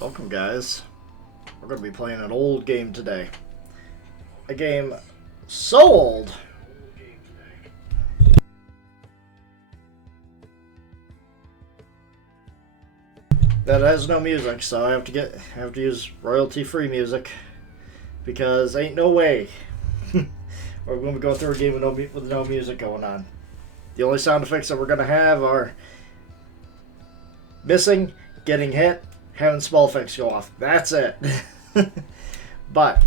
Welcome, guys. We're going to be playing an old game today. A game so old that it has no music, so I have to use royalty-free music because ain't no way we're going to go through a game with no music going on. The only sound effects that we're going to have are missing, getting hit, having small effects go off. That's it. But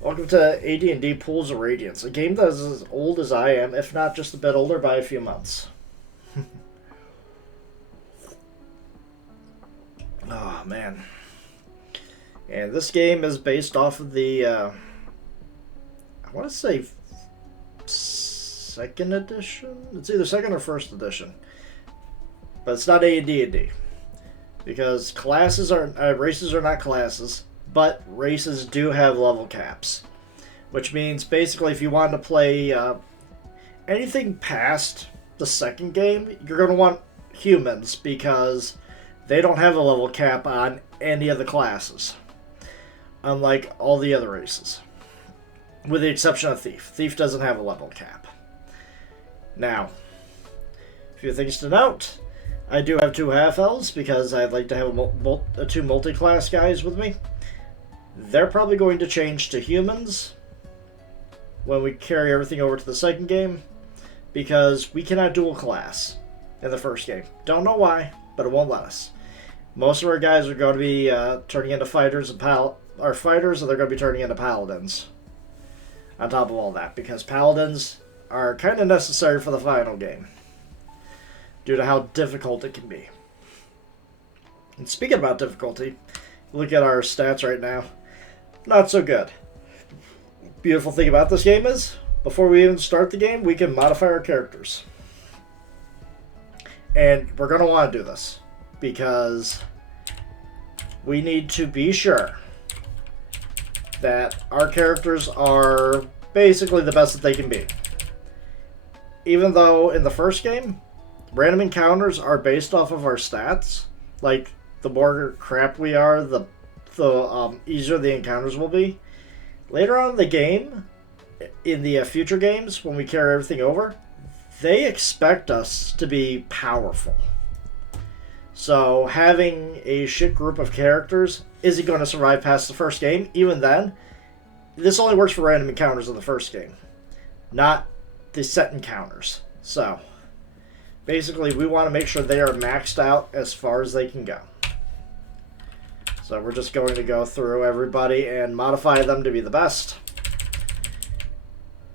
welcome to AD&D Pools of Radiance, a game that is as old as I am, if not just a bit older by a few months. Oh, man. And this game is based off of the, I want to say, second edition? It's either second or first edition. But it's not AD&D. Because races are not classes, but races do have level caps. Which means, basically, if you wanted to play anything past the second game, you're going to want humans, because they don't have a level cap on any of the classes, unlike all the other races, with the exception of Thief. Thief doesn't have a level cap. Now, a few things to note. I do have two half-elves because I'd like to have two multi-class guys with me. They're probably going to change to humans when we carry everything over to the second game, because we cannot dual class in the first game. Don't know why, but it won't let us. Most of our guys are going to be turning into fighters and fighters, and they're going to be turning into paladins. On top of all that, because paladins are kind of necessary for the final game, due to how difficult it can be. And speaking about difficulty, look at our stats right now. Not so good. Beautiful thing about this game is, before we even start the game, we can modify our characters. And we're going to want to do this, because we need to be sure that our characters are basically the best that they can be. Even though in the first game, random encounters are based off of our stats. Like, the more crap we are, the easier the encounters will be. Later on in the game, in the future games, when we carry everything over, they expect us to be powerful. So having a shit group of characters isn't going to survive past the first game. Even then, this only works for random encounters in the first game, not the set encounters. So basically, we want to make sure they are maxed out as far as they can go. So we're just going to go through everybody and modify them to be the best.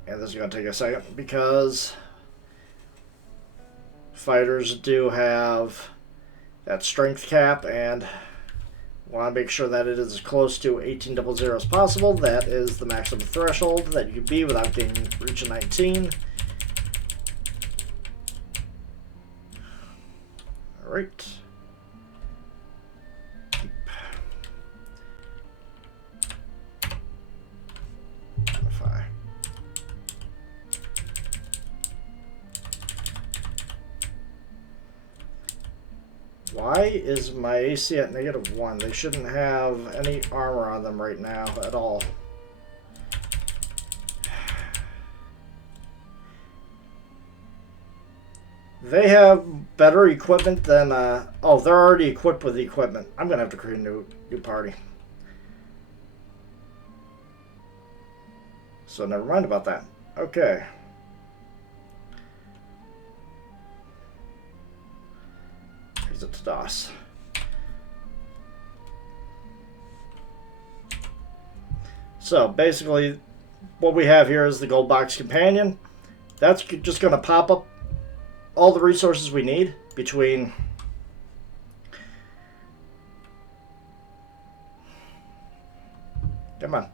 And this is going to take a second, because fighters do have that strength cap, and want to make sure that it is as close to 1800 as possible. That is the maximum threshold that you can be without reaching 19. Alright. Modify. Why is my AC at -1? They shouldn't have any armor on them right now at all. They have better equipment than, oh, they're already equipped with the equipment. I'm going to have to create a new party. So never mind about that. Okay. Exit to DOS. So basically, what we have here is the goldbox companion. That's just going to pop up all the resources we need between come on.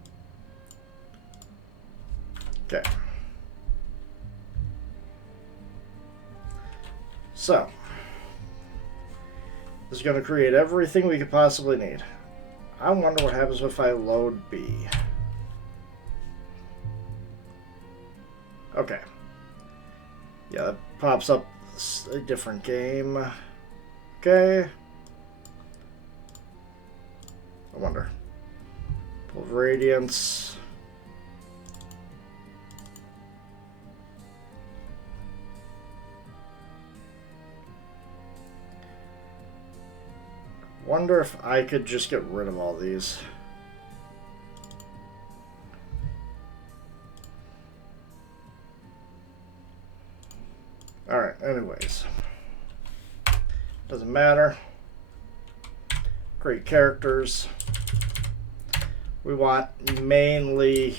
Okay. So this is going to create everything we could possibly need. I wonder what happens if I load B. Okay. Yeah, that pops up a different game. Okay. I wonder. Pull Radiance. Wonder if I could just get rid of all these. Alright, anyways. Doesn't matter. Great characters. We want mainly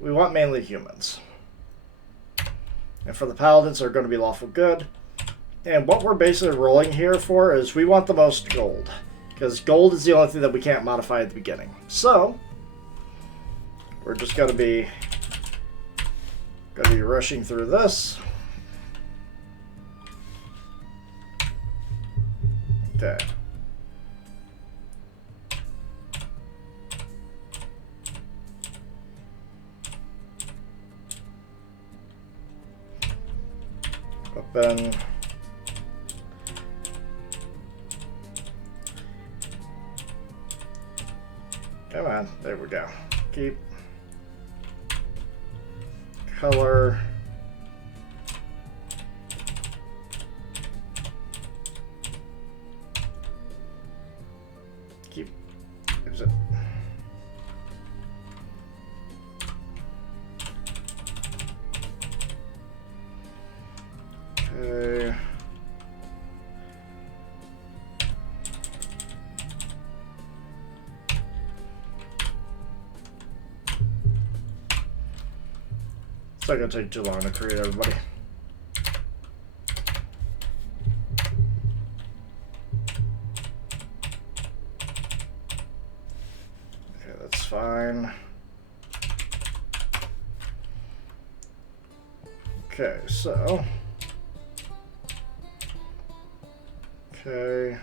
humans. And for the paladins, they're going to be lawful good. And what we're basically rolling here for is we want the most gold. Because gold is the only thing that we can't modify at the beginning. So, we're just going to be rushing through this. Okay. Open. Come on, there we go. Keep. Color. Keep. Exit. Okay. It's not gonna take too long to create everybody. Okay, that's fine. Okay, so. Okay.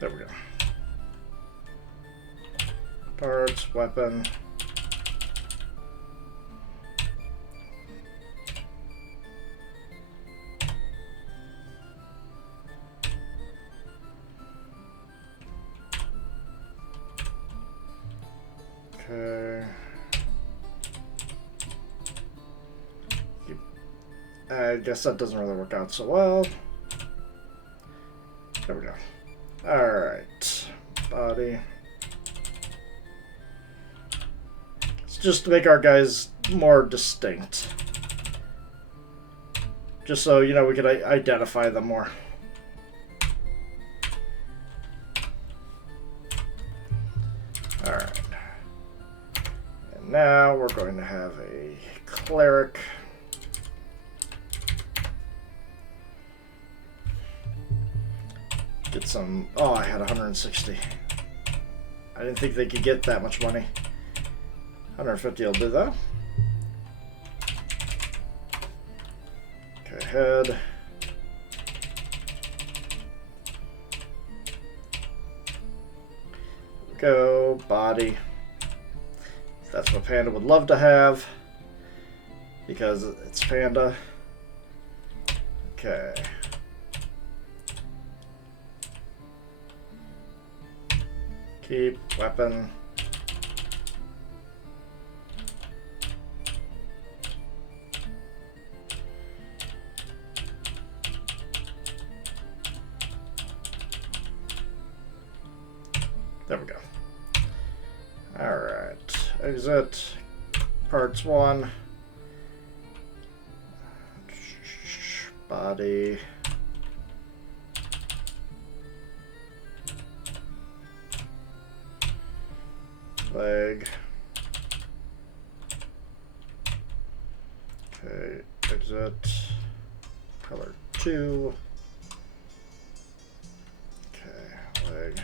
There we go. Parts, weapon. Okay. I guess that doesn't really work out so well. There we go. Alright. Body. It's just to make our guys more distinct. Just so, you know, we could identify them more. Alright. And now we're going to have a cleric. Get some. Oh, I had 160. I didn't think they could get that much money. 150 will do that. Okay, head. Go, body. That's what Panda would love to have. Because it's Panda. Okay. Keep, weapon. There we go. Alright. Exit. Parts 1. Body. Leg. Okay, exit. Color 2. Okay, leg.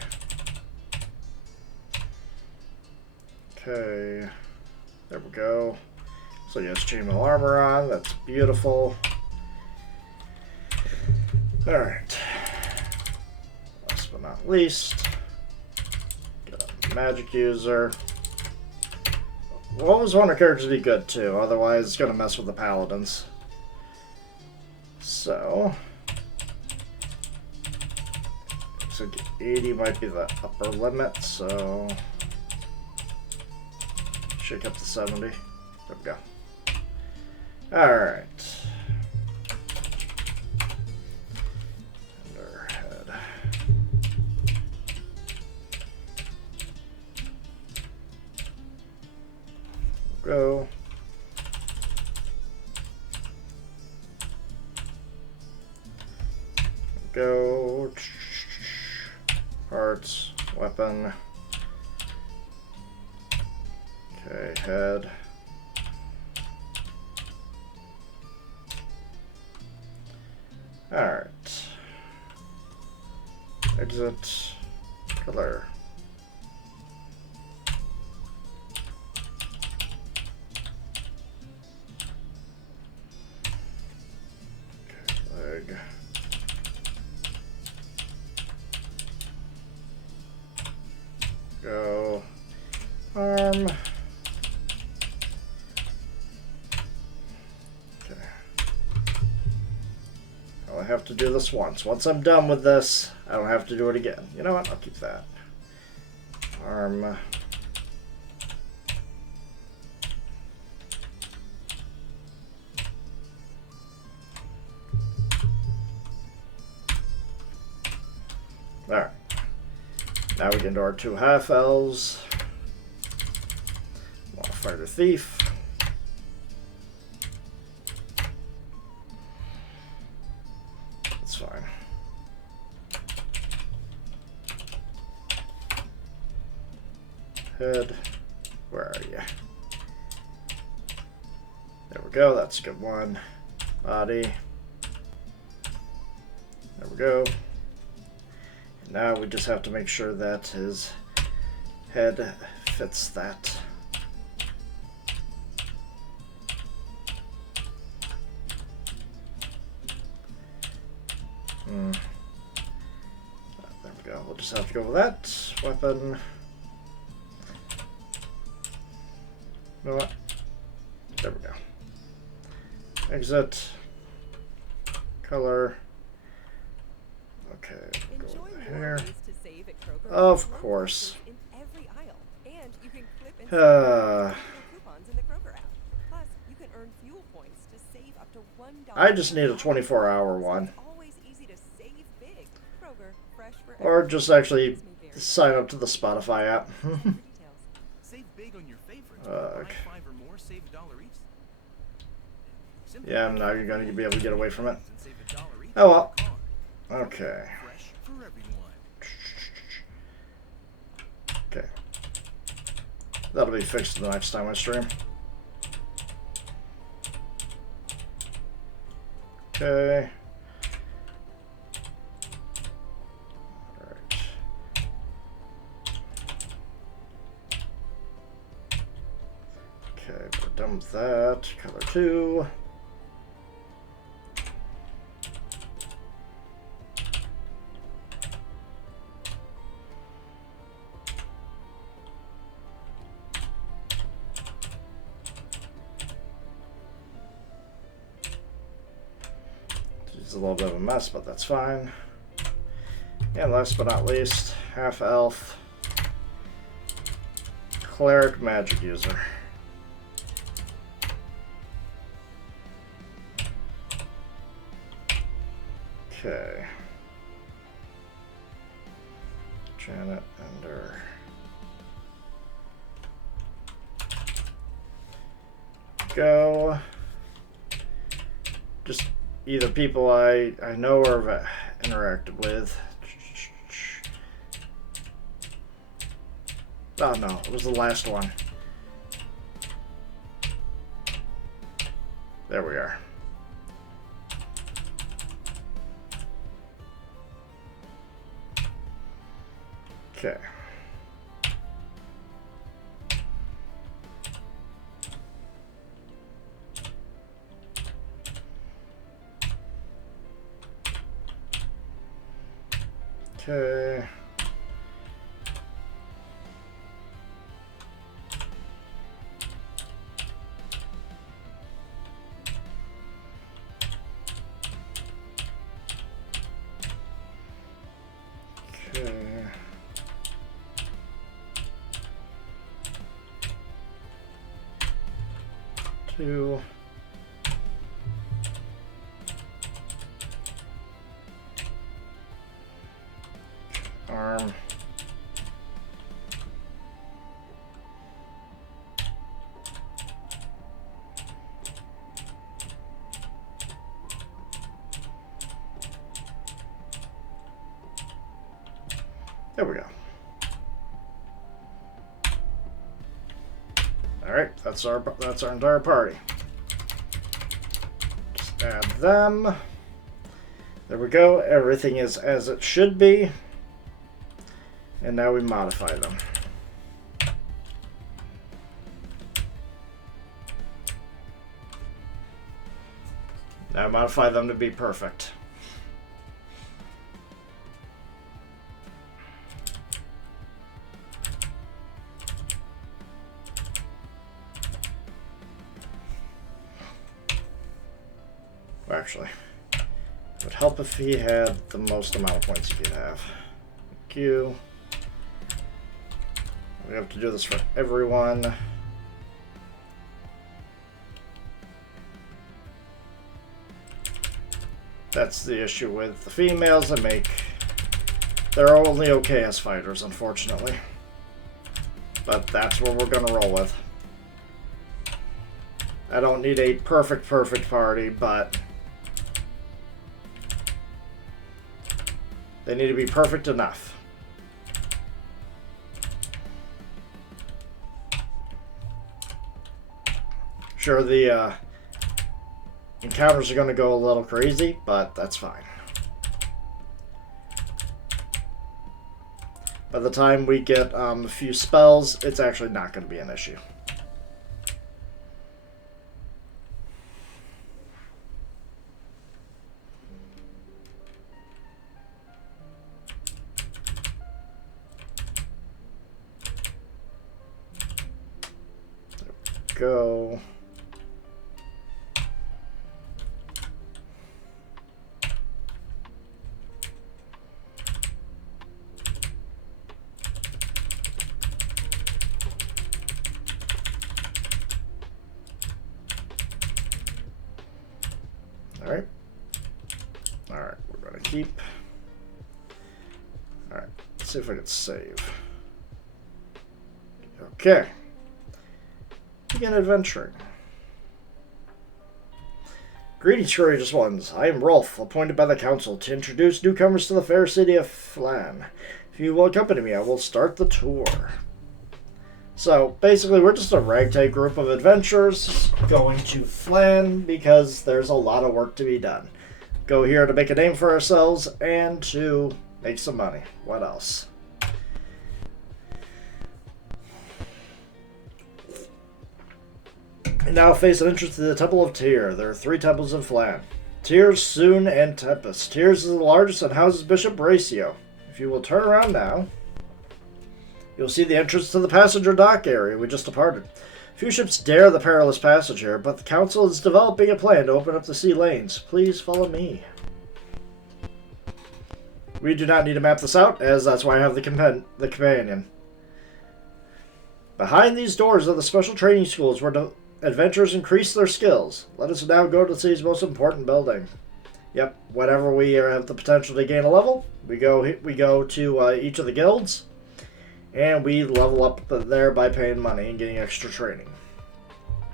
Okay, there we go. So he has chainmail armor on, that's beautiful. Alright. Last but not least. Magic user. Well, always want our characters to be good too, otherwise it's going to mess with the paladins. So 80 might be the upper limit, so shake up to 70. There we go. Alright. Under head. Go. Go. Parts. Weapon. Okay, head. Alright. Exit. Color. Okay, leg. Go. Arm. Okay. I only have to do this once. Once I'm done with this, I don't have to do it again. You know what? I'll keep that. Arm. Alright. Now we get into our 2 half-elves. Fighter Thief. That's fine. Head. Where are you? There we go. That's a good one. Body. There we go. And now we just have to make sure that his head fits that. There we go. We'll just have to go with that. Weapon. You know what? There we go. Exit. Color. Okay, we'll go with the hair. Of course. I just need a 24-hour one. Or just actually sign up to the Spotify app. Yeah, now you're going to be able to get away from it. Oh well. Okay. Okay. That'll be fixed the next time I stream. Okay. Alright. Okay, we're done with that. Color 2. A little bit of a mess, but that's fine. And last but not least, half elf, cleric magic user. Okay. Janet Ender. Go. Just either people I know or have interacted with. Oh no, it was the last one. There we are. Okay. Okay. 2. Arm. There we go. Alright, that's our entire party. Just add them. There we go. Everything is as it should be. And now we modify them. Now modify them to be perfect. Actually, it would help if he had the most amount of points he could have. Thank you. We have to do this for everyone. That's the issue with the females that make... They're only okay as fighters, unfortunately. But that's what we're going to roll with. I don't need a perfect party, but... They need to be perfect enough. Sure, the encounters are going to go a little crazy, but that's fine. By the time we get a few spells, it's actually not going to be an issue. Go. All right. All right, we're going to keep. All right, let's see if I can save. Okay. Begin adventuring. Greetings, courageous ones. I am Rolf, appointed by the council to introduce newcomers to the fair city of Flan. If you will accompany me, I will start the tour. So, basically, we're just a ragtag group of adventurers going to Flan because there's a lot of work to be done. Go here to make a name for ourselves and to make some money. What else? And now face an entrance to the Temple of Tyr. There are 3 temples in Flan. Tyr, Soon, and Tempest. Tyr's is the largest and houses Bishop Braccio. If you will turn around now, you'll see the entrance to the passenger dock area we just departed. Few ships dare the perilous passage here, but the council is developing a plan to open up the sea lanes. Please follow me. We do not need to map this out, as that's why I have the companion. Behind these doors are the special training schools where adventurers increase their skills. Let us now go to the city's most important building. Yep, whenever we have the potential to gain a level, we go to each of the guilds, and we level up there by paying money and getting extra training.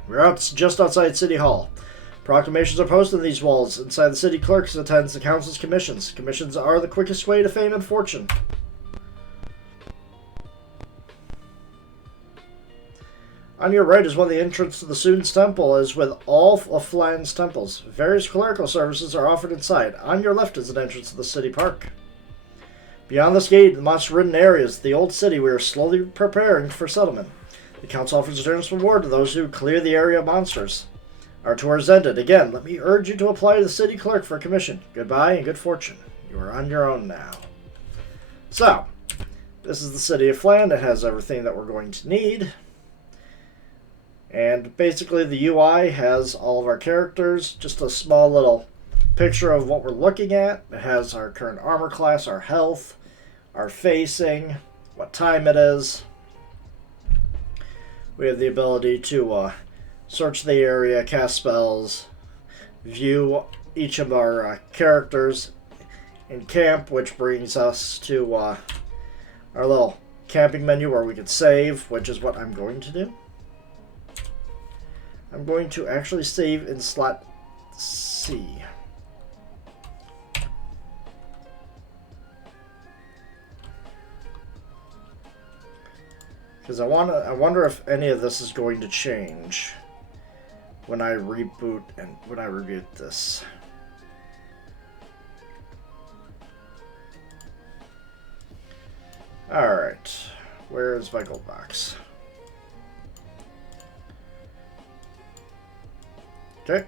We're just outside City Hall. Proclamations are posted on these walls. Inside, the city clerks attends the council's commissions. Commissions are the quickest way to fame and fortune. On your right is one of the entrance to the Soon's Temple, as with all of Flan's temples. Various clerical services are offered inside. On your left is an entrance to the city park. Beyond this gate, the monster-ridden areas of the old city, we are slowly preparing for settlement. The council offers a generous reward to those who clear the area of monsters. Our tour is ended. Again, let me urge you to apply to the city clerk for a commission. Goodbye and good fortune. You are on your own now. So, this is the city of Flan. It has everything that we're going to need. And basically the UI has all of our characters, just a small little picture of what we're looking at. It has our current armor class, our health, our facing, what time it is. We have the ability to search the area, cast spells, view each of our characters in camp, which brings us to our little camping menu where we can save, which is what I'm going to do. I'm going to actually save in slot C. Because I wonder if any of this is going to change when I reboot and when I reboot this. Alright, where is my gold box? Okay.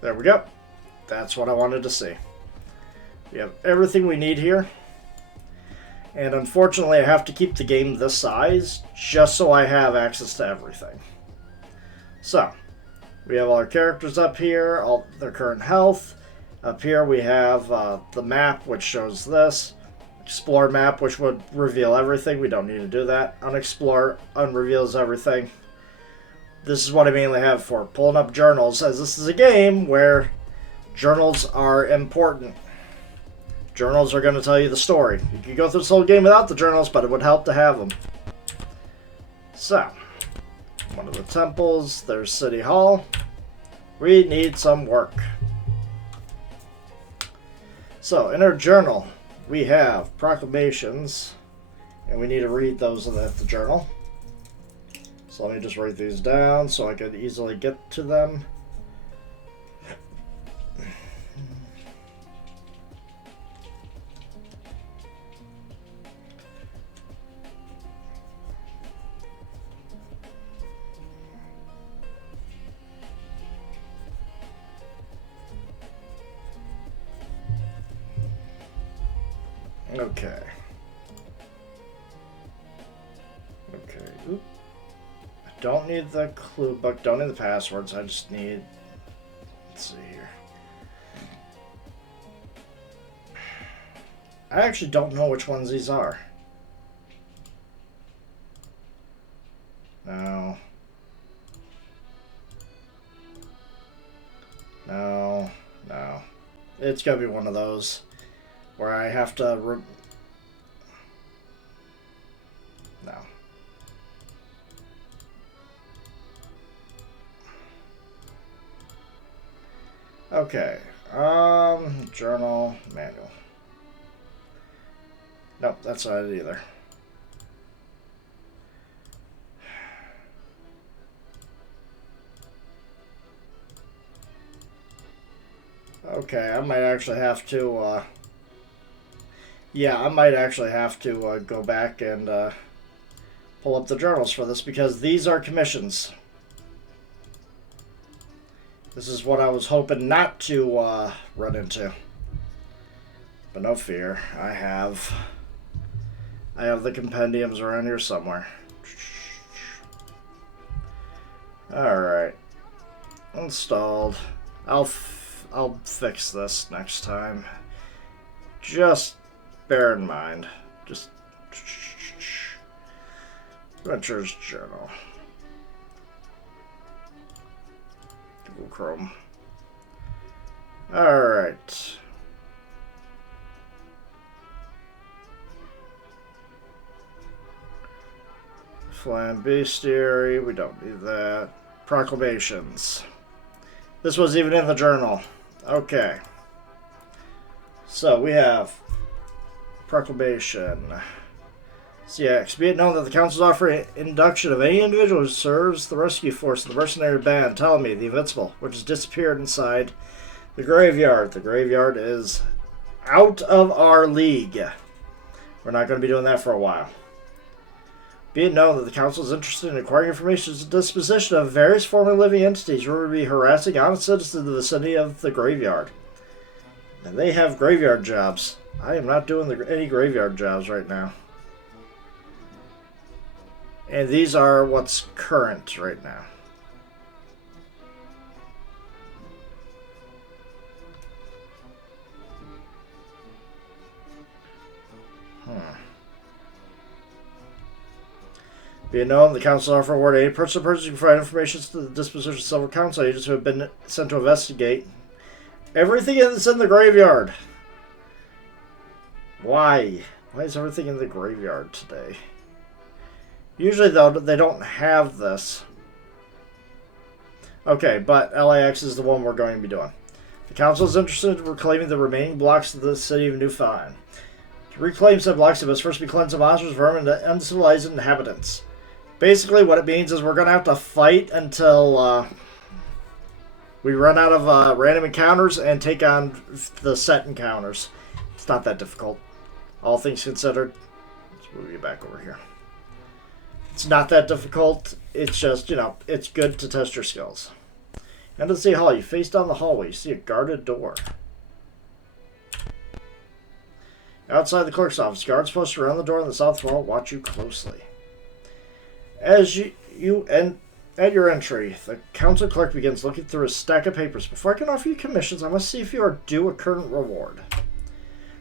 There we go. That's what I wanted to see. We have everything we need here. And unfortunately, I have to keep the game this size just so I have access to everything. So, we have all our characters up here, all their current health. Up here we have the map, which shows this. Explore map, which would reveal everything. We don't need to do that. Unexplore unreveals everything. This is what I mainly have for pulling up journals, as this is a game where journals are important. Journals are going to tell you the story. You could go through this whole game without the journals, but it would help to have them. So, one of the temples, there's City Hall. We need some work. So, in our journal, we have proclamations, and we need to read those in the journal. So let me just write these down so I can easily get to them. Okay. Okay. Oop. I don't need the clue book, don't need the passwords, I just need... Let's see here. I actually don't know which ones these are. No. No. No. It's gonna be one of those where I have to... No. Okay. Journal, manual. Nope, that's not it either. Okay, I might actually have to, yeah, I might actually have to go back and pull up the journals for this, because these are commissions. This is what I was hoping not to run into. But no fear, I have the compendiums around here somewhere. Alright. Installed. I'll fix this next time. Just bear in mind. Just... Adventures Journal. Google Chrome. Alright. Flambeastiary, we don't need that. Proclamations. This was even in the journal. Okay. So we have proclamation. CX. Be it known that the Council's offering induction of any individual who serves the rescue force of the mercenary band, Ptolemy, the Invincible, which has disappeared inside the graveyard. The graveyard is out of our league. We're not going to be doing that for a while. Be it known that the Council is interested in acquiring information as a disposition of various formerly living entities who will be harassing honest citizens in the vicinity of the graveyard. And they have graveyard jobs. I am not doing any graveyard jobs right now. And these are what's current right now. Be it known, the Council offer reward any person who can provide information to the disposition of several Council agents who have been sent to investigate everything that's in the graveyard. Why? Why is everything in the graveyard today? Usually, though, they don't have this. Okay, but LAX is the one we're going to be doing. The Council is interested in reclaiming the remaining blocks of the city of Newfoundland. To reclaim said blocks, it must first be cleansed of monsters, vermin, and uncivilized inhabitants. Basically, what it means is we're going to have to fight until we run out of random encounters and take on the set encounters. It's not that difficult. All things considered. Let's move you back over here. It's not that difficult. It's just, you know, it's good to test your skills. End of the City Hall. You face down the hallway. You see a guarded door. Outside the clerk's office, guards posted around the door on the south wall watch you closely. As you at your entry, the council clerk begins looking through a stack of papers. Before I can offer you commissions, I must see if you are due a current reward.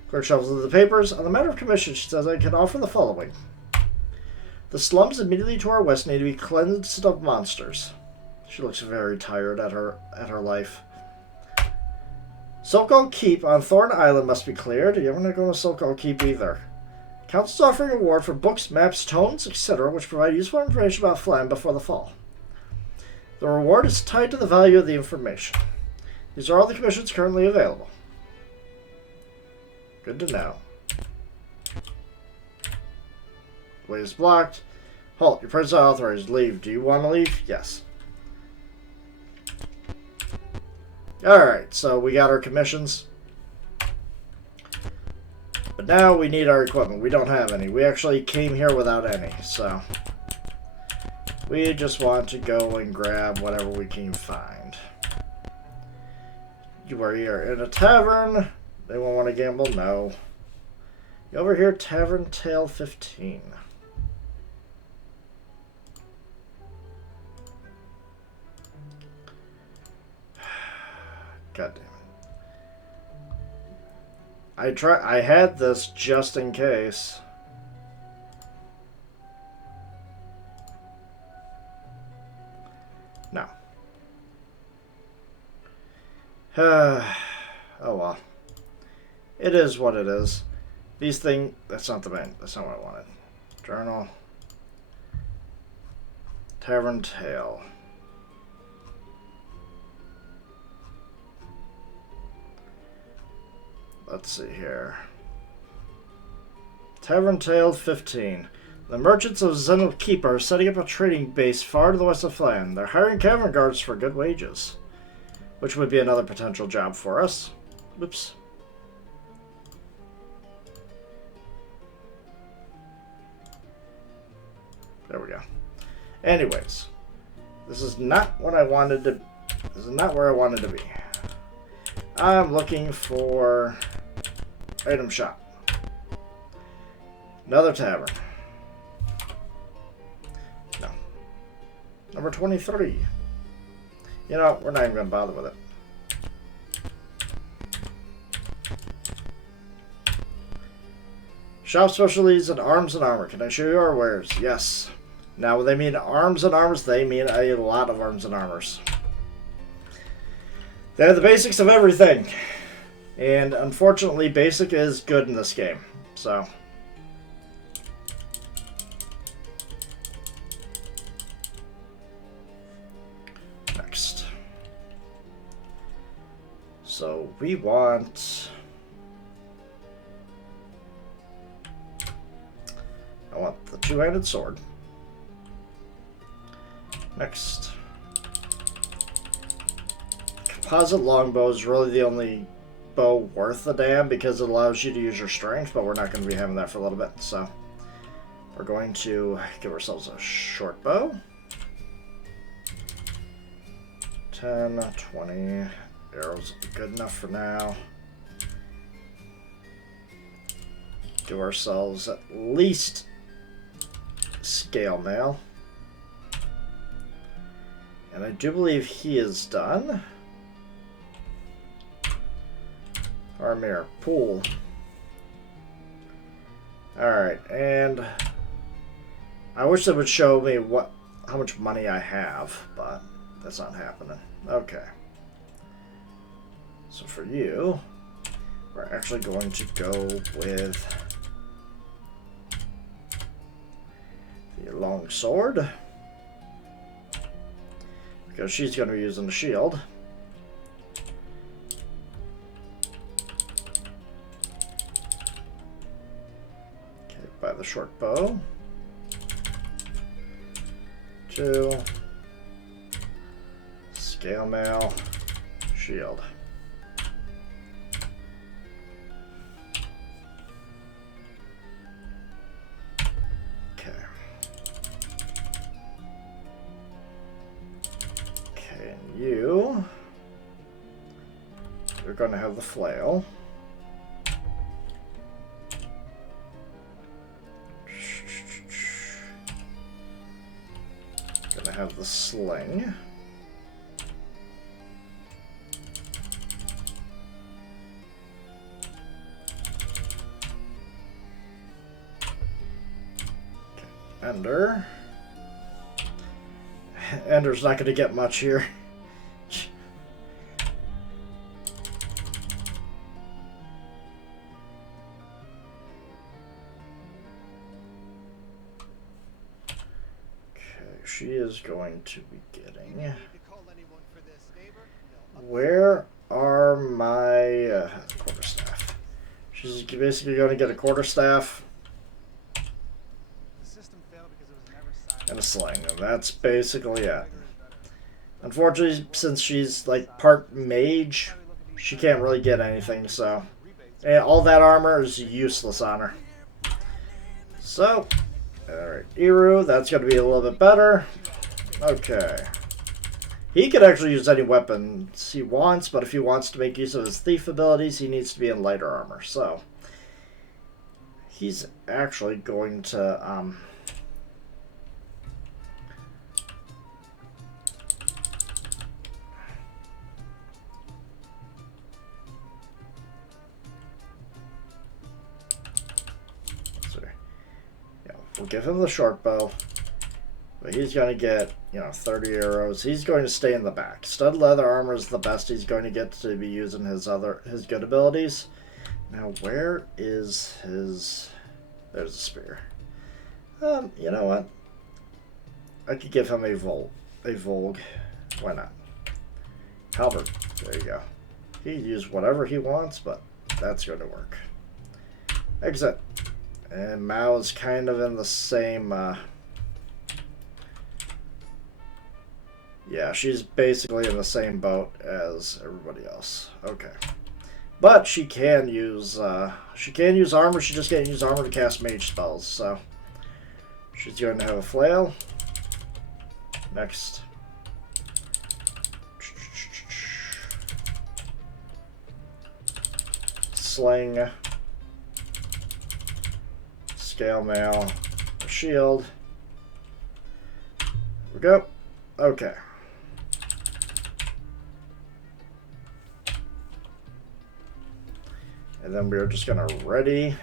Clerk shuffles the papers. On the matter of commissions, she says, I can offer the following. The slums immediately to our west need to be cleansed of monsters. She looks very tired at her life. Silkgold Keep on Thorn Island must be cleared. You ever not go to Silkgold Keep either. Council's offering a reward for books, maps, tones, etc., which provide useful information about Flan before the fall. The reward is tied to the value of the information. These are all the commissions currently available. Good to know. Way is blocked. Halt. Your presence is authorized. Leave. Do you want to leave? Yes. Alright, so we got our commissions. But now we need our equipment. We don't have any. We actually came here without any, so we just want to go and grab whatever we can find. You are here in a tavern. They won't want to gamble? No. You over here, Tavern Tale 15. God damn it. I had this just in case. No. Oh well. It is what it is. These things, that's not the main, that's not what I wanted. Journal. Tavern Tale. Let's see here. Tavern Tale 15. The merchants of Zenil Keep are setting up a trading base far to the west of Flan. They're hiring cavern guards for good wages, which would be another potential job for us. Oops. There we go. Anyways, this is not what I wanted to. This is not where I wanted to be. I'm looking for item shop. Another tavern. No. Number 23. You know, we're not even going to bother with it. Shop specialties in arms and armor. Can I show you our wares? Yes. Now, when they mean arms and armors, they mean a lot of arms and armors. They have the basics of everything. And unfortunately, basic is good in this game. So. Next. So we want. I want the two-handed sword. Next. Composite longbow is really the only bow worth a damn because it allows you to use your strength, but we're not going to be having that for a little bit, so we're going to give ourselves a short bow. 10, 20 arrows will be good enough for now. Give ourselves at least scale mail. And I do believe he is done. Armor, pool. Alright, and I wish it would show me how much money I have, but that's not happening. Okay. So for you, we're actually going to go with the long sword, because she's going to be using the shield. Okay, by the short bow. 2. Scale mail. Shield. Okay. Okay, and you're going to have the flail. Gonna have the sling. Okay. Ender. Ender's not gonna get much here. She is going to be getting... Where are my quarterstaff? She's basically going to get a quarterstaff and a sling, and that's basically it. Unfortunately, since she's like part mage, she can't really get anything, so all that armor is useless on her. So... Alright, Iru, that's going to be a little bit better. Okay. He could actually use any weapons he wants, but if he wants to make use of his thief abilities, he needs to be in lighter armor. So, he's actually going to... We'll give him the short bow, but he's going to get, 30 arrows. He's going to stay in the back. Stud leather armor is the best he's going to get to be using his good abilities. Now, where is his... There's a spear. You know what? I could give him a Vogue. Why not? Halberd. There you go. He can use whatever he wants, but that's going to work. Exit. And Mao is kind of in the same... yeah, she's basically in the same boat as everybody else. Okay. But she can use armor. She just can't use armor to cast mage spells, so... She's going to have a flail. Next. Sling. Scale mail, a shield. There we go. Okay. And then we're just gonna ready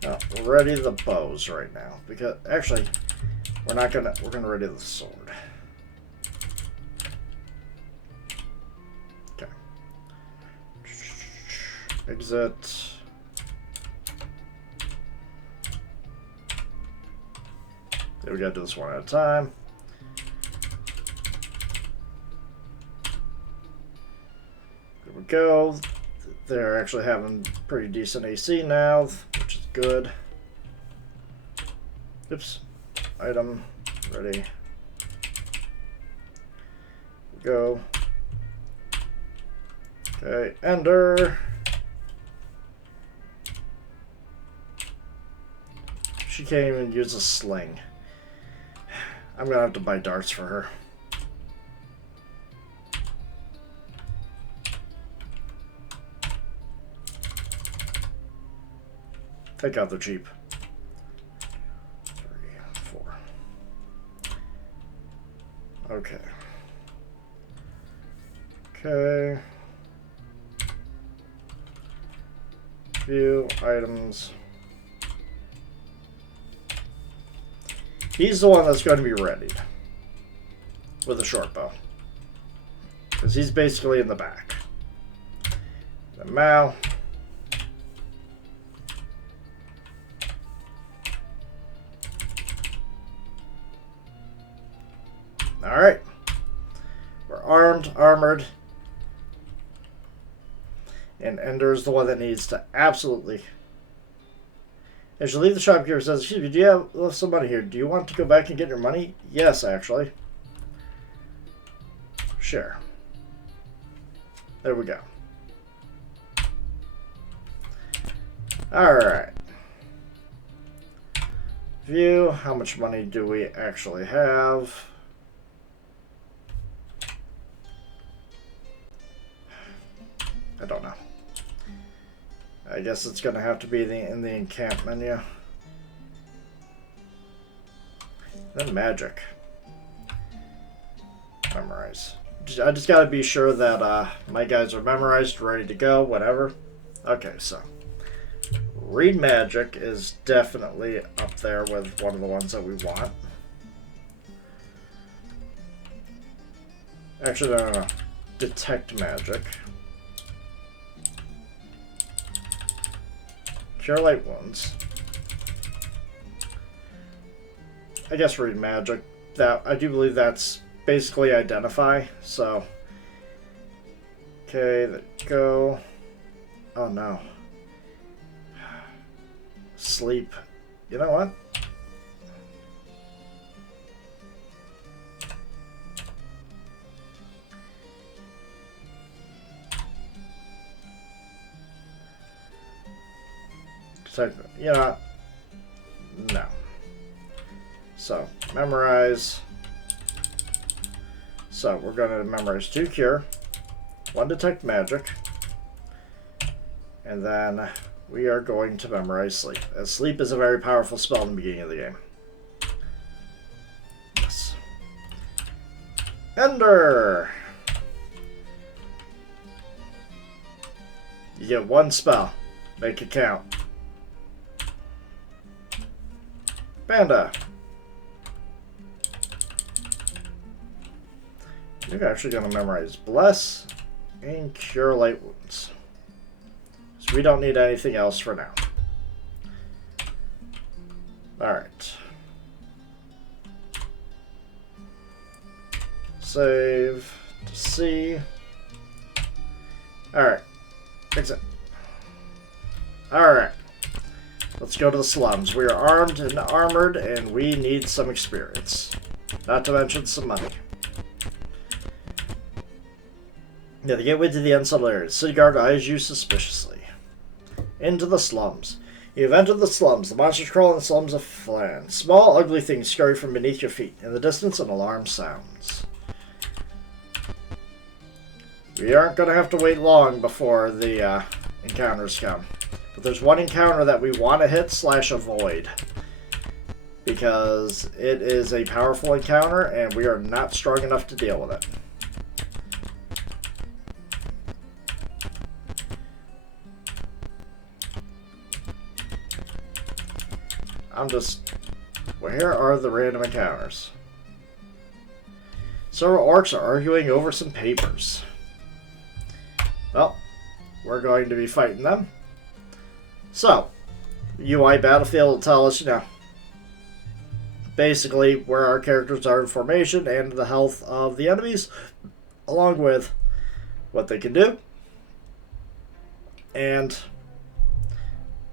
the bows right now, because actually we're gonna ready the sword. Okay. Exit. We gotta do this one at a time. There we go. They're actually having pretty decent AC now, which is good. Oops. Item. Ready. Go. Okay. Ender. She can't even use a sling. I'm gonna have to buy darts for her. Take out the cheap. 3, 4. Okay. Okay. View items. He's the one that's going to be readied with a short bow. Because he's basically in the back. The Mao. Alright. We're armed, armored. And Ender's the one that needs to absolutely... As you leave the shopkeeper says, excuse me, do you have some money here? Do you want to go back and get your money? Yes, actually. Sure. There we go. Alright. View. How much money do we actually have? I don't know. I guess it's going to have to be in the encamp menu. Then magic. Memorize. I just got to be sure that my guys are memorized, ready to go, whatever. Okay, so read magic is definitely up there with one of the ones that we want. Actually, no. Detect magic. Cure light wounds. I guess read magic. That I do believe that's basically identify. So, okay, go. Oh no. Sleep. You know what? You know, no. So, memorize. So, we're going to memorize 2 cure, 1 detect magic, and then we are going to memorize sleep. As sleep is a very powerful spell in the beginning of the game. Yes. Ender! You get 1 spell. Make it count. Panda. You're actually going to memorize Bless and Cure Light Wounds. So we don't need anything else for now. Alright. Save to C. Alright. Fix it. Alright. Let's go to the slums. We are armed and armored, and we need some experience. Not to mention some money. Yeah, the gateway to the unsettled areas. City guard eyes you suspiciously. Into the slums. You have entered the slums. The monsters crawl in the slums of Flan. Small, ugly things scurry from beneath your feet. In the distance, an alarm sounds. We aren't going to have to wait long before the encounters come. But there's one encounter that we want to hit / avoid. Because it is a powerful encounter and we are not strong enough to deal with it. Where are the random encounters? Several orcs are arguing over some papers. Well, we're going to be fighting them. So, UI Battlefield will tell us, basically where our characters are in formation and the health of the enemies, along with what they can do, and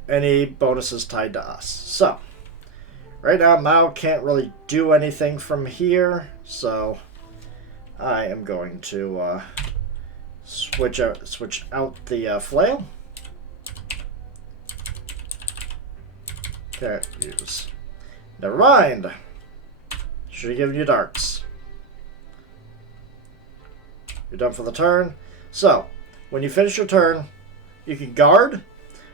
any bonuses tied to us. So, right now Mao can't really do anything from here, so I am going to switch out the flail. Can't use. Never mind. Should have given you darts. You're done for the turn. So, when you finish your turn, you can guard,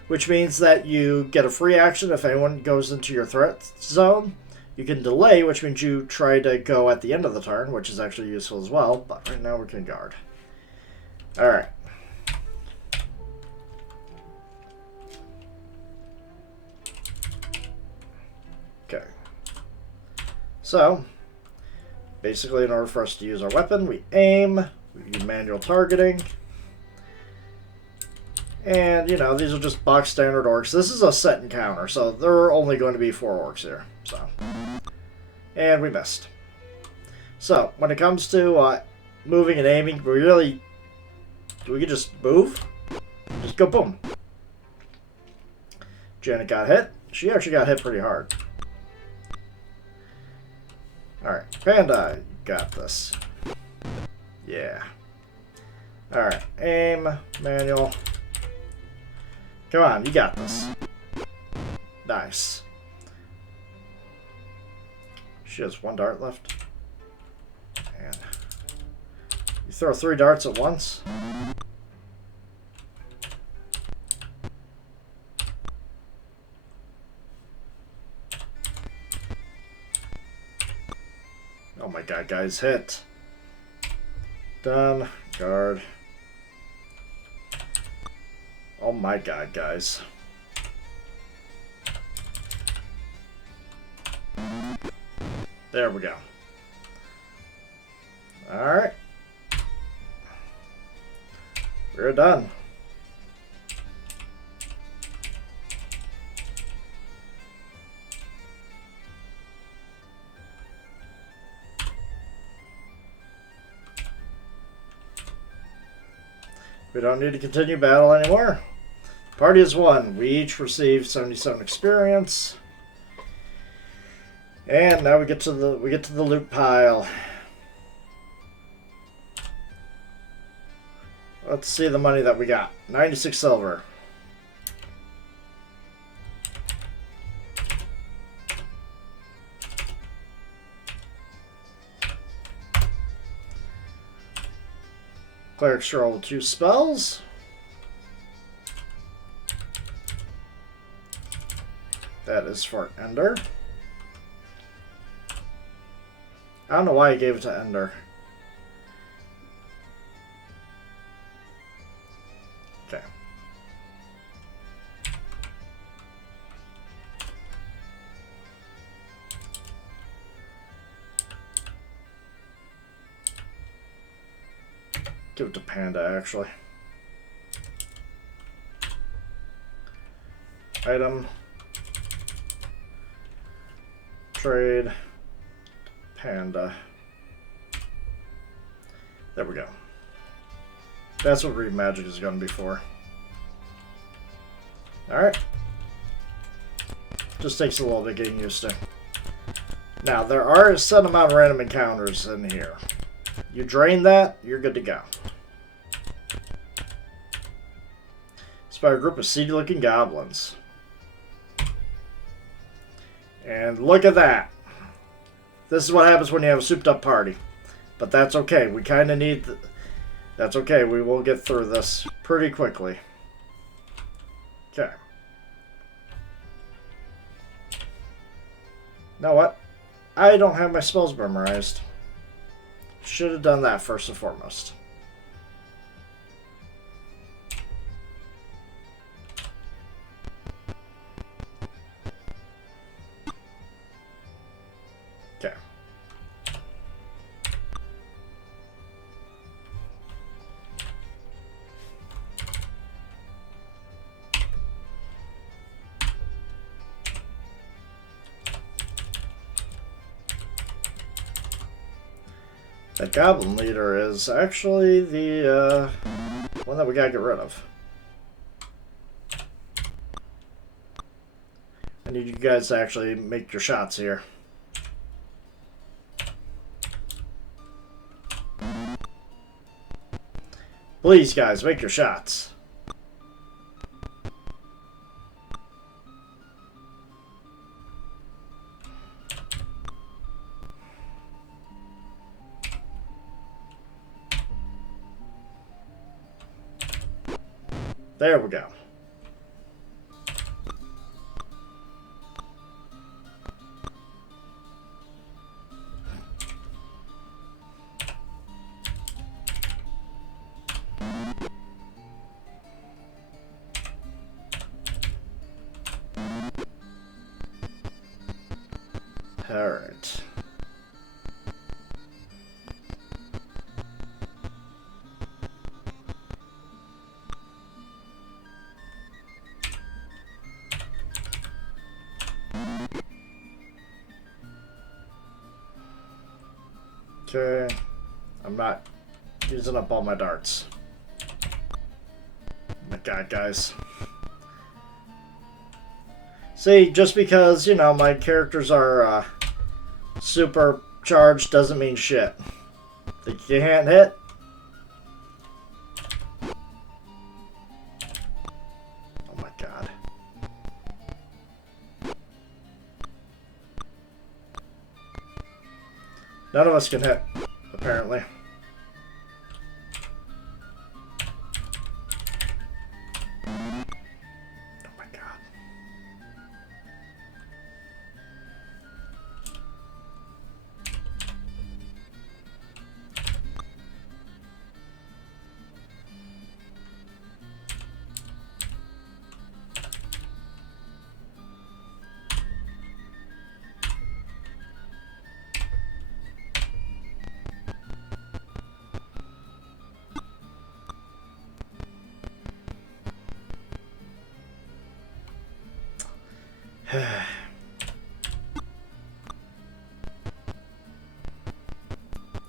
which means that you get a free action if anyone goes into your threat zone. You can delay, which means you try to go at the end of the turn, which is actually useful as well, but right now we can guard. Alright. Okay. So, basically, in order for us to use our weapon, we aim, we do manual targeting, and, you know, these are just box standard orcs. This is a set encounter, so there are only going to be 4 orcs here. So, and we missed. So, when it comes to moving and aiming, we can just move. Just go boom. Janet got hit. She actually got hit pretty hard. Alright, Panda, you got this. Yeah. Alright, aim, manual. Come on, you got this. Nice. She has 1 dart left. And you throw 3 darts at once. Oh my god, guys, hit. Done. Guard. Oh my god, guys. There we go. Alright. We're done. We don't need to continue battle anymore. Party has won. We each received 77 experience. And now we get to the loot pile. Let's see the money that we got. 96 silver. Cleric scroll 2 spells. That is for Ender. I don't know why he gave it to Ender. Okay. Give it to Panda, actually. Item. Trade. Panda. There we go. That's what Read Magic is going to be for. Alright. Just takes a little bit getting used to. Now, there are a set amount of random encounters in here. You drain that, you're good to go. It's by a group of seedy looking goblins. And look at that. This is what happens when you have a souped up party. But that's okay. We kind of need... That's okay. We will get through this pretty quickly. Okay. You know what? I don't have my spells memorized. Should have done that first and foremost. Okay. That goblin leader is actually the one that we gotta get rid of. I need you guys to actually make your shots here. Please, guys, make your shots. There we go. All right. Okay. I'm not using up all my darts. Oh my god, guys. See, just because, you know, my characters are supercharged doesn't mean shit. Think you can't hit? Oh my god. None of us can hit, apparently.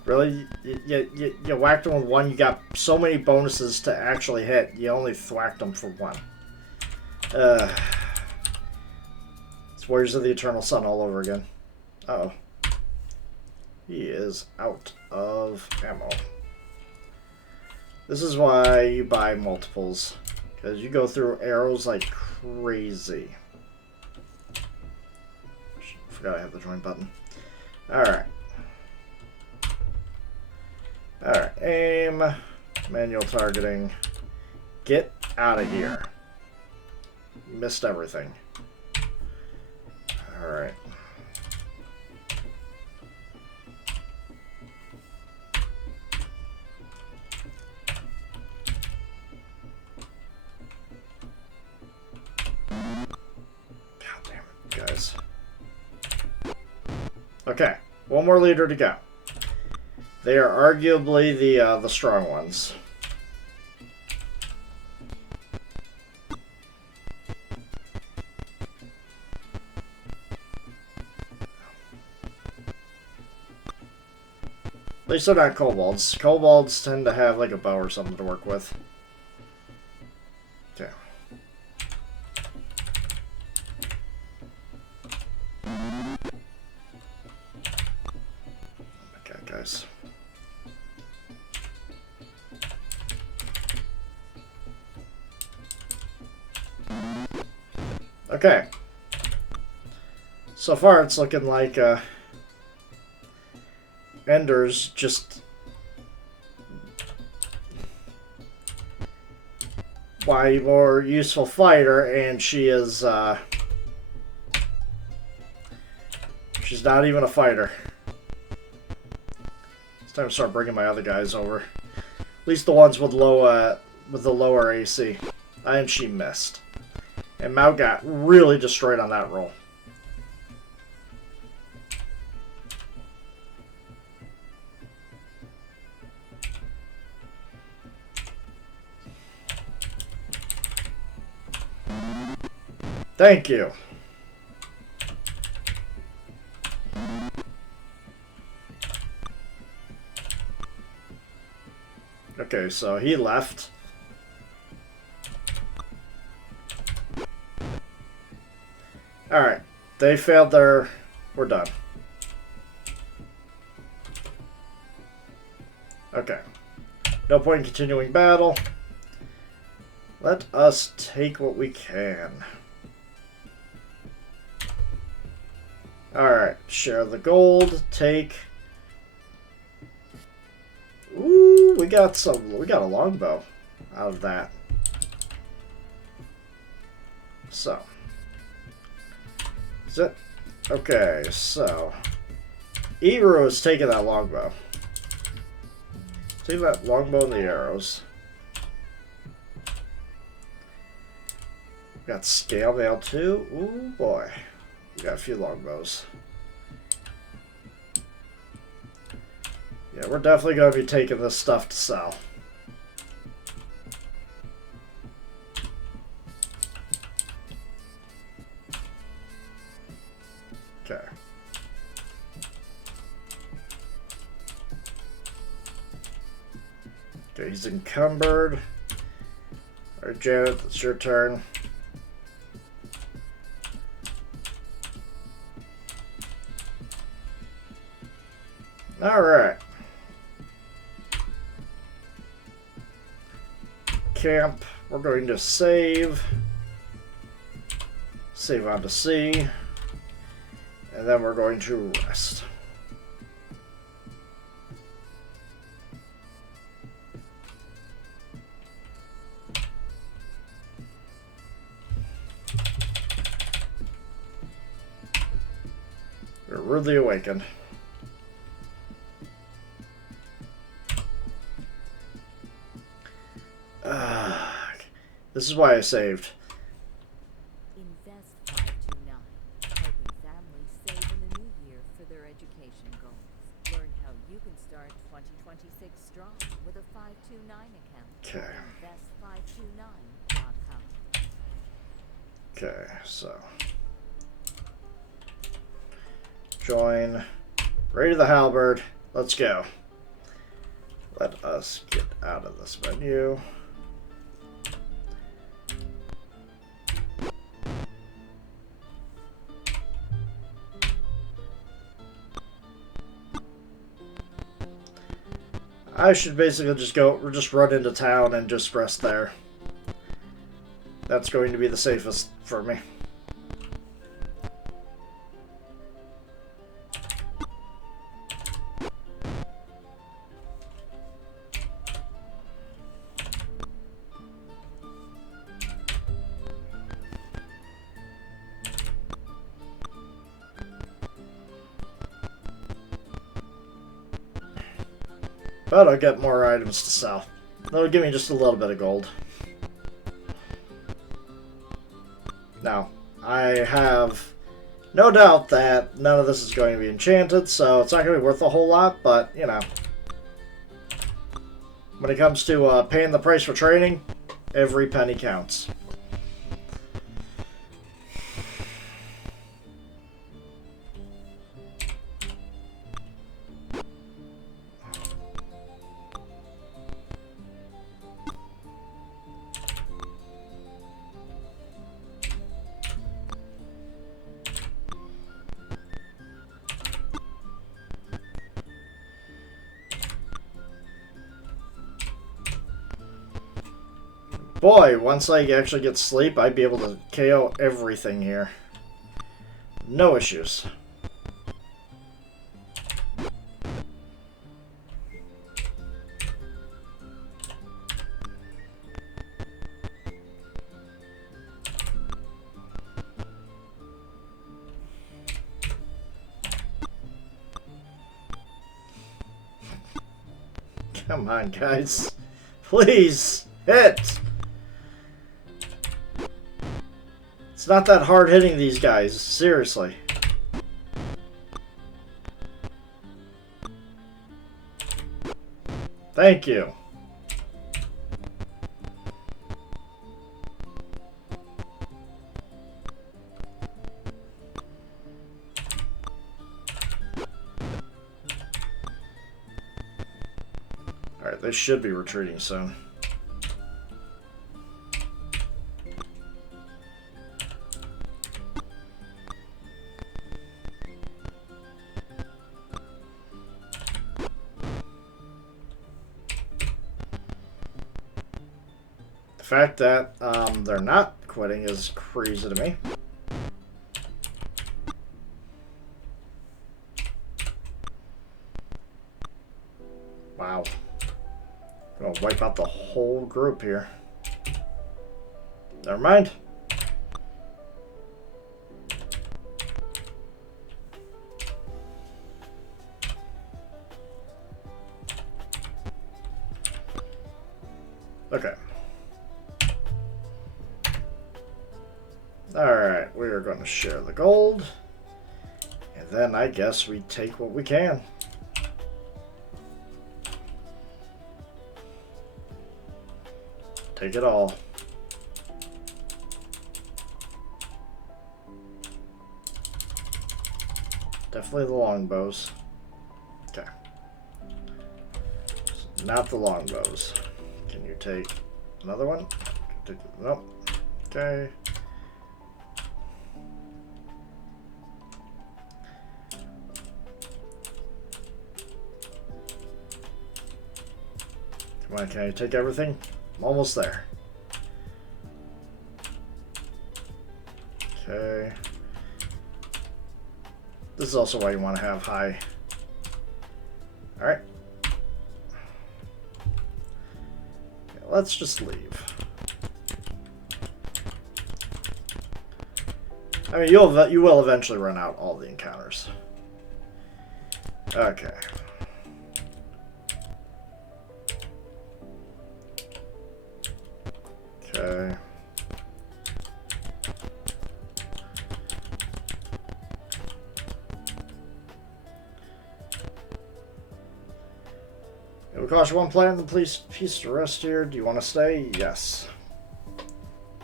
Really? You whacked him with one, you got so many bonuses to actually hit, you only thwacked him for one. It's Warriors of the Eternal Sun all over again. Uh-oh. He is out of ammo. This is why you buy multiples, because you go through arrows like crazy. Forgot I have the join button. Alright. Alright, aim, manual targeting. Get out of here. Missed everything. Alright. Goddamn it, guys. Okay, one more leader to go. They are arguably the strong ones. At least they're not kobolds. Kobolds tend to have like a bow or something to work with. Okay. Okay, guys. Okay. So far, it's looking like Ender's just a more useful fighter, and she is she's not even a fighter. It's time to start bringing my other guys over. At least the ones with low with the lower AC. And she missed. And Mao got really destroyed on that roll. Thank you. Okay, so he left. Alright, they failed their... We're done. Okay. No point in continuing battle. Let us take what we can. Alright, share the gold, take... Ooh, we got a longbow out of that. So... Is it? Okay, so... Eru is taking that longbow. Take that longbow and the arrows. We got scale mail too. Ooh boy. We got a few longbows. Yeah, we're definitely going to be taking this stuff to sell. Okay. Okay, he's encumbered. Alright, Janet, it's your turn. Alright. Camp. We're going to save. Save on to C. And then we're going to rest. We're rudely awakened. This is why I saved. Invest 529, helping families save in the new year for their education goals. Learn how you can start 2026 strong with a 529 account. Okay. Invest529.com. Okay, so join. Ready to the halberd. Let's go. Let us get out of this menu. I should basically just run into town and just rest there. That's going to be the safest for me. But I'll get more items to sell. That'll give me just a little bit of gold. Now, I have no doubt that none of this is going to be enchanted, so it's not going to be worth a whole lot, but, you know. When it comes to paying the price for training, every penny counts. Boy, once I actually get sleep, I'd be able to KO everything here. No issues. Come on, guys. Please, hit! It's not that hard hitting these guys, seriously. Thank you. Alright, they should be retreating soon. The fact that they're not quitting is crazy to me. Wow. Gonna wipe out the whole group here. Never mind. Okay. Alright, we are going to share the gold. And then I guess we take what we can. Take it all. Definitely the longbows. Okay. So Not the longbows. Can you take another one? Nope. Okay. Come on, can I take everything? I'm almost there. Okay. This is also why you want to have high. Alright. Okay, let's just leave. I mean, you will eventually run out all the encounters. Okay. Okay. It will cost you 1 planet and the piece to rest here. Do you want to stay? Yes.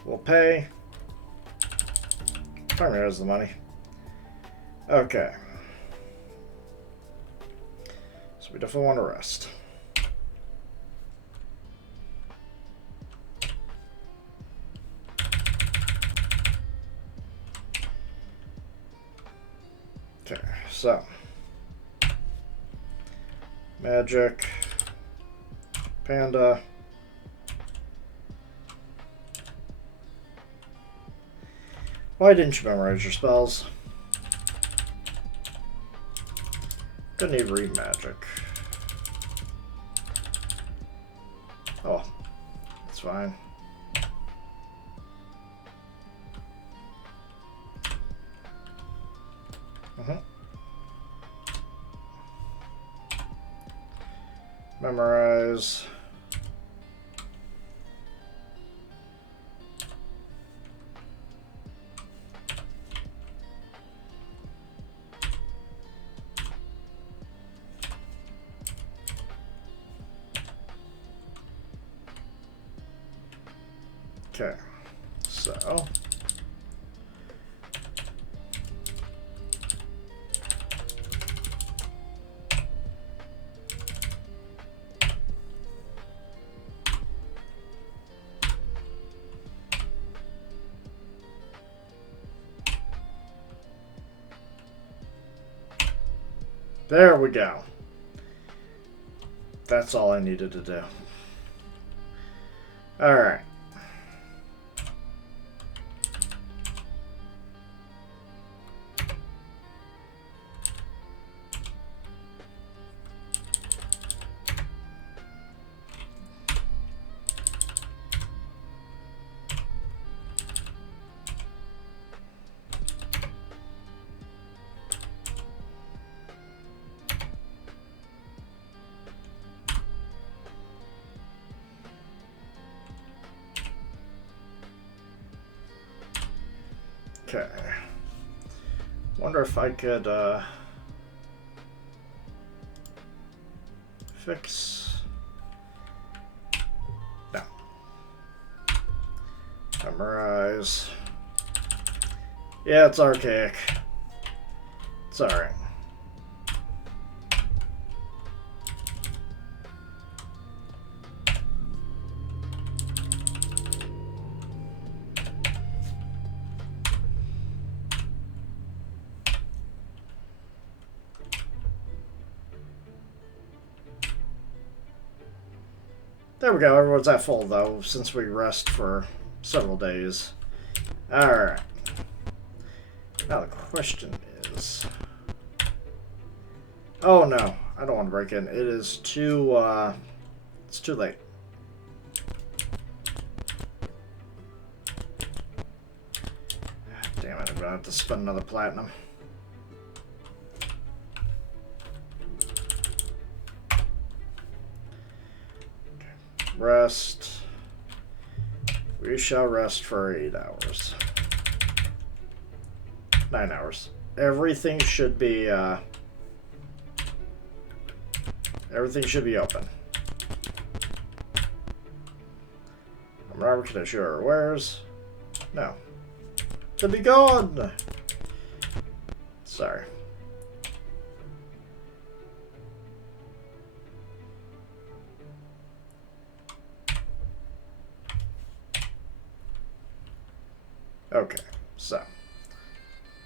We'll pay. Primary has the money. Okay. So we definitely want to rest. Okay, so magic, panda. Why didn't you memorize your spells? Couldn't even read magic. Oh, that's fine. Memorize. Okay, so there we go. That's all I needed to do. All right. Okay. Wonder if I could fix. No. Memorize. Yeah, it's archaic. It's alright. There we go, everyone's at full though, since we rest for several days. Alright. Now the question is... Oh no, I don't want to break in. It is too, it's too late. Damn it, I'm gonna have to spend another platinum. Rest. We shall rest for 8 hours. 9 hours. Everything should be open. Robert, can I show her wares? No. To be gone! Sorry. Okay, so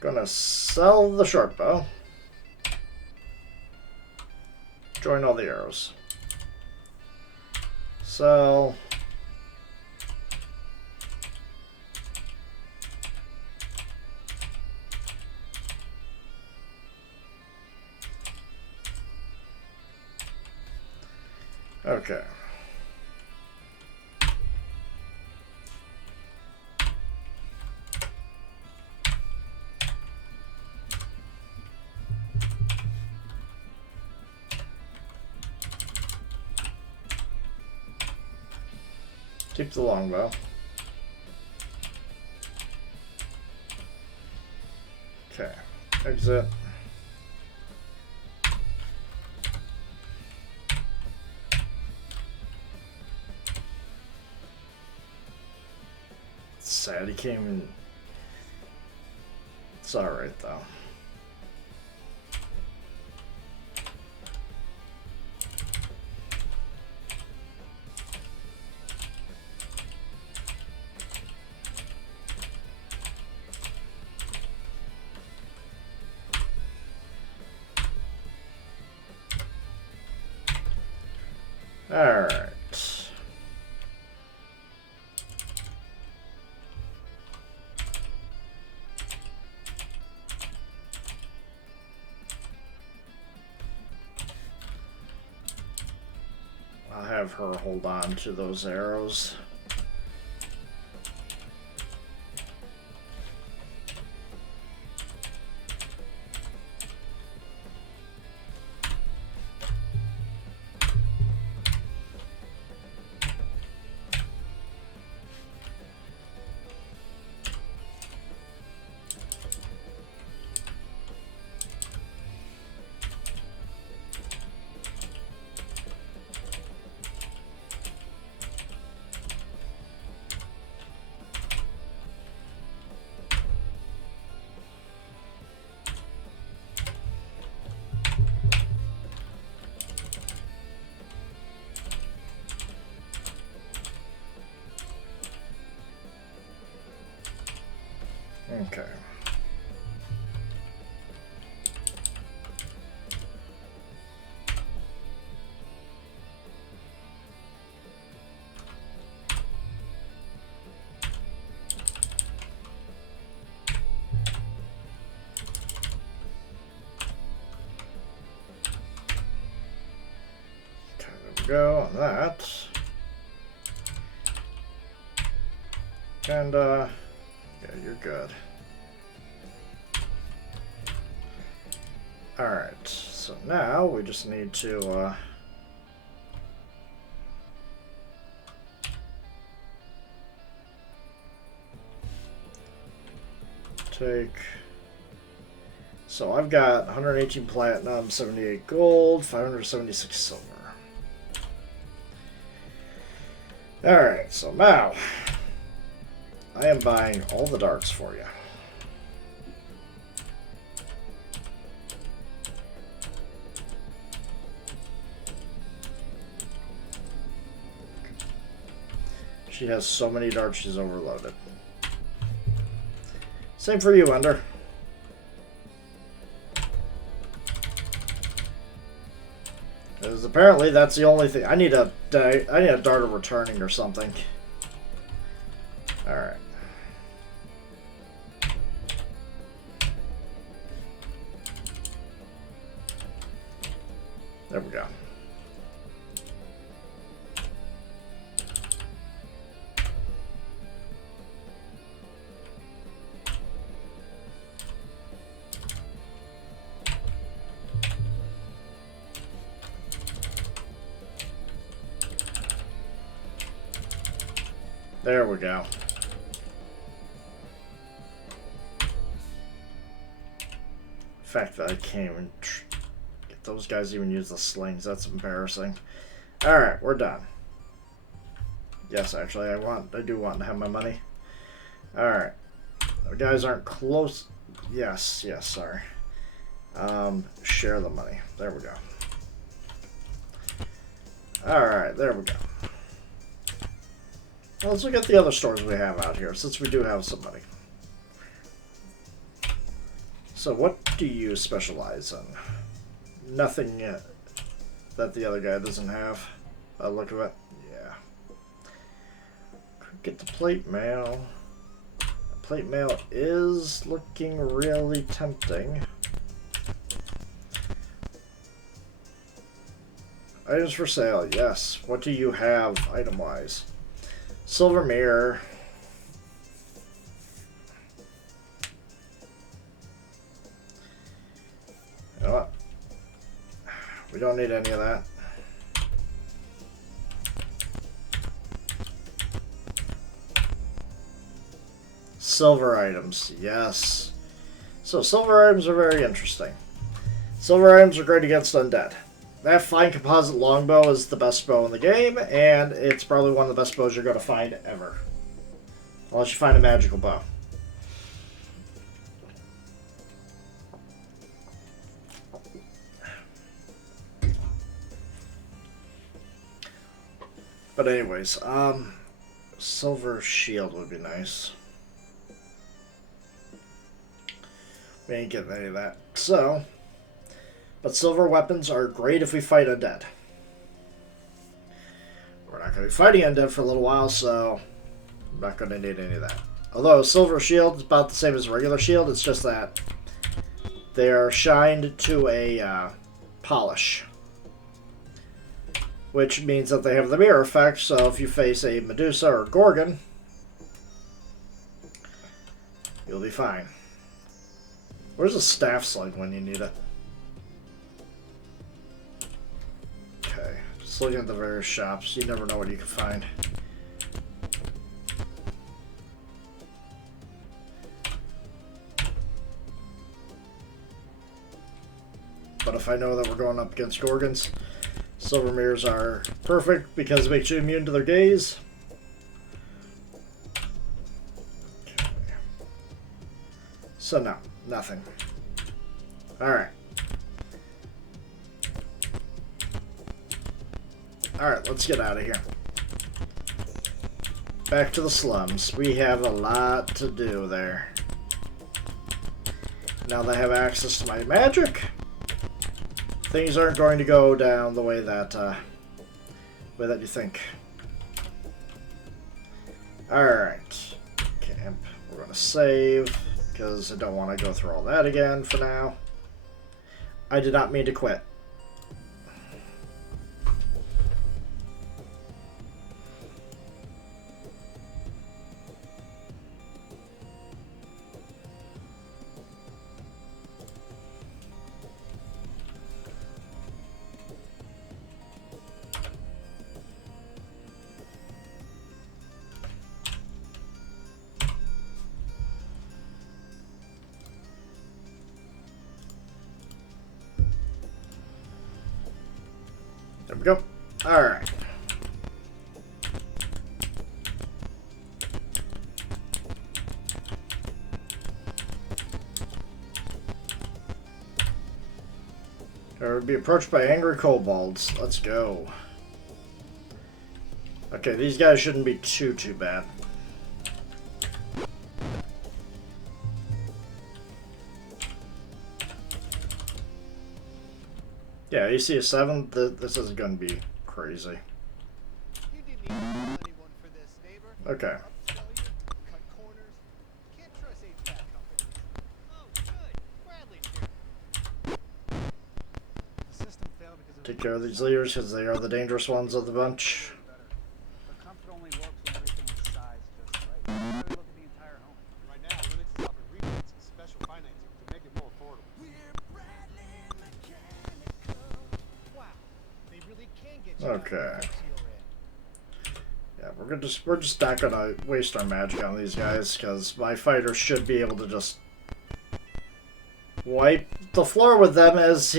gonna sell the short bow. Join all the arrows. Sell. Okay. Keep the longbow. Okay. Exit. Sad he came in. It's alright though. Alright. I'll have her hold on to those arrows. Okay. Okay, there we go on that. And, yeah, you're good. Alright, so now we just need to, take... So I've got 118 platinum, 78 gold, 576 silver. Alright, so now I am buying all the darts for you. She has so many darts, she's overloaded. Same for you, Ender. Because apparently that's the only thing. I need a dart of returning or something. Alright. There we go. There we go. The fact that I can't even get those guys even use the slings, that's embarrassing. Alright, we're done. Yes, actually, I do want to have my money. Alright. The guys aren't close. Yes, sorry. Share the money. There we go. Alright, there we go. Well, let's look at the other stores we have out here, since we do have some money. So what do you specialize in? Nothing yet that the other guy doesn't have. By the look of it. Yeah. Could get the plate mail. Plate mail is looking really tempting. Items for sale, yes. What do you have item-wise? Silver mirror. You know what? We don't need any of that. Silver items, yes. So silver items are very interesting. Silver items are great against undead. That fine composite longbow is the best bow in the game, and it's probably one of the best bows you're going to find ever. Unless you find a magical bow. But anyways, silver shield would be nice. We ain't getting any of that. So, but silver weapons are great if we fight undead. We're not going to be fighting undead for a little while, so I'm not going to need any of that. Although silver shield is about the same as regular shield, it's just that they are shined to a polish. Which means that they have the mirror effect, so if you face a Medusa or Gorgon, you'll be fine. Where's the staff slug when you need it? Okay, just looking at the various shops, you never know what you can find. But if I know that we're going up against Gorgons, silver mirrors are perfect because it makes you immune to their gaze. Okay. So no, nothing. Alright. Alright, let's get out of here. Back to the slums. We have a lot to do there. Now that I have access to my magic, things aren't going to go down the way that you think. Alright. Camp. We're going to save, because I don't want to go through all that again for now. I did not mean to quit. There we go. Alright. Or be approached by angry kobolds. Let's go. Okay, these guys shouldn't be too bad. Yeah, you see a 7, this isn't going to be crazy. You didn't even know anyone for this, neighbor. Okay. Sell you, cut corners. Can't trust HVAC companies. Oh, good. Bradley's here. The system failed because of Take care of these leaders because they are the dangerous ones of the bunch. The comfort only works when everything is sized just right. How do we look at the entire home? Right now, Linux is offering rebates and special financing to make it more affordable. Wow, they really can get you Okay. out of the Yeah, we're just not gonna waste our magic on these guys because my fighter should be able to just wipe the floor with them as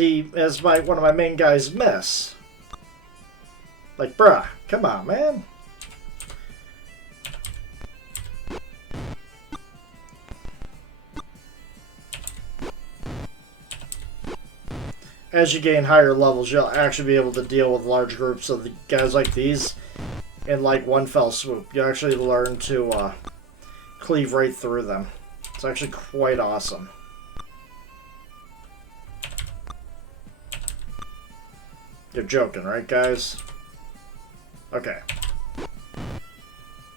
one of my main guys miss. Like, bruh, come on, man. As you gain higher levels, you'll actually be able to deal with large groups of the guys like these in like one fell swoop. You actually learn to cleave right through them. It's actually quite awesome. You're joking, right, guys? Okay.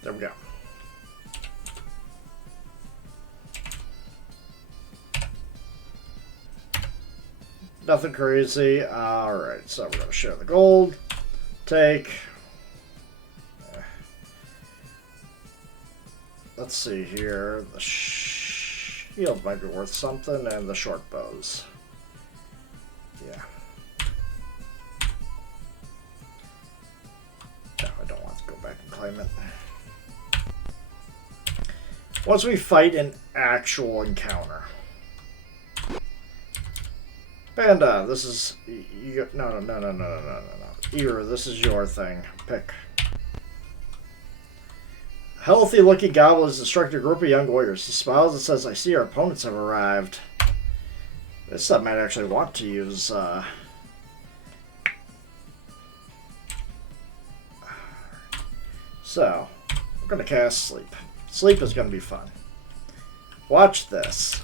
There we go. Nothing crazy. Alright, so we're going to share the gold. Take. Let's see here. The shield might be worth something, and the short bows. Yeah. No, I don't want to go back and claim it. Once we fight an actual encounter. Panda, this is no. Ear, this is your thing. Pick. Healthy-looking goblin has instructed a group of young warriors. He smiles and says, "I see our opponents have arrived." This stuff might actually want to use. So, we're gonna cast sleep. Sleep is gonna be fun. Watch this.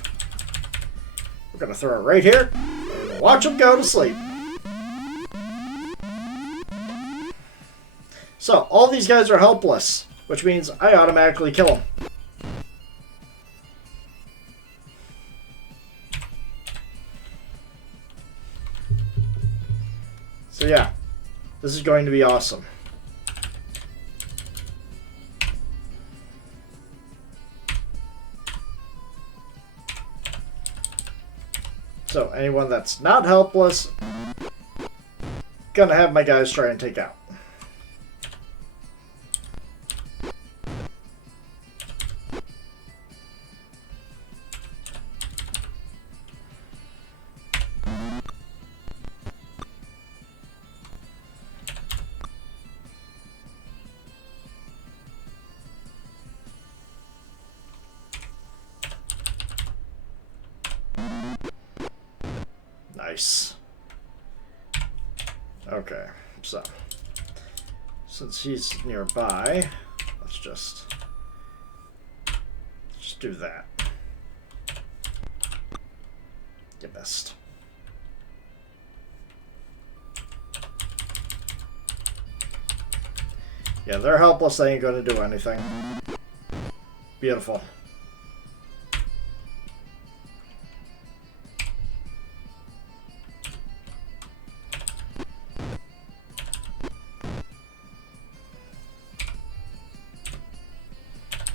We're gonna throw it right here. Watch them go to sleep. So, all these guys are helpless, which means I automatically kill them. So yeah, this is going to be awesome. So anyone that's not helpless, gonna have my guys try and take out. Nice. Okay, so since he's nearby, let's just do that. You missed. Yeah, they're helpless. They ain't going to do anything. Beautiful.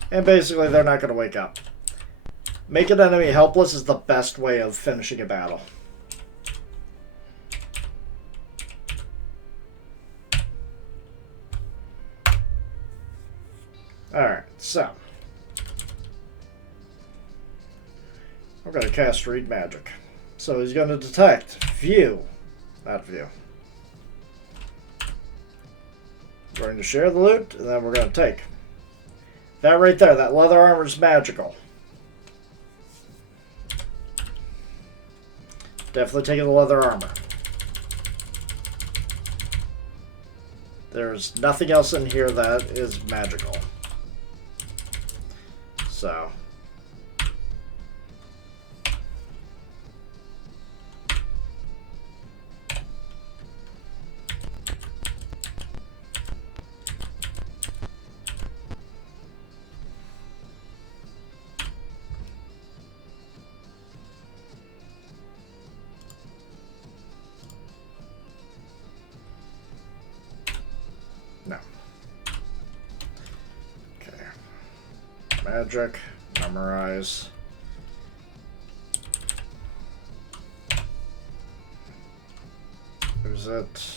And basically, they're not going to wake up. Make an enemy helpless is the best way of finishing a battle. Alright, so. We're going to cast Read Magic. So he's going to detect View. Not View. We're going to share the loot, and then we're going to take. That right there, that leather armor is magical. Definitely taking the leather armor. There's nothing else in here that is magical. So. No. Okay. Magic. Memorize. Who's it?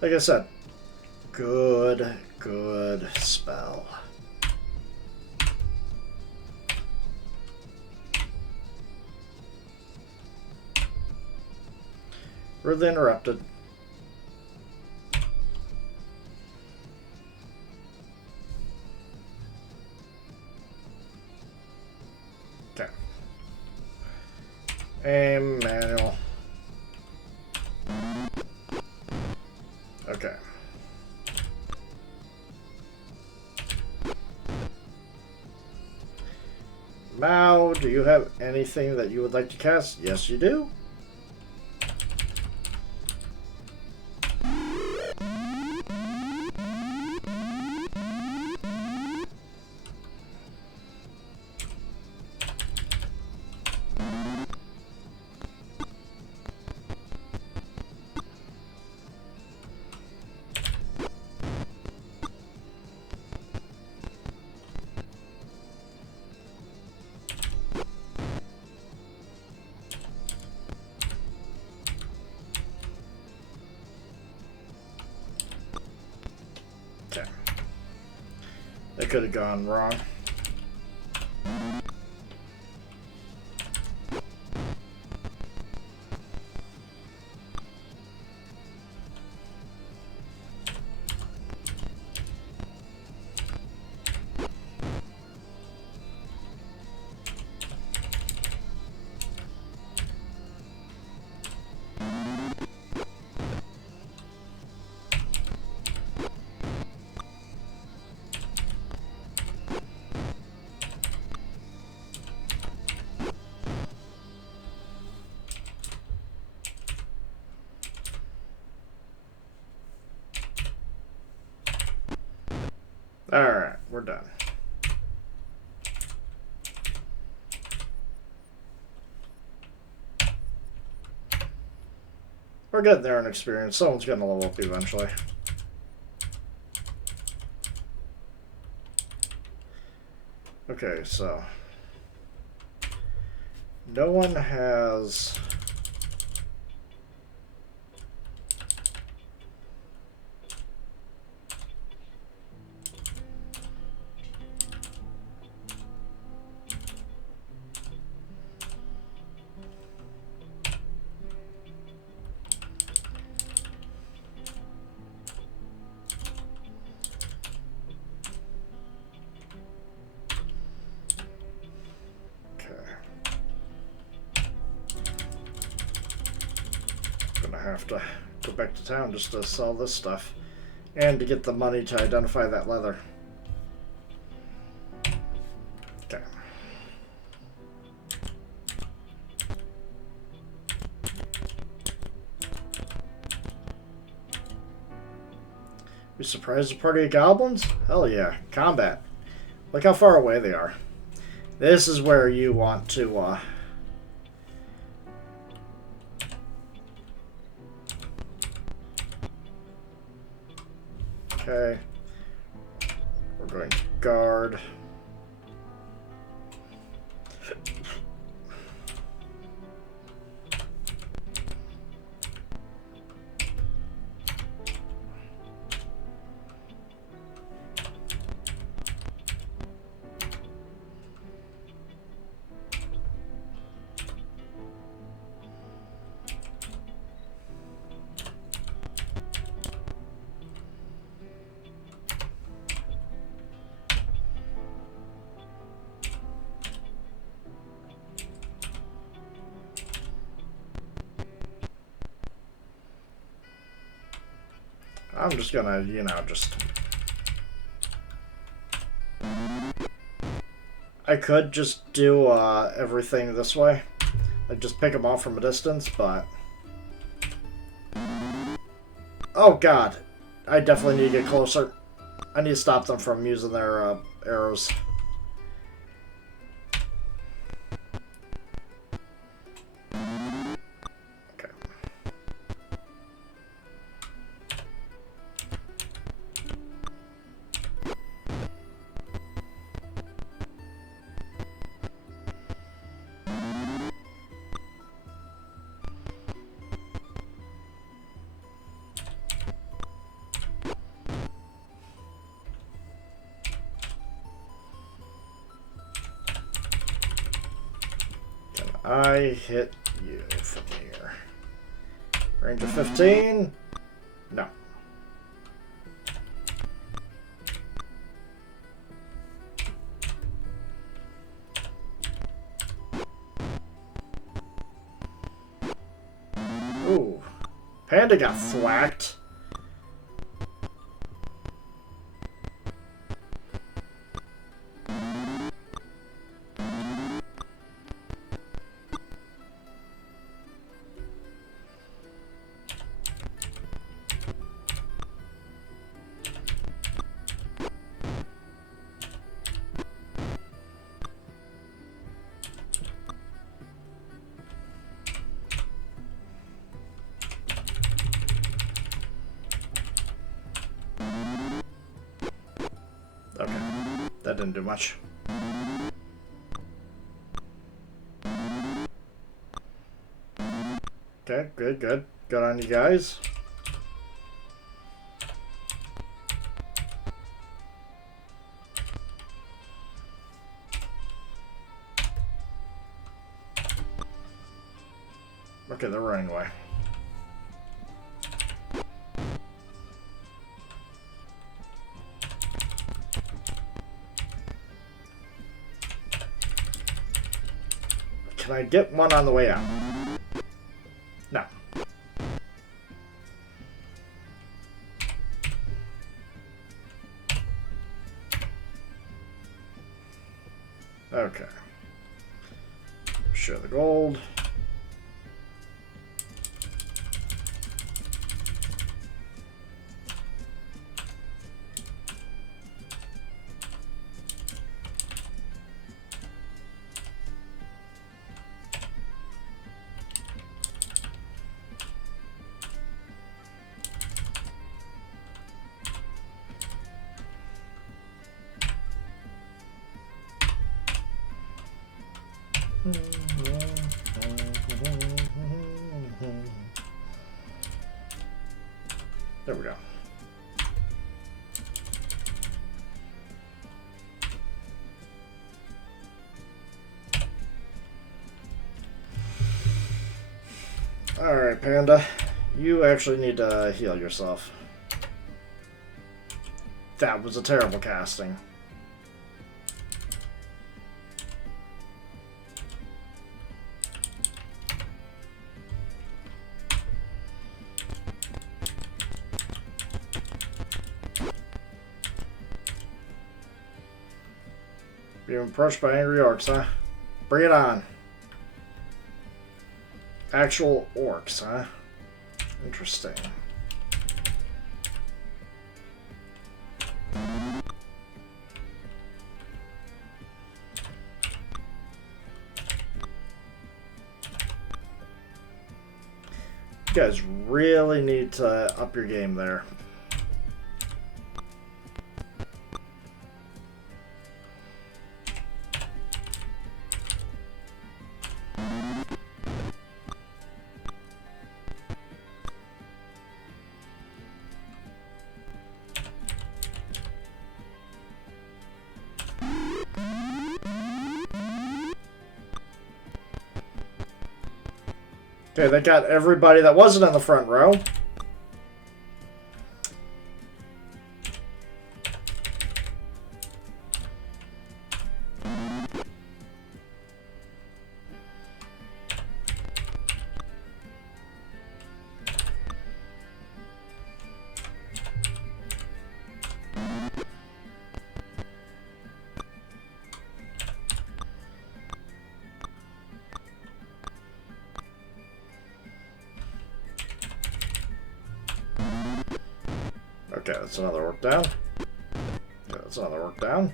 Like I said, good spell. Rudely interrupted. Okay. And manual. Okay. Mao, do you have anything that you would like to cast? Yes, you do. Okay. That could have gone wrong. Alright, we're done. We're getting there in experience. Someone's gonna level up eventually. Okay, so no one has have to go back to town just to sell this stuff and to get the money to identify that leather. Okay. We surprised a party of goblins? Hell yeah. Combat. Look how far away they are. This is where you want to okay. We're going to guard. I'm just gonna, just... I could just do everything this way. Like, just pick them off from a distance, but... Oh, God. I definitely need to get closer. I need to stop them from using their arrows. I hit you from here. Range of 15? No. Ooh. Panda got thwacked. That didn't do much. Okay, good, good. Good on you guys. Okay, they're running away. Can I get one on the way out? No. Okay. Share the gold. There we go. Alright, Panda. You actually need to heal yourself. That was a terrible casting. Being approached by angry orcs, huh? Bring it on. Actual orcs, huh? Interesting. You guys really need to up your game there. Okay, that got everybody that wasn't in the front row. Okay, that's another orc down. Okay, that's another orc down.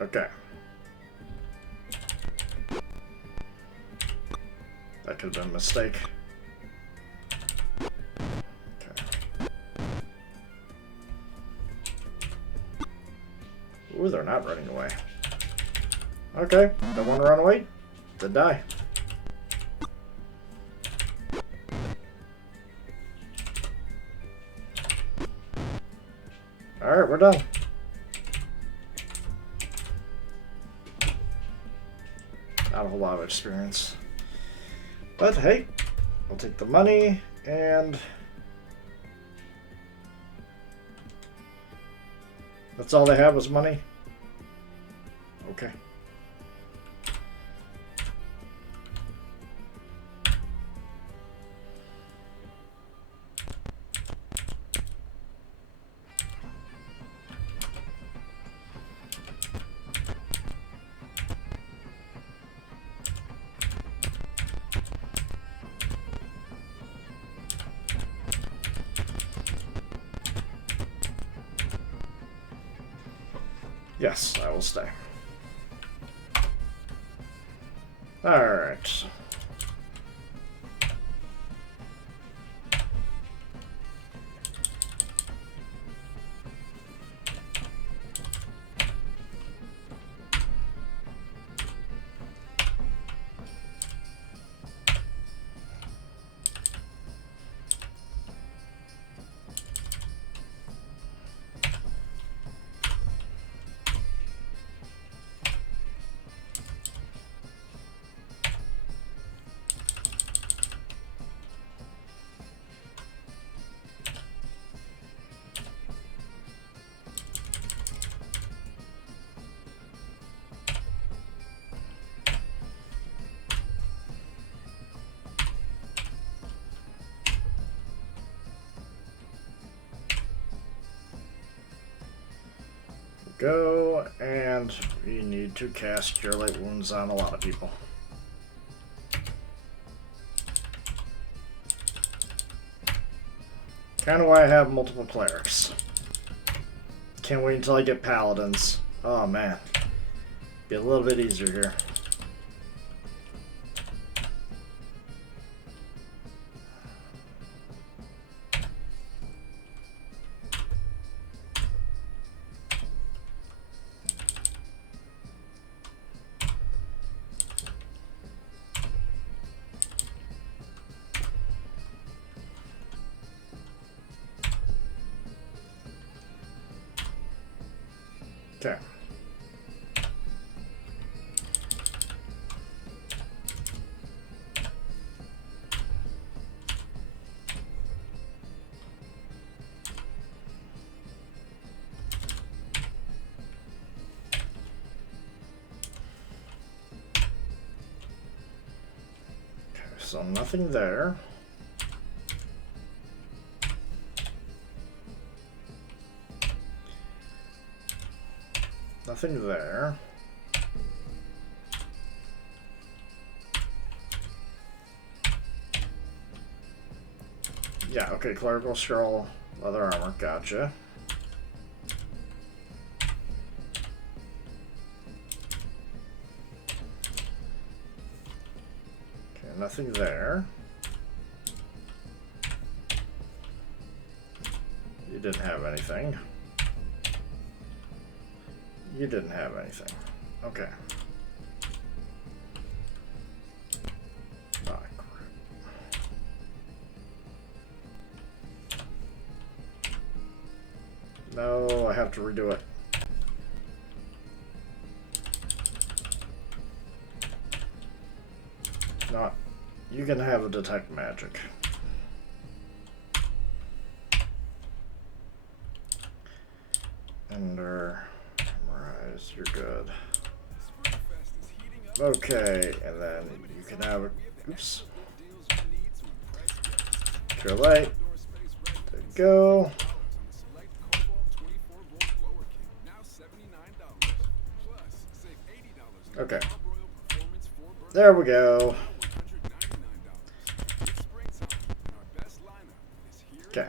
Okay. That could have been a mistake. Okay. Ooh, they're not running away. Okay, don't want to run away? Then die. Alright, we're done. Not a whole lot of experience. But hey, we'll take the money and that's all they have was money? Okay. Yes, I will stay. Alright. go, and we need to cast Cure Light Wounds on a lot of people. Kind of why I have multiple clerics. Can't wait until I get paladins. Oh man, be a little bit easier here. Okay. So nothing there. Nothing there. Yeah, okay, clerical scroll, leather armor, gotcha. Okay, nothing there. You didn't have anything. You didn't have anything. Okay. Ah, crap. No, I have to redo it. Not. You can have a detect magic. Ender. You're good. Okay, and then you can have a. Oops. Cure Light. There you go. Okay. There we go. Okay.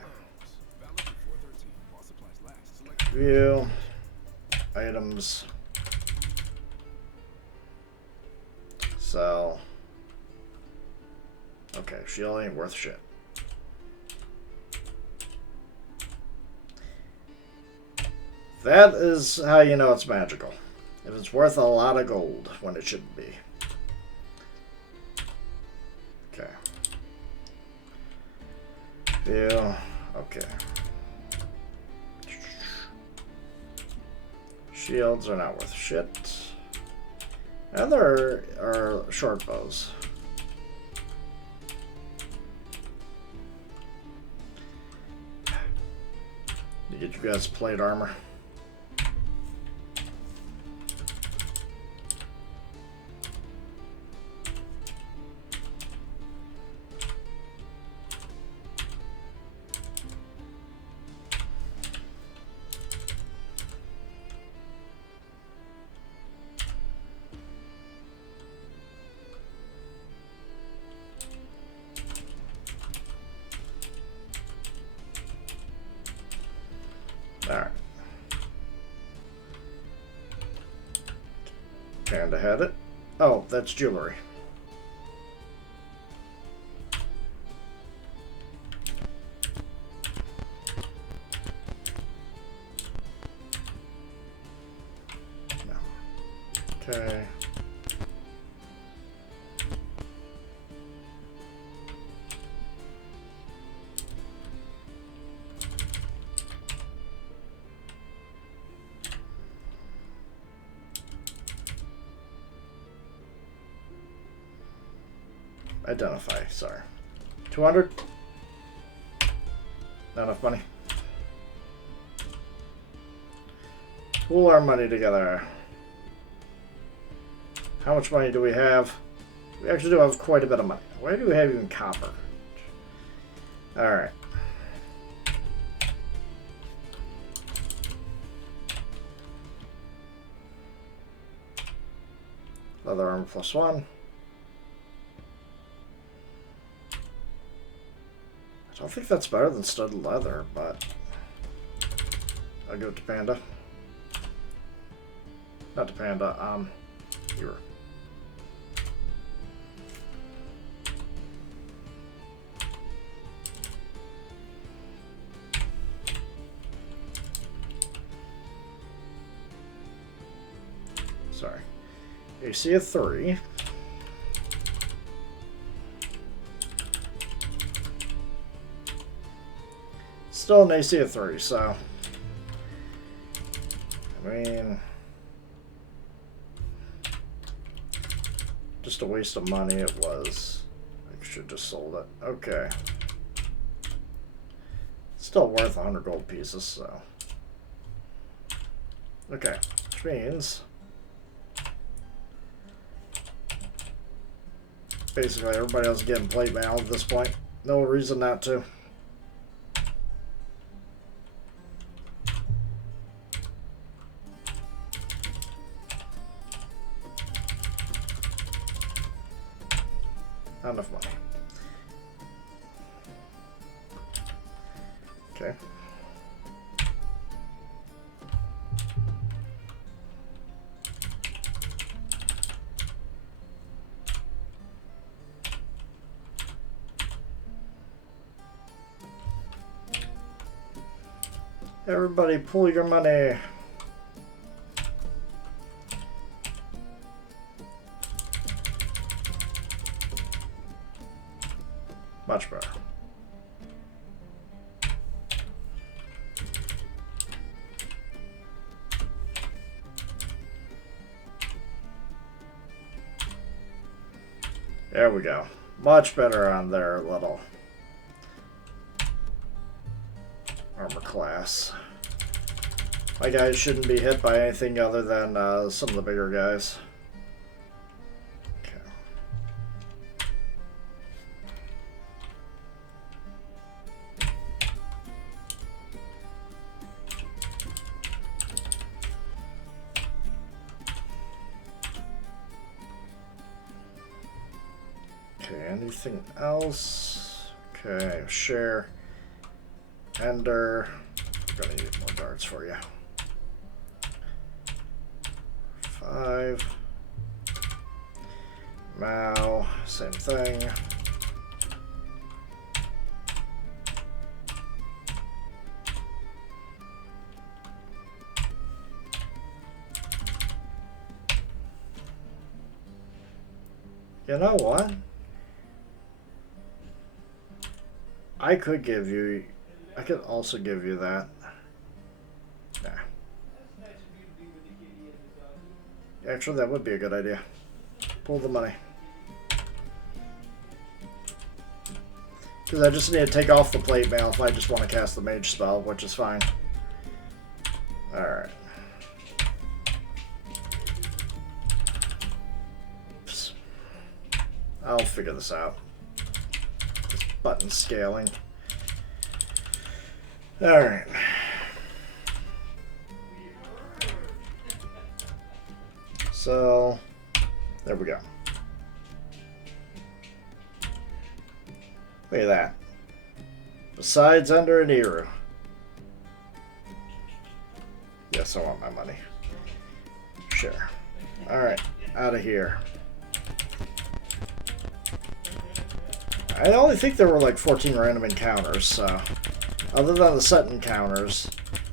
View. Items. Sell. Okay, shield ain't worth shit. That is how you know it's magical. If it's worth a lot of gold when it shouldn't be. Okay. View. Okay. Shields are not worth shit. And there are short bows. You get you guys plate armor. Alright. Kinda had it. Oh, that's jewelry. No. Okay. Identify, sorry. 200? Not enough money. Pool our money together. How much money do we have? We actually do have quite a bit of money. Why do we have even copper? Alright. Leather armor +1. I don't think that's better than studded leather, but I'll give it to Panda. Not to Panda, here. Sorry. AC of 3. Still an AC of 3, so I mean, just a waste of money it was. I should just sold it. Okay. Still worth 100 gold pieces, so. Okay, which means basically everybody else is getting plate mail at this point. No reason not to. Not enough money. Okay. Everybody pull your money. Much better. There we go. Much better on their little armor class. My guys shouldn't be hit by anything other than some of the bigger guys. Okay, anything else? Okay, share. Ender. I'm gonna need more darts for you. 5. Mao, same thing. You know what? I could give you, I could also give you that. Nah. Actually, that would be a good idea. Pull the money. Because I just need to take off the plate mail if I just want to cast the mage spell, which is fine. Alright. I'll figure this out. This button scaling. Alright. So, there we go. Look at that. Besides under an Eru. Yes, I want my money. Sure. Alright, out of here. I only think there were like 14 random encounters, so other than the set encounters,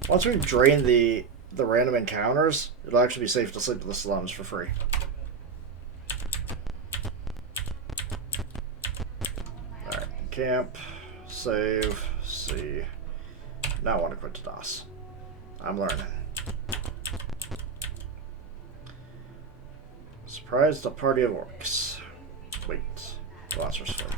once we've drained the random encounters, it'll actually be safe to sleep in the slums for free. Alright, camp, save, see. Now I want to quit to DOS. I'm learning. Surprised a party of orcs. Wait, Velociraptor's free.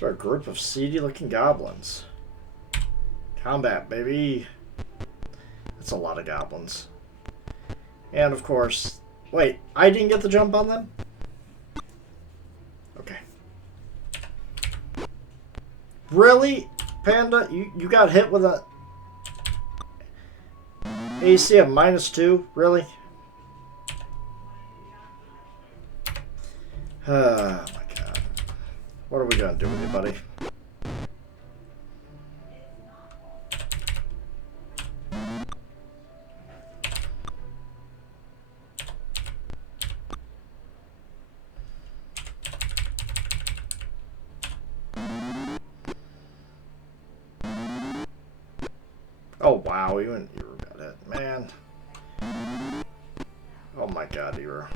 A group of seedy looking goblins. Combat, baby. That's a lot of goblins. And of course, Wait, I didn't get the jump on them? Okay. Really? Panda? You got hit with a AC of -2? Really? Oh my god. What are we gonna do with you, buddy? Oh wow, you got it, man. Oh my god, you were.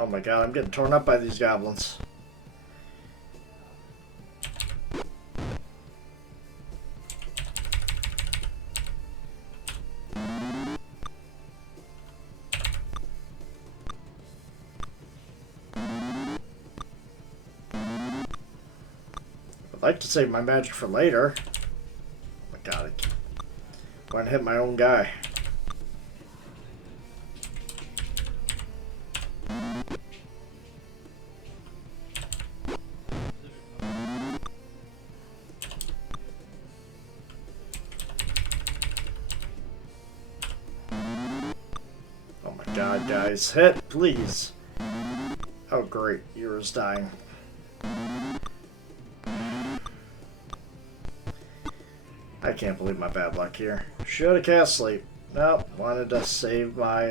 Oh my god, I'm getting torn up by these goblins. I'd like to save my magic for later. Oh my god, I'm going to hit my own guy. Oh my god, guys, hit, please. Oh great, Era's dying. I can't believe my bad luck here. Should have cast sleep. Nope, wanted to save my,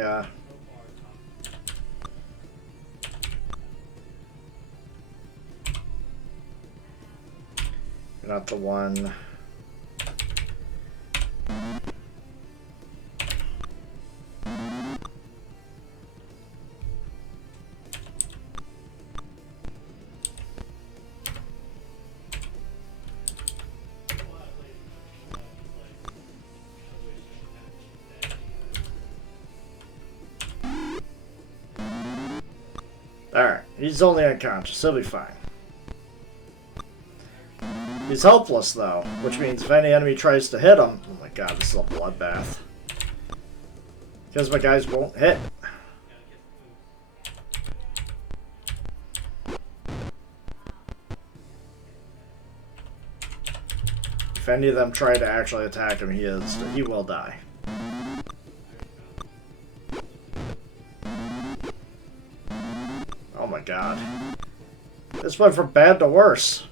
You're not the one. Alright, he's only unconscious. He'll be fine. He's helpless, though, which means if any enemy tries to hit him... Oh my god, this is a bloodbath. Because my guys won't hit. If any of them try to actually attack him, he will die. Oh my god. This went from bad to worse.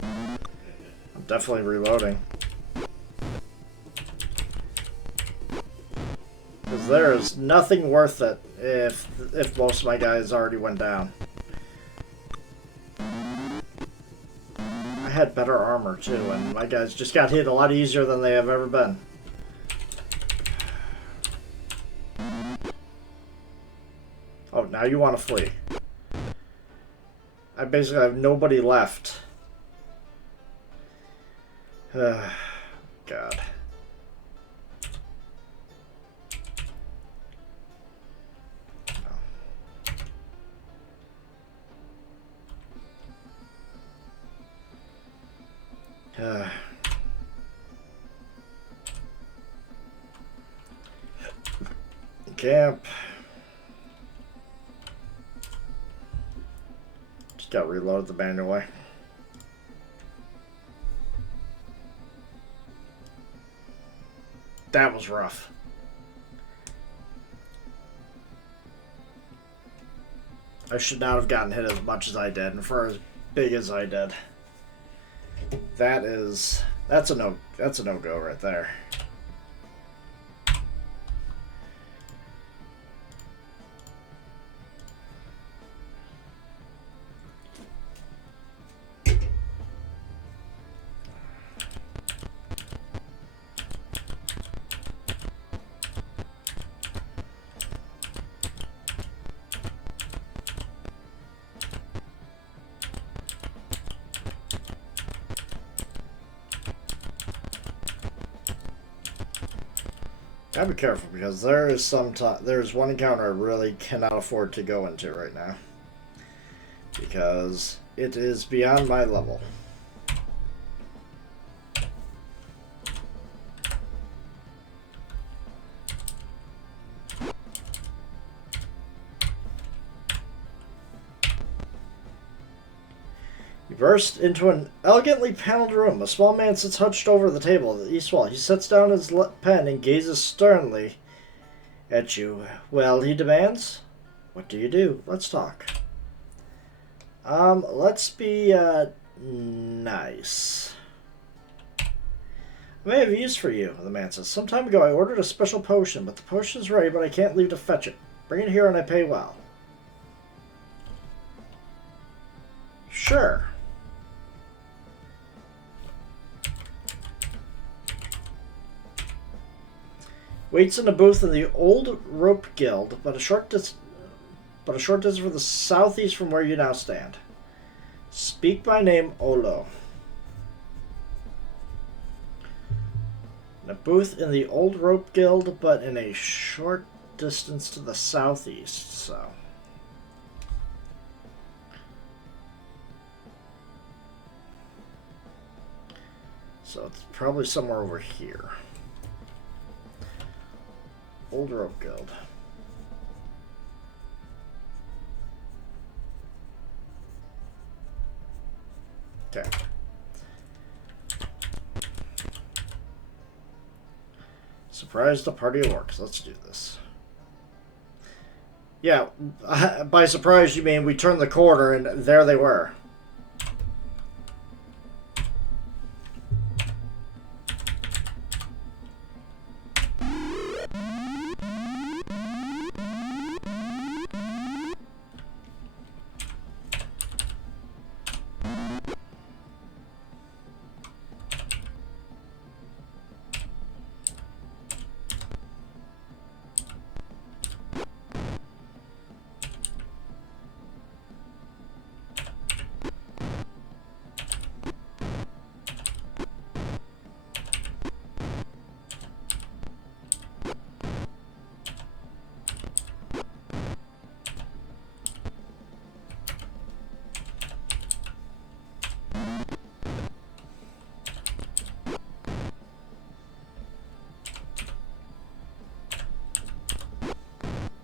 I'm definitely reloading. Because there is nothing worth it if most of my guys already went down. I had better armor too, and my guys just got hit a lot easier than they have ever been. Oh, now you want to flee. I basically have nobody left. God. Camp. Just got reloaded the band away. That was rough. I should not have gotten hit as much as I did, and for as big as I did. That's a no-go right there. Gotta be careful because there is there's one encounter I really cannot afford to go into right now because it is beyond my level. You burst into an elegantly paneled room. A small man sits hunched over the table at the east wall. He sets down his pen and gazes sternly at you. Well, he demands. What do you do? Let's talk. Let's be, nice. I may have use for you, the man says. Some time ago I ordered a special potion, but the potion is ready, but I can't leave to fetch it. Bring it here and I pay well. Sure. Waits in a booth in the old rope guild, but a short distance from the southeast from where you now stand. Speak my name, Olo. In a booth in the old rope guild, but in a short distance to the southeast, so. So it's probably somewhere over here. Old rope guild. Okay. Surprise the party of orcs. Let's do this. Yeah, by surprise you mean we turned the corner and there they were.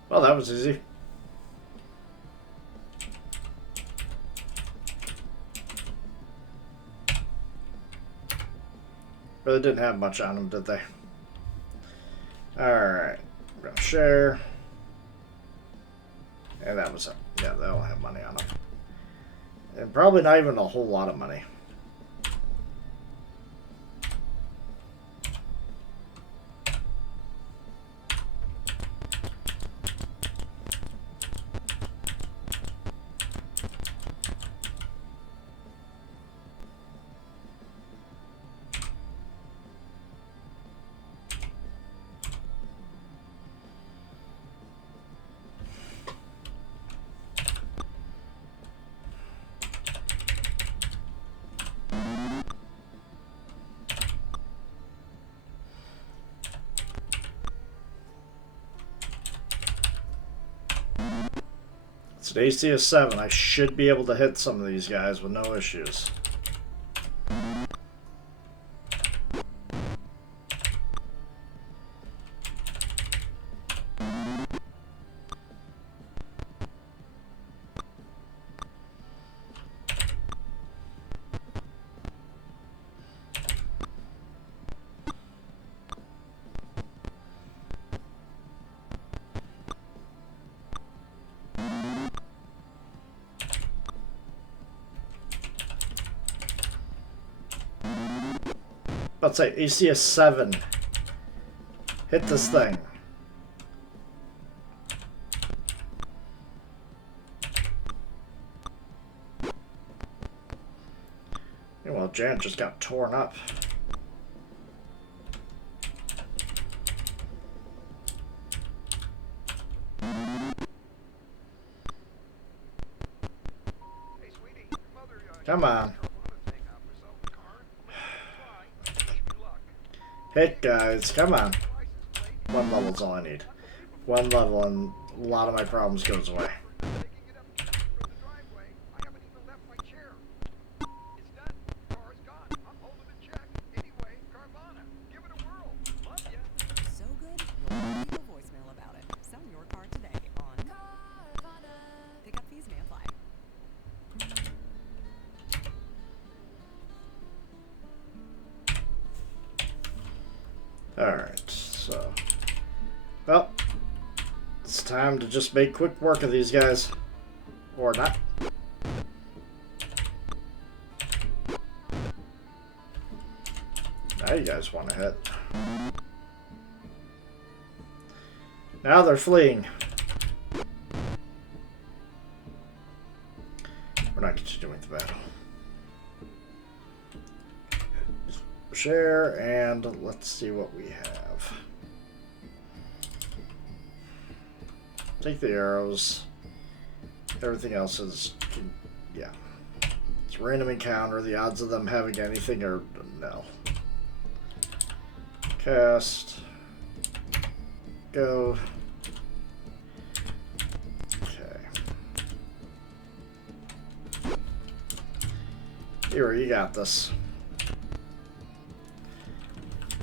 Well, that was easy. Really didn't have much on them, did they? Alright. We're gonna share. And that was it. Yeah, they don't have money on them. And probably not even a whole lot of money. It's an AC of 7. I should be able to hit some of these guys with no issues. Let's say AC is 7. Hit this thing. Yeah, well, Jan just got torn up. Hey, sweetie, your mother, Come on. take out herself a car. Try. Wish me luck. Hit, guys. Come on. License plate One level's all I need. One level and a lot of my problems goes away. Taking it up from the driveway. I haven't even left my chair. It's done. Car's gone. I'm holding a check. Anyway, Carvana, give it a whirl. Love ya. So good, you'll leave a voicemail about it. Sell your car today on Carvana. Pickup fees may apply. Alright, so... Well, it's time to just make quick work of these guys. Or not. Now you guys want to hit. Now they're fleeing. We're not continuing the battle. Share, and let's see what we have. Take the arrows. Everything else is, yeah. It's random encounter. The odds of them having anything are no. Cast. Go. Okay. Here, you got this.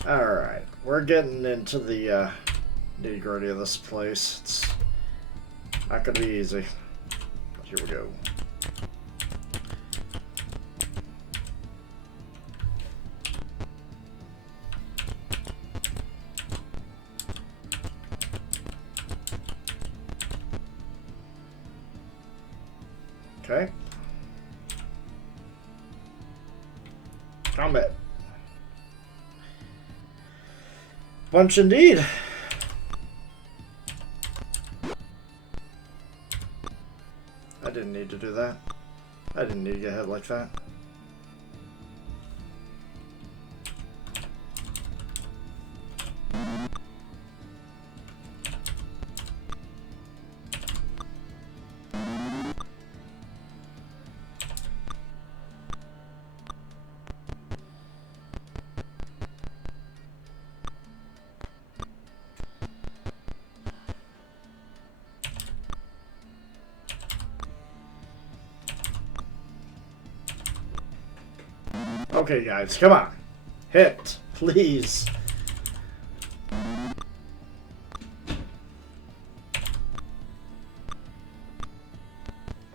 Alright, we're getting into the nitty-gritty of this place. It's not gonna be easy. But here we go. Okay. Combat. Bunch indeed. I didn't need to do that. I didn't need to get hit like that. Okay, guys, come on. Hit, please.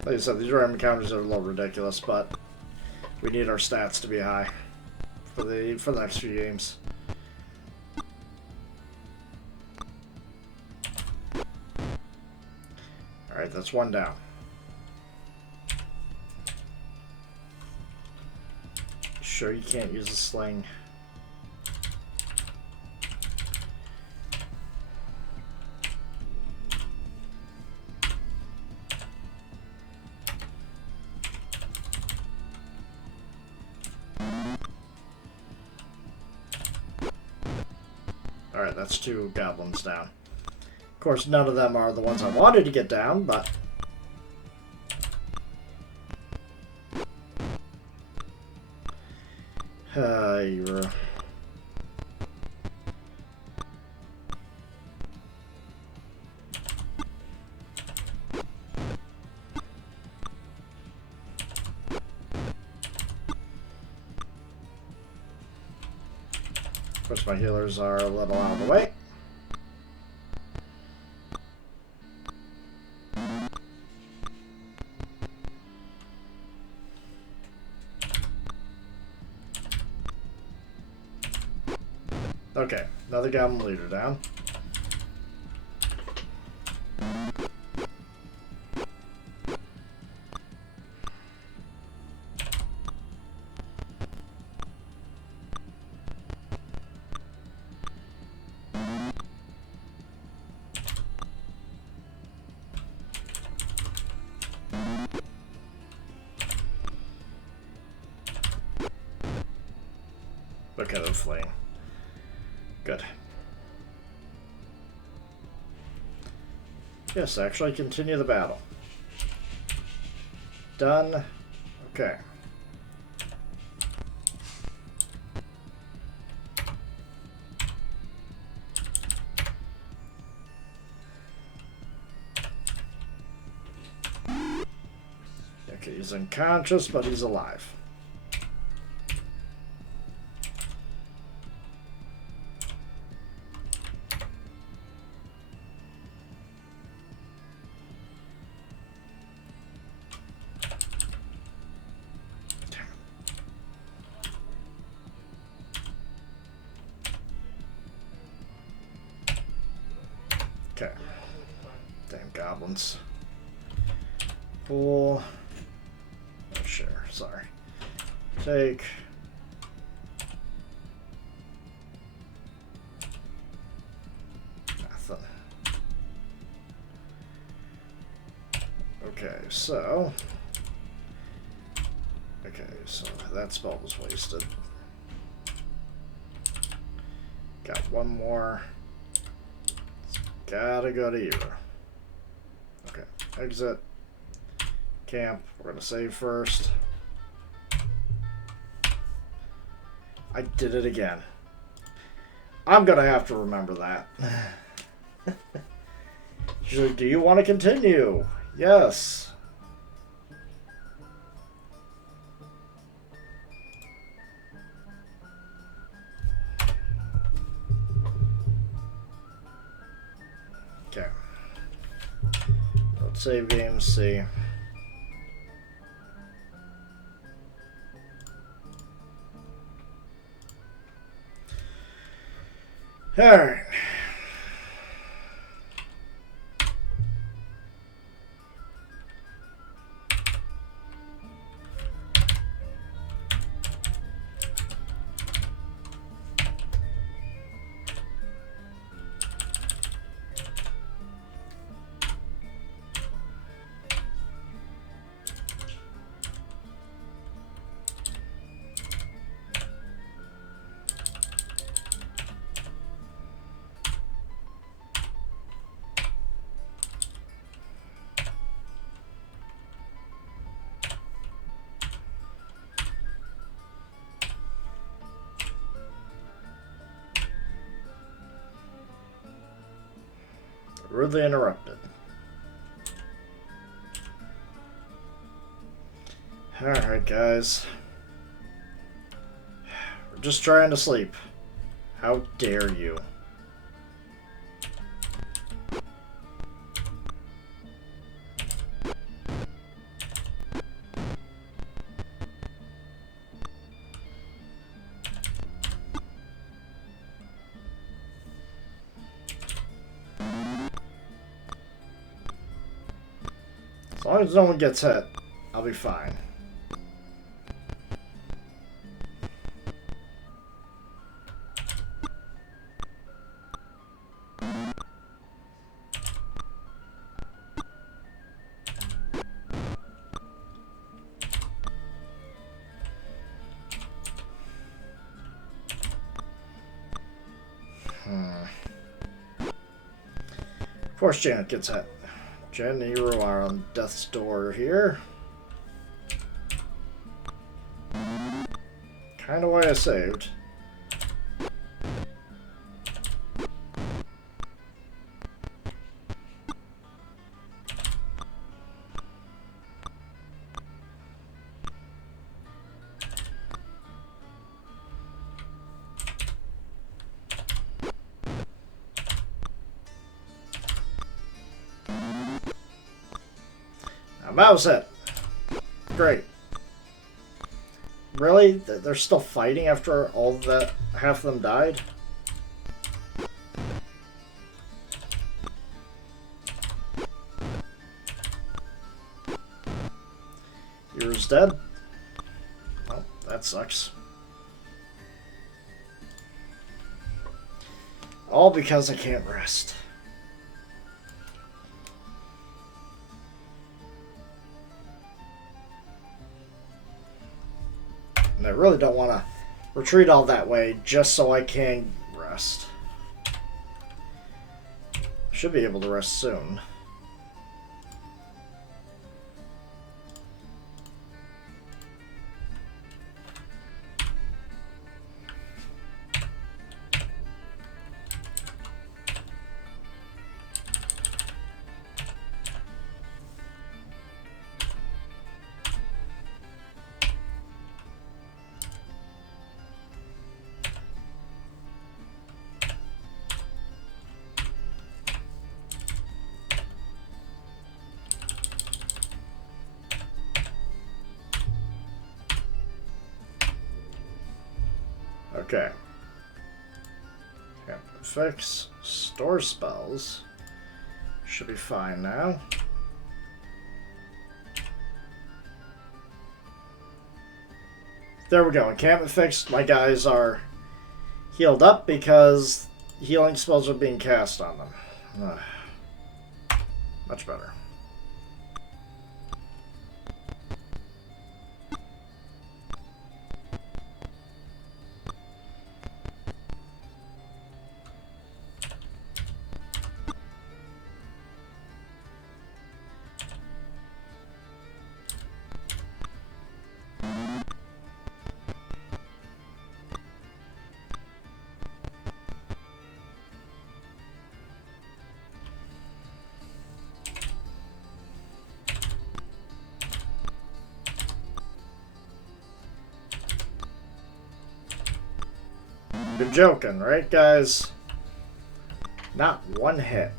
Like I said, these random encounters are a little ridiculous, but we need our stats to be high for the next few games. Alright, that's one down. Sure you can't use a sling. Alright, that's 2 goblins down. Of course, none of them are the ones I wanted to get down, but... you're... Of course, my healers are a little out of the way. Okay, another goblin leader down. Look at them fleeing. Good. Yes, actually continue the battle. Done. Okay. Okay, he's unconscious, but he's alive. Okay. Damn goblins. Pull. Oh, share. Sorry. Take. Nothing. Okay, so. Okay, so that spell was wasted. Got one more. Gotta go to Eero. Okay, exit. Camp. We're gonna save first. I did it again. I'm gonna have to remember that. She's like, do you want to continue? Yes. Okay. Let's save game, see. Alright. Rudely interrupted. Alright, guys. We're just trying to sleep. How dare you? As long as no one gets hit, I'll be fine. Of course Janet gets hit. Jen and Eero are on death's door here. Kinda why I saved. That was it. Great. Really? They're still fighting after all that? Half of them died? Yours dead? Oh, that sucks. All because I can't rest. And I really don't want to retreat all that way just so I can rest. Should be able to rest soon. Okay. Fix store spells. Should be fine now. There we go. Encampment fixed. My guys are healed up because healing spells are being cast on them. Much better. You're joking, right, guys? Not one hit.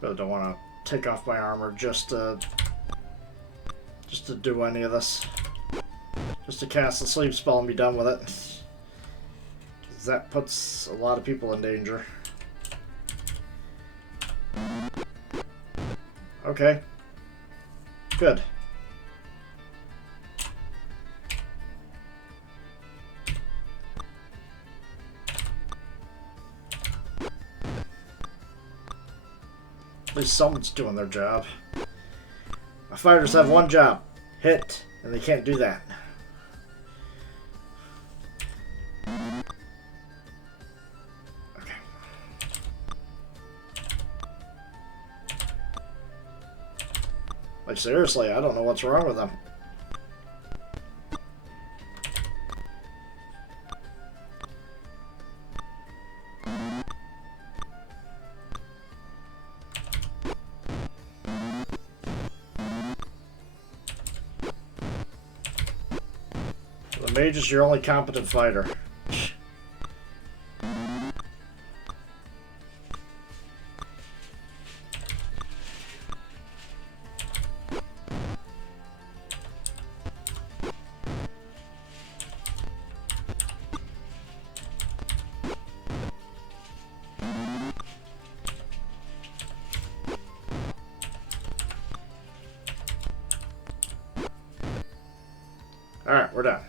Really don't want to take off my armor just to do any of this. Just to cast the sleep spell and be done with it. 'Cause that puts a lot of people in danger. Okay. Good. At least someone's doing their job. My fighters have one job. Hit. And they can't do that. Okay. Like, seriously, I don't know what's wrong with them. The mage is your only competent fighter. Alright, we're done.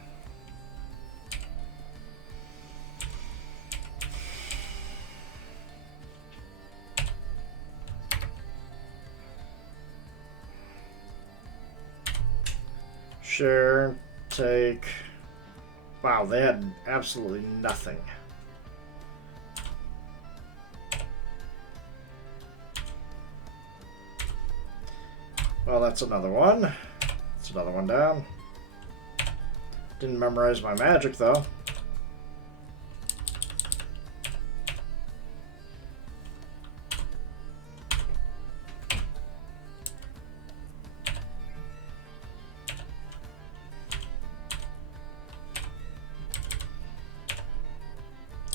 Share, take. Wow, they had absolutely nothing. Well, that's another one. That's another one down. Didn't memorize my magic, though.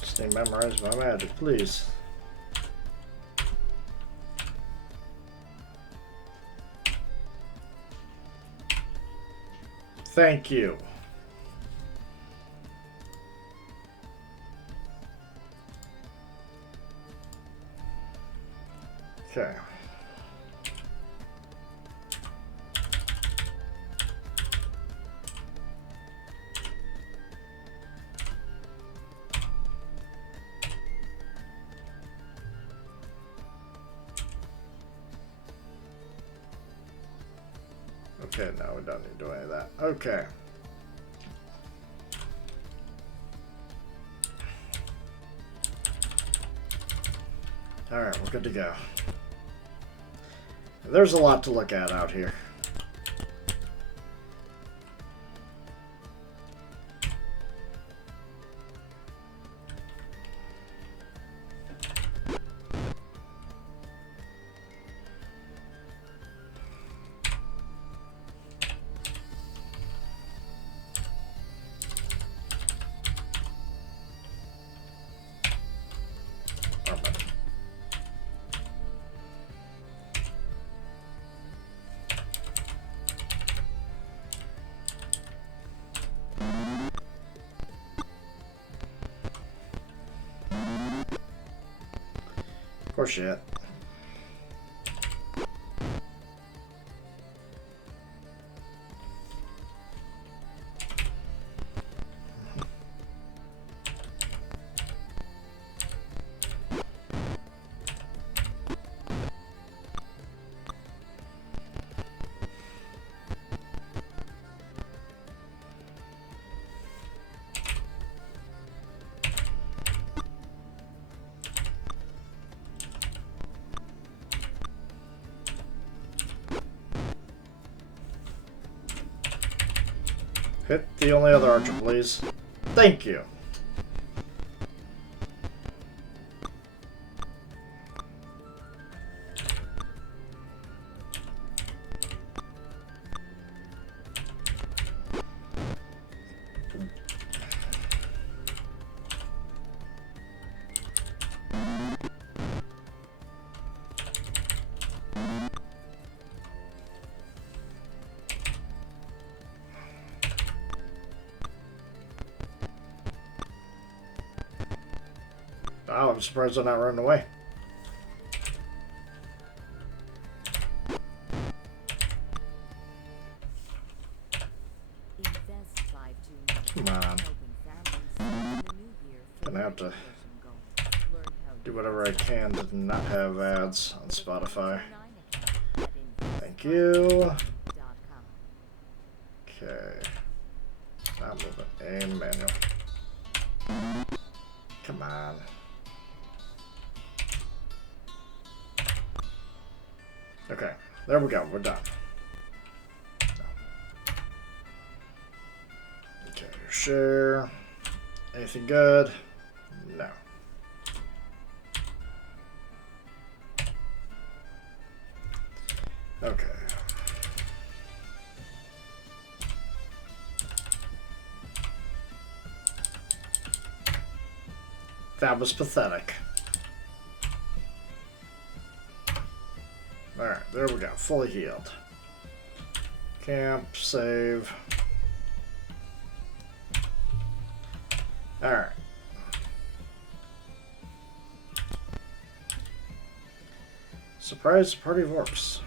Stay memorize my magic, please. Thank you. Okay. Okay, no, we don't need to do any of that. Okay. Alright, we're good to go. There's a lot to look at out here. course you hit. Hit the only other archer, please. Thank you. Oh, I'm surprised they're not running away. Invest 529. Come on. Helping families start the new year for Gonna have to education goals. Learn how do you whatever I can to not have ads on Spotify. 529 account at Thank you. invest529.com. Okay. Now moving. Aim manual. Come on. Okay. There we go. We're done. Okay. Share. Anything good? No. Okay. That was pathetic. Alright, there we go. Fully healed. Camp, save. Alright. Surprise party of orcs.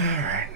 Alright.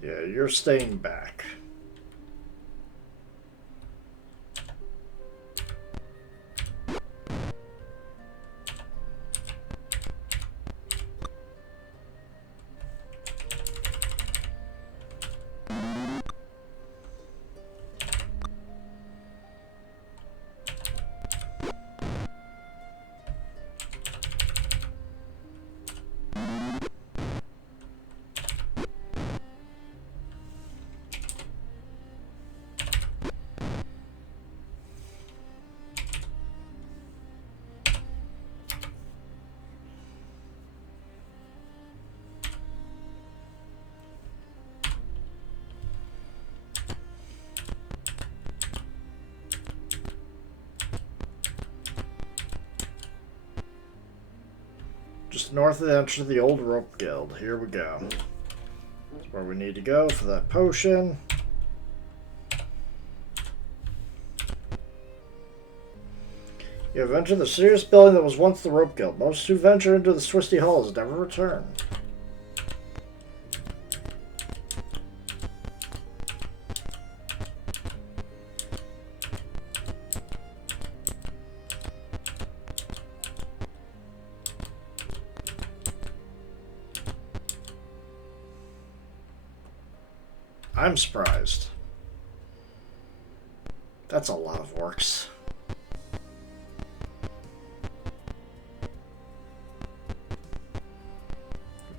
Yeah, you're staying back. Just north of the entrance of the old rope guild. Here we go. That's where we need to go for that potion. You have entered the serious building that was once the Rope Guild. Most who venture into the twisty halls never return. I'm surprised. That's a lot of orcs.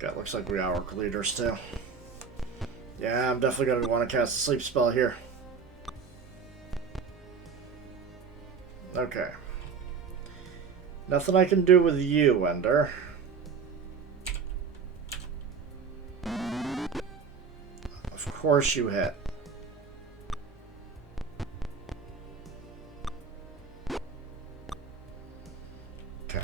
Okay, looks like we are orc leaders too. Yeah, I'm definitely going to want to cast a sleep spell here. Okay. Nothing I can do with you, Ender. Of course you hit. Okay.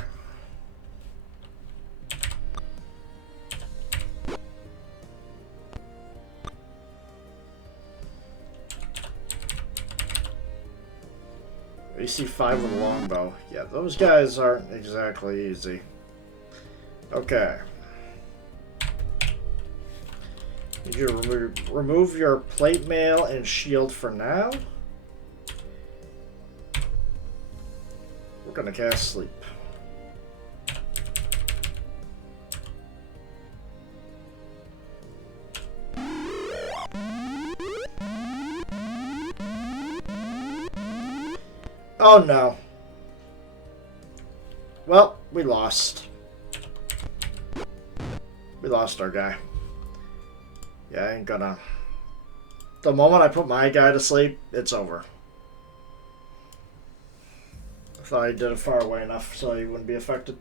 AC 5 with a longbow. Yeah, those guys aren't exactly easy. Okay. Need you to remove your plate mail and shield for now. We're gonna cast sleep. Oh no. Well, we lost. We lost our guy. Yeah, I ain't gonna... The moment I put my guy to sleep, it's over. I thought I did it far away enough so he wouldn't be affected.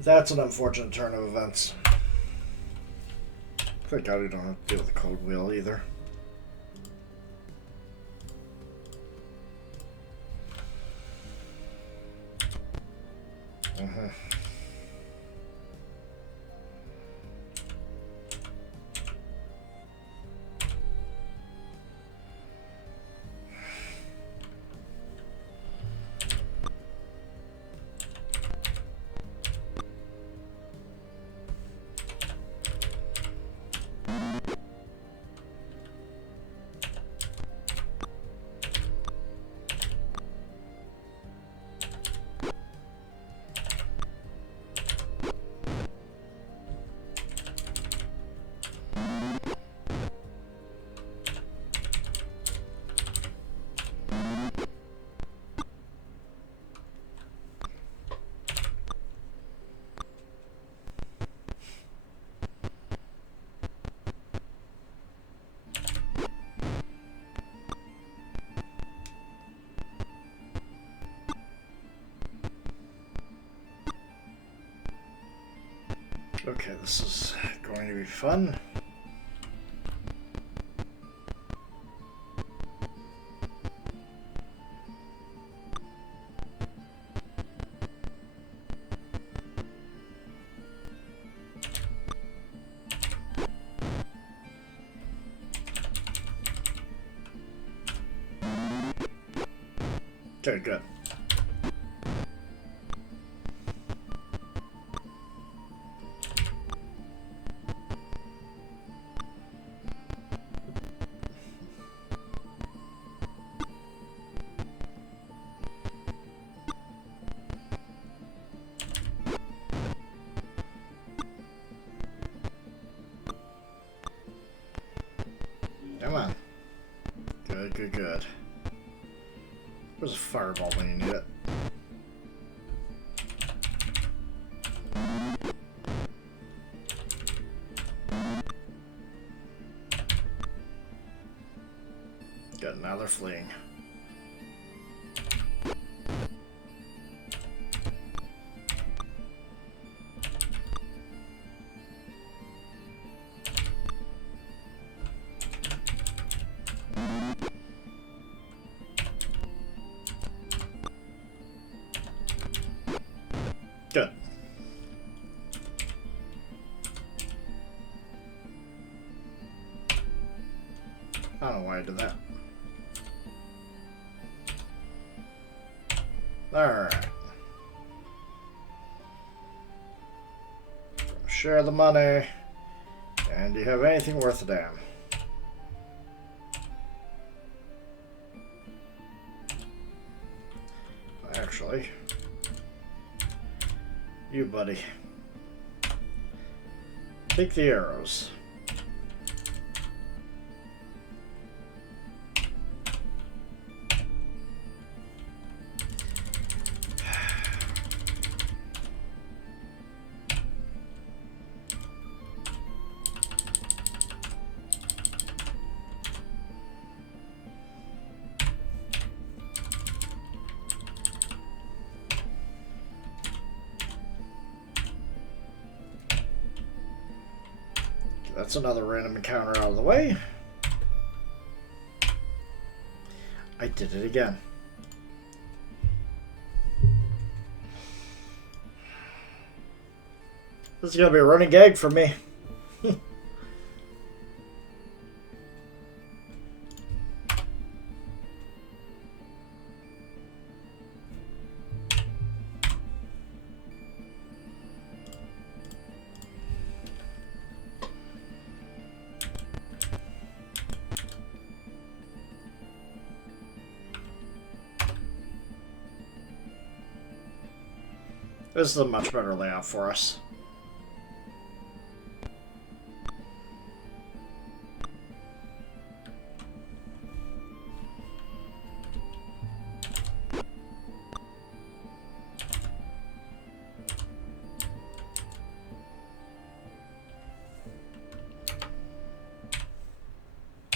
That's an unfortunate turn of events. Thank God we don't have to deal with the code wheel either. Okay, this is going to be fun. Okay, good. Come on. Good, good, good. Where's a fireball when you need it? Good, now they're fleeing. Good. I don't know why I did that. Alright. Share the money. And do you have anything worth a damn? Actually, you, buddy. Take the arrows. That's another random encounter out of the way. I did it again. This is going to be a running gag for me. This is a much better layout for us.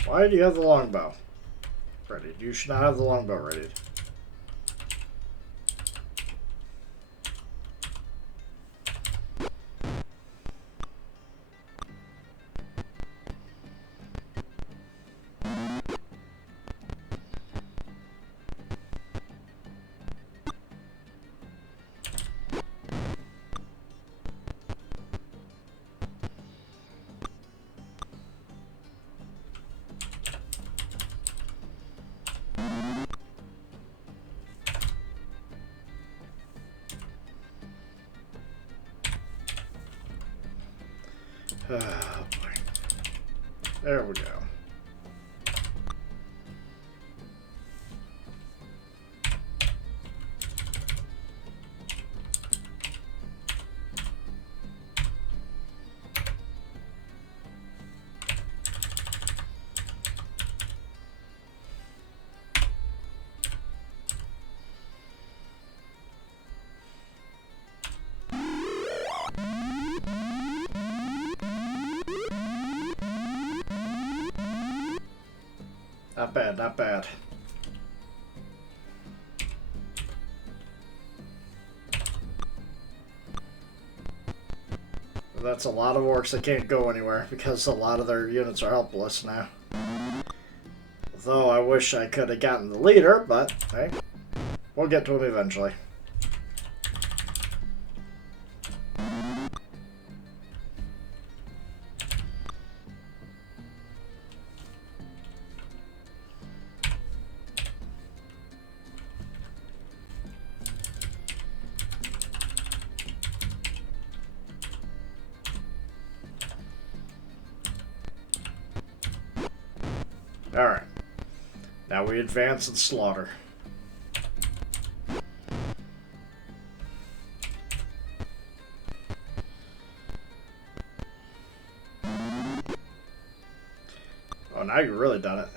Why do you have the longbow ready? You should not have the longbow ready. Oh, boy. There we go. Not bad, not bad. That's a lot of orcs that can't go anywhere because a lot of their units are helpless now. Though I wish I could have gotten the leader, but hey, we'll get to him eventually. Alright. Now we advance and slaughter. Oh, now you've really done it.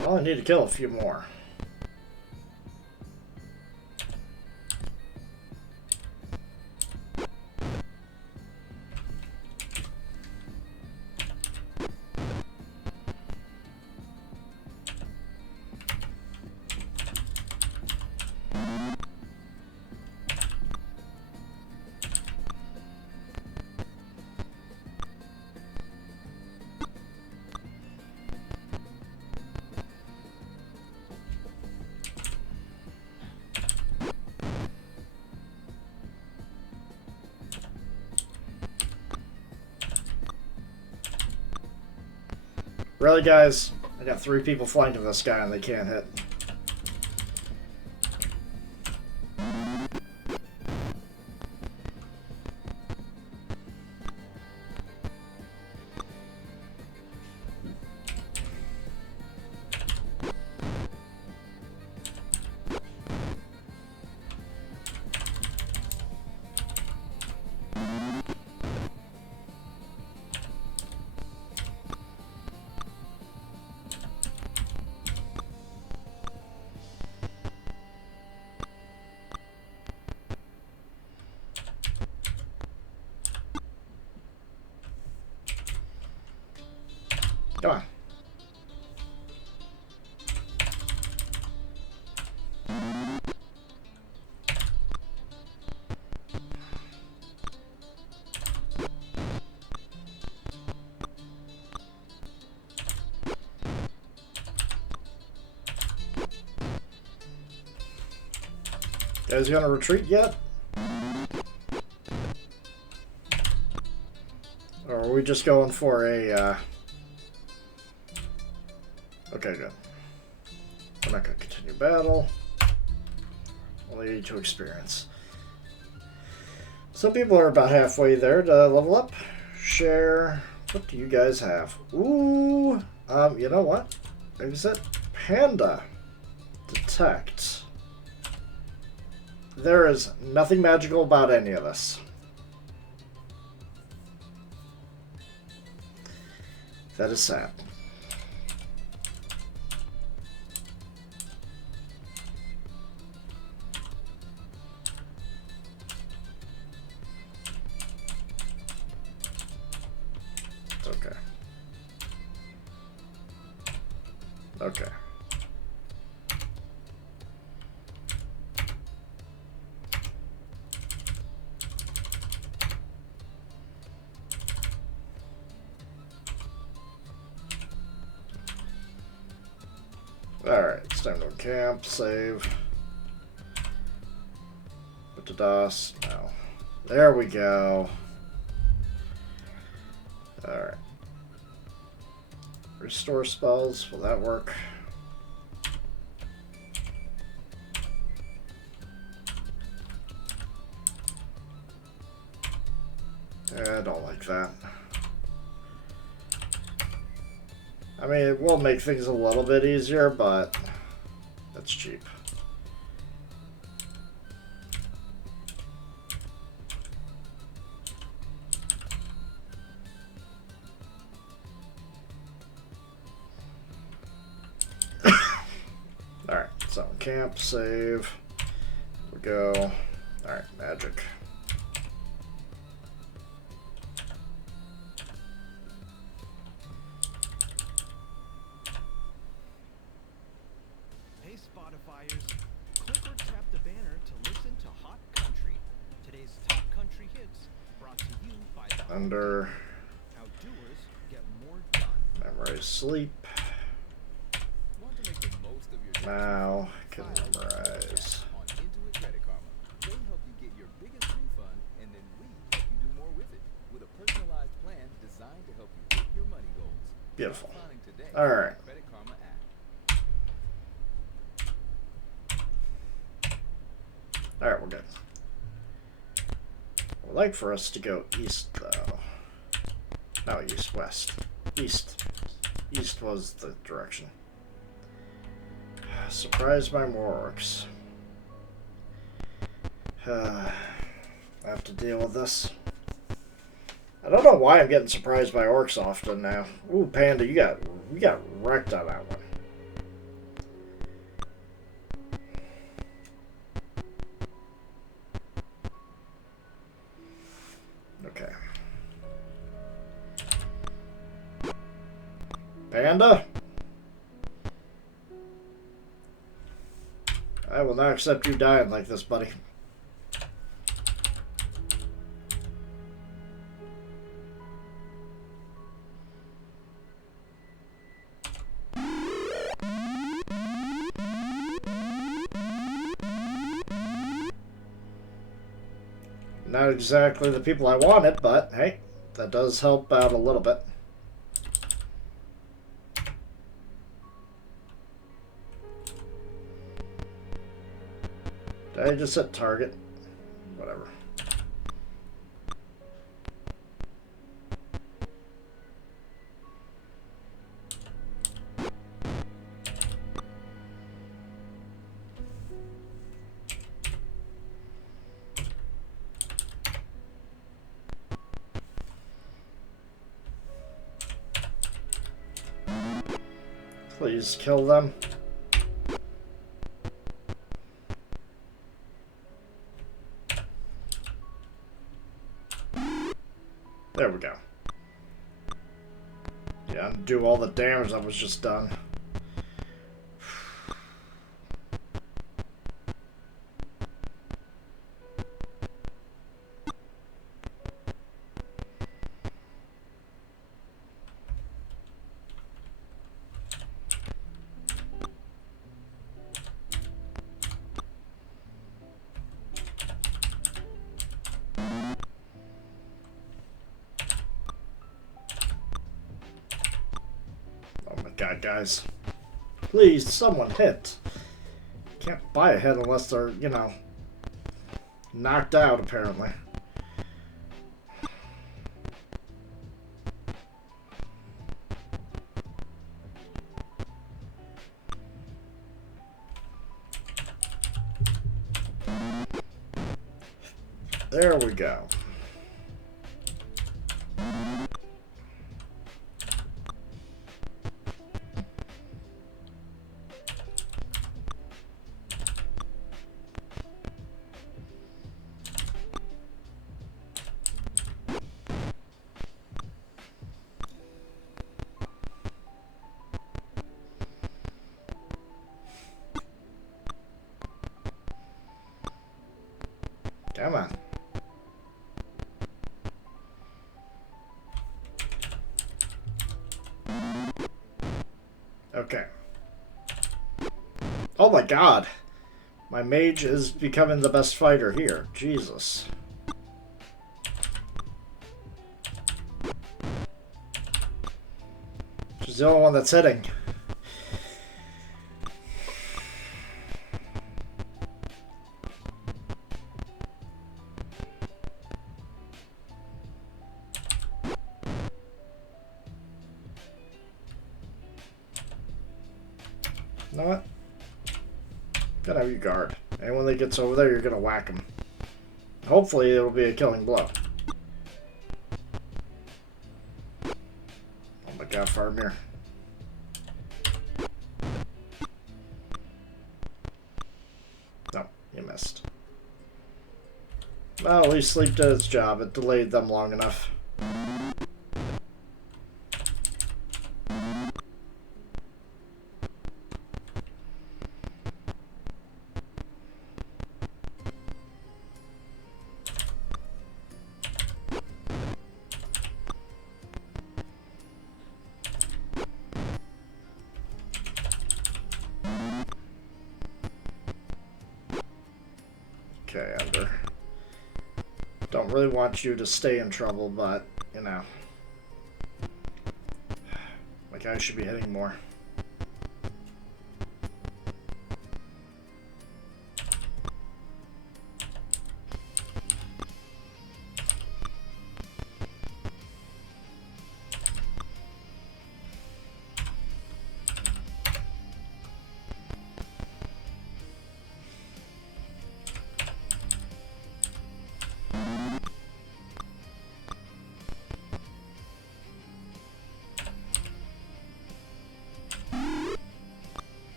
Well, I need to kill a few more. Really, guys? I got 3 people flanking this guy and they can't hit. Come on. Guys gonna retreat yet? Or are we just going for a, Okay, good. I'm not gonna continue battle. Only 82 experience. Some people are about halfway there to level up. Share. What do you guys have? Ooh. You know what? Maybe it's that Panda. Detect. There is nothing magical about any of this. That is sad. Okay. Okay. Alright, it's time to camp, save. Put to DOS. No. There we go. Alright. Restore spells. Will that work? I don't like that. I mean, it will make things a little bit easier, but that's cheap. Alright, so camp, save. We go. Alright, magic. Hey Spotifyers, click or tap the banner to listen to Hot Country. Today's top country hits brought to you by the Under. Outdoers get more done. Memorize sleep. Want to make the most of your Now can memorize. on Intuit Credit Karma. They help you get your biggest refund, and then we help you do more with it. With a personalized plan designed to help you hit your money goals. Beautiful. Filing today. Alright. Credit Karma app. Alright, we're good. I'd like for us to go east, though. No, east, west. East. East was the direction. Surprised by more orcs. I have to deal with this. I don't know why I'm getting surprised by orcs often now. Ooh, Panda, you got wrecked on that one. Okay. Panda? I will not accept you dying like this, buddy. Not exactly the people I wanted, but hey, that does help out a little bit. I just hit target. Whatever. Please kill them. There we go. Yeah, undo all the damage that was just done. Oh my god, guys. Please, someone hit. Can't buy a hit unless they're, you know, knocked out, apparently. There we go. Come on. Okay. Oh my god. My mage is becoming the best fighter here. Jesus. She's the only one that's hitting. You know what? Gotta have you guard. Anyone that gets over there, you're gonna whack him. Hopefully, it'll be a killing blow. Oh my god, Faramir. No, you missed. Well, at least Sleep did its job. It delayed them long enough. Okay, Ender. Don't really want you to stay in trouble, but, you know. My guy should be hitting more.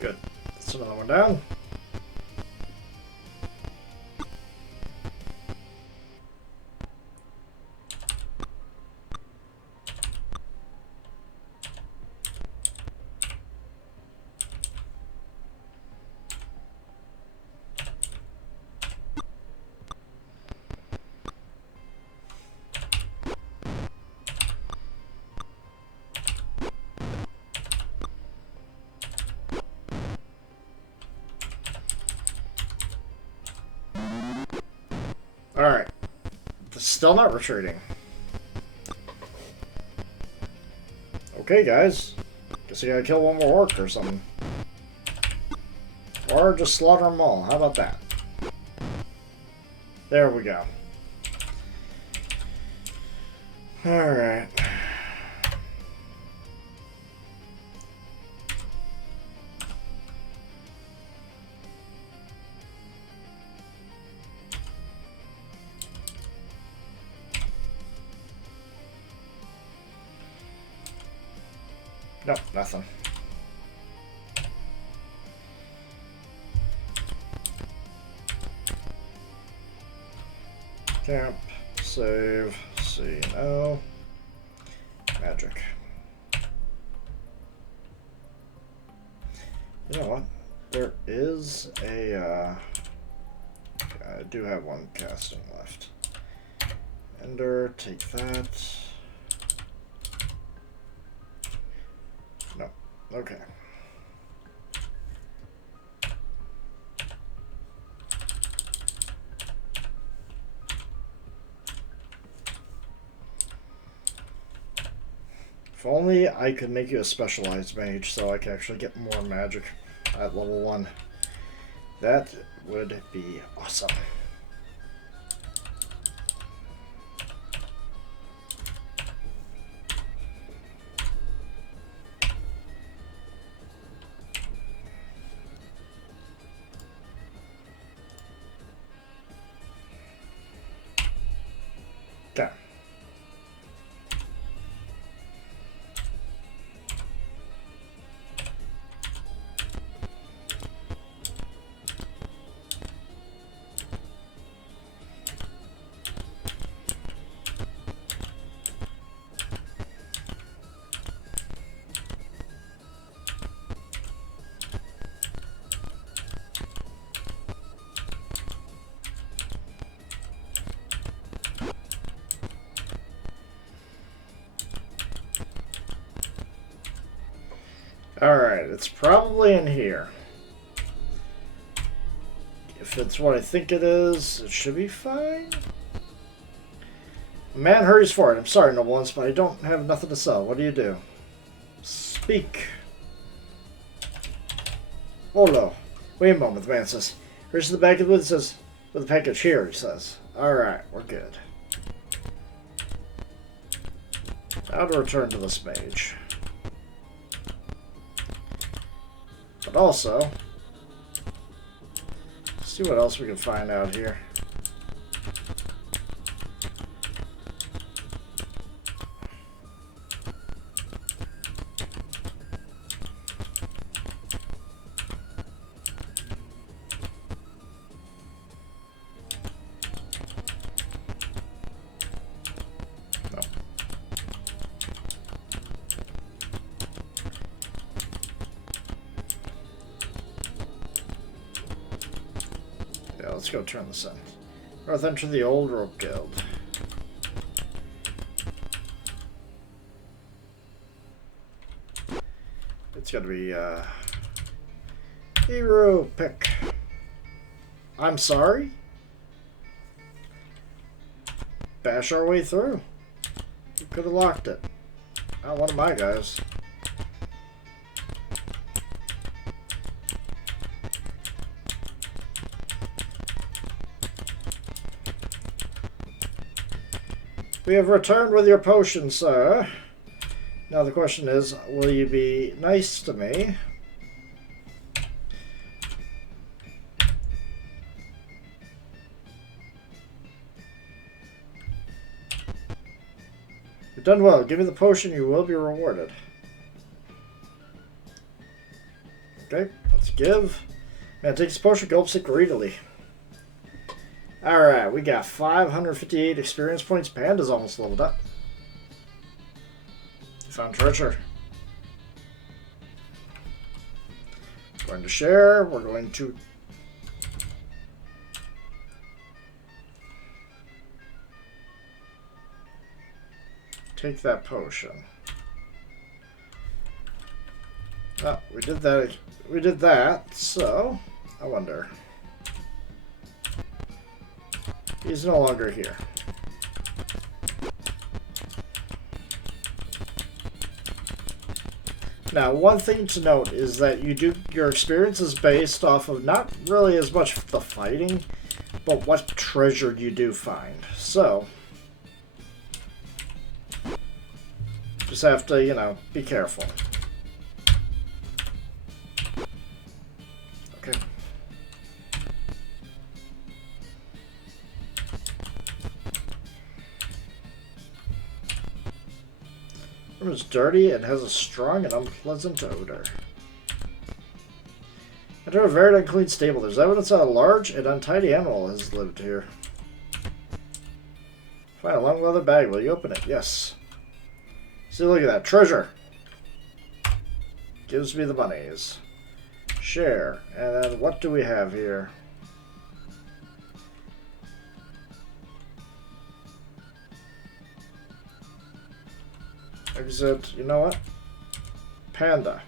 Good. That's another one down. still not retreating. Okay, guys. Guess you gotta kill one more orc or something. Or just slaughter them all. How about that? There we go. Alright. Nope, nothing. Camp, save, see, no. Magic. You know what? There is a, I do have one casting left. Ender, take that. No. Okay. If only I could make you a specialized mage so I could actually get more magic at level 1. That would be awesome. Okay. Alright, it's probably in here. If it's what I think it is, it should be fine. A man hurries for it. I'm sorry, noble ones, but I don't have nothing to sell. What do you do? Speak. Hold on. Wait a moment, the man says. Here's the back of the wood, says, with the package here, he says. Alright, we're good. Now to return to this mage. But also, see what else we can find out here. No. Let's go turn this in. North enter the old rope guild. It's gonna be hero pick. I'm sorry? Bash our way through. We could have locked it. Not one of my guys. We have returned with your potion, sir. Now the question is, will you be nice to me? You've done well. Give me the potion, you will be rewarded. Okay, let's give. Man, take this potion, go up greedily. Alright, we got 558 experience points. Panda's almost leveled up. Found treasure. Going to share. We're going to take that potion. Oh, we did that. We did that, so I wonder. He's no longer here. Now, one thing to note is that your experience is based off of not really as much the fighting, but what treasure you do find. So, just have to, you know, be careful. Okay. The room is dirty and has a strong and unpleasant odor. Enter a very unclean stable. There's evidence that a large and untidy animal has lived here. Find a long leather bag. Will you open it? Yes. See, look at that. Treasure. Gives me the monies. Share. And then what do we have here? Exit. You know what? Panda.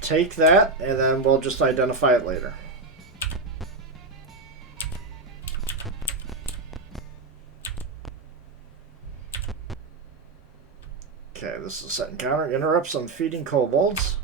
Take that, and then we'll just identify it later. Okay, this is a set encounter. Interrupts on feeding kobolds.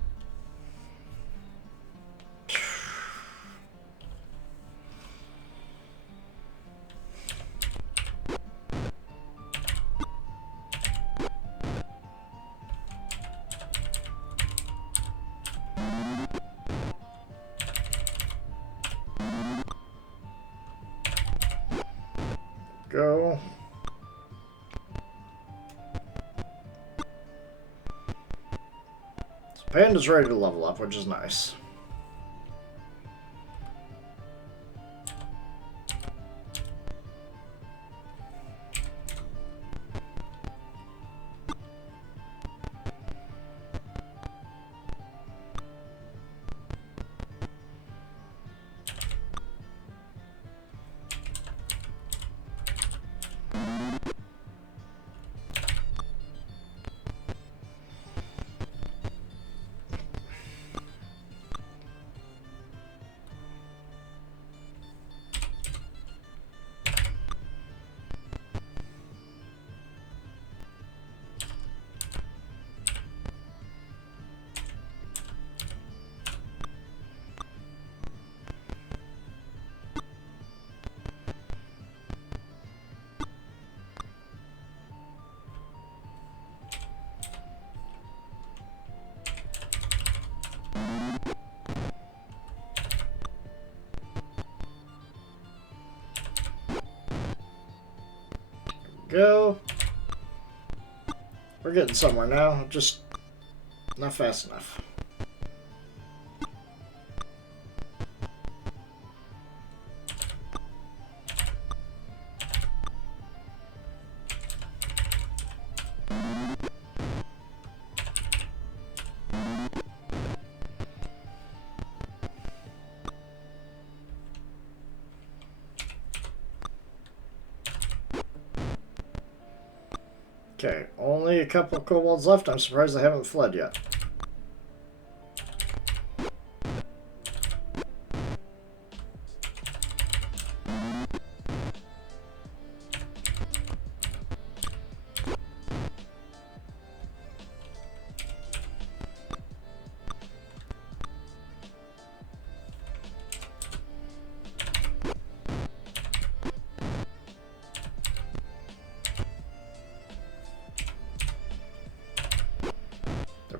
Go. So Panda's ready to level up, which is nice. Go. We're getting somewhere now, just not fast enough. Okay, only a couple of kobolds left. I'm surprised they haven't fled yet.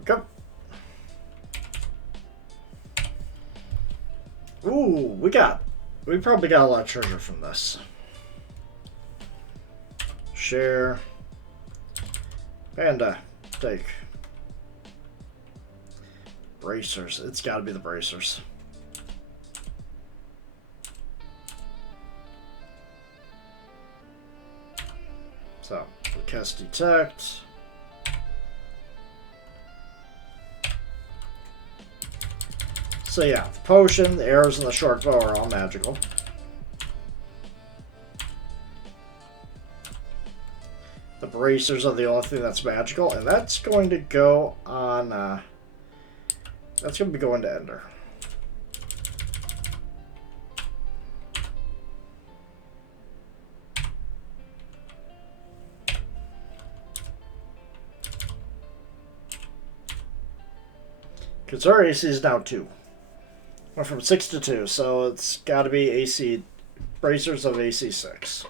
Go. Ooh, we probably got a lot of treasure from this. Share. Panda, take. Bracers, it's gotta be the bracers. So, we cast detect. So yeah, the potion, the arrows, and the short bow are all magical. The bracers are the only thing that's magical, and that's going to go on, that's going to be going to Ender. Because our AC is now 2. Went from 6 to 2, so it's got to be AC bracers of AC 6. Some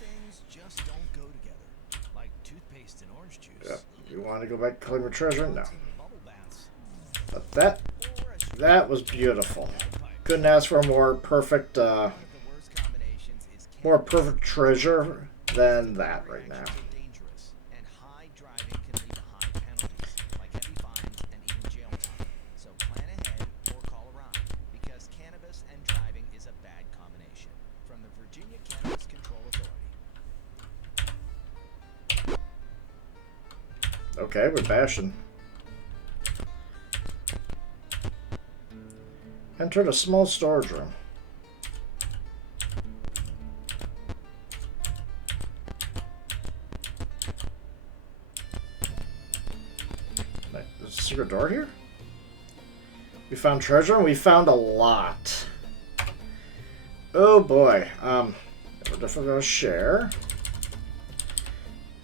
things just don't go together, like toothpaste and orange juice. Yep. You want to go back and claim your treasure? No. Bubble baths. But that was beautiful. Couldn't ask for a more perfect, One of the worst combinations is more perfect treasure than that right now. dangerous, and high driving can lead to high penalties, like heavy fines and even jail time. So plan ahead or call a ride, because cannabis and driving is a bad combination. From the Virginia Cannabis Control Authority. Okay, we're bashing. Entered a small storage room. There's a secret door here? We found treasure and we found a lot. Oh boy. We're definitely gonna share.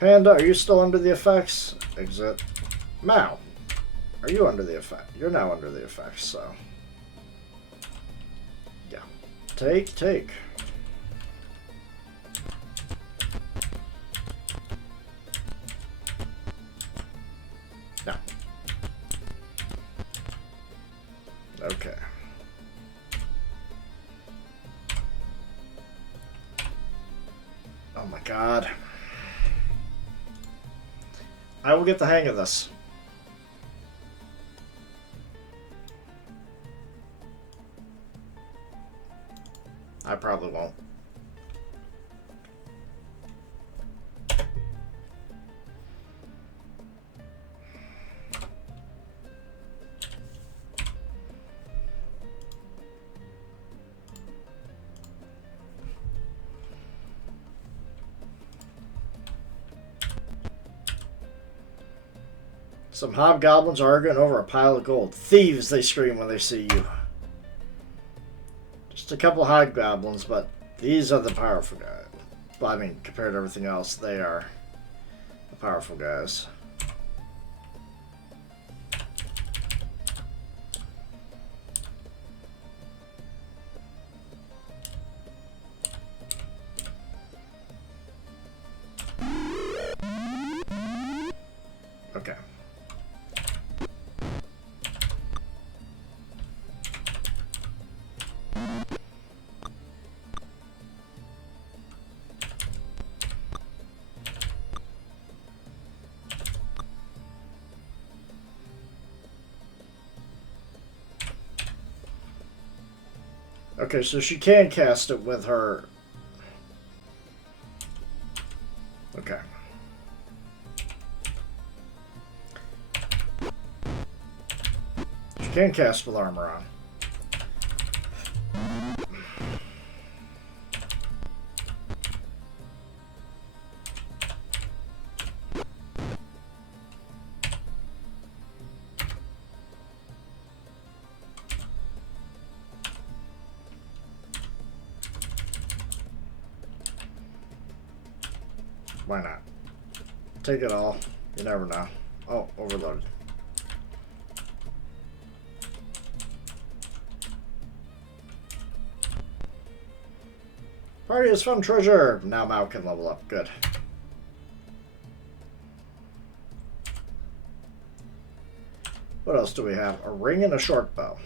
Panda, are you still under the effects? Exit. Mao, are you under the effect? You're now under the effects, so. Yeah. Take. No. Okay. Oh my god. I will get the hang of this. I probably won't. Some hobgoblins are arguing over a pile of gold. Thieves, they scream when they see you. Just a couple hobgoblins, but these are the powerful guys. Well, I mean, compared to everything else, they are the powerful guys. Okay. Okay, so she can cast it with her. Okay. She can cast with armor on. Why not? Take it all. You never know. Oh, overloaded. Party has found treasure. Now Mao can level up. Good. What else do we have? A ring and a short bow.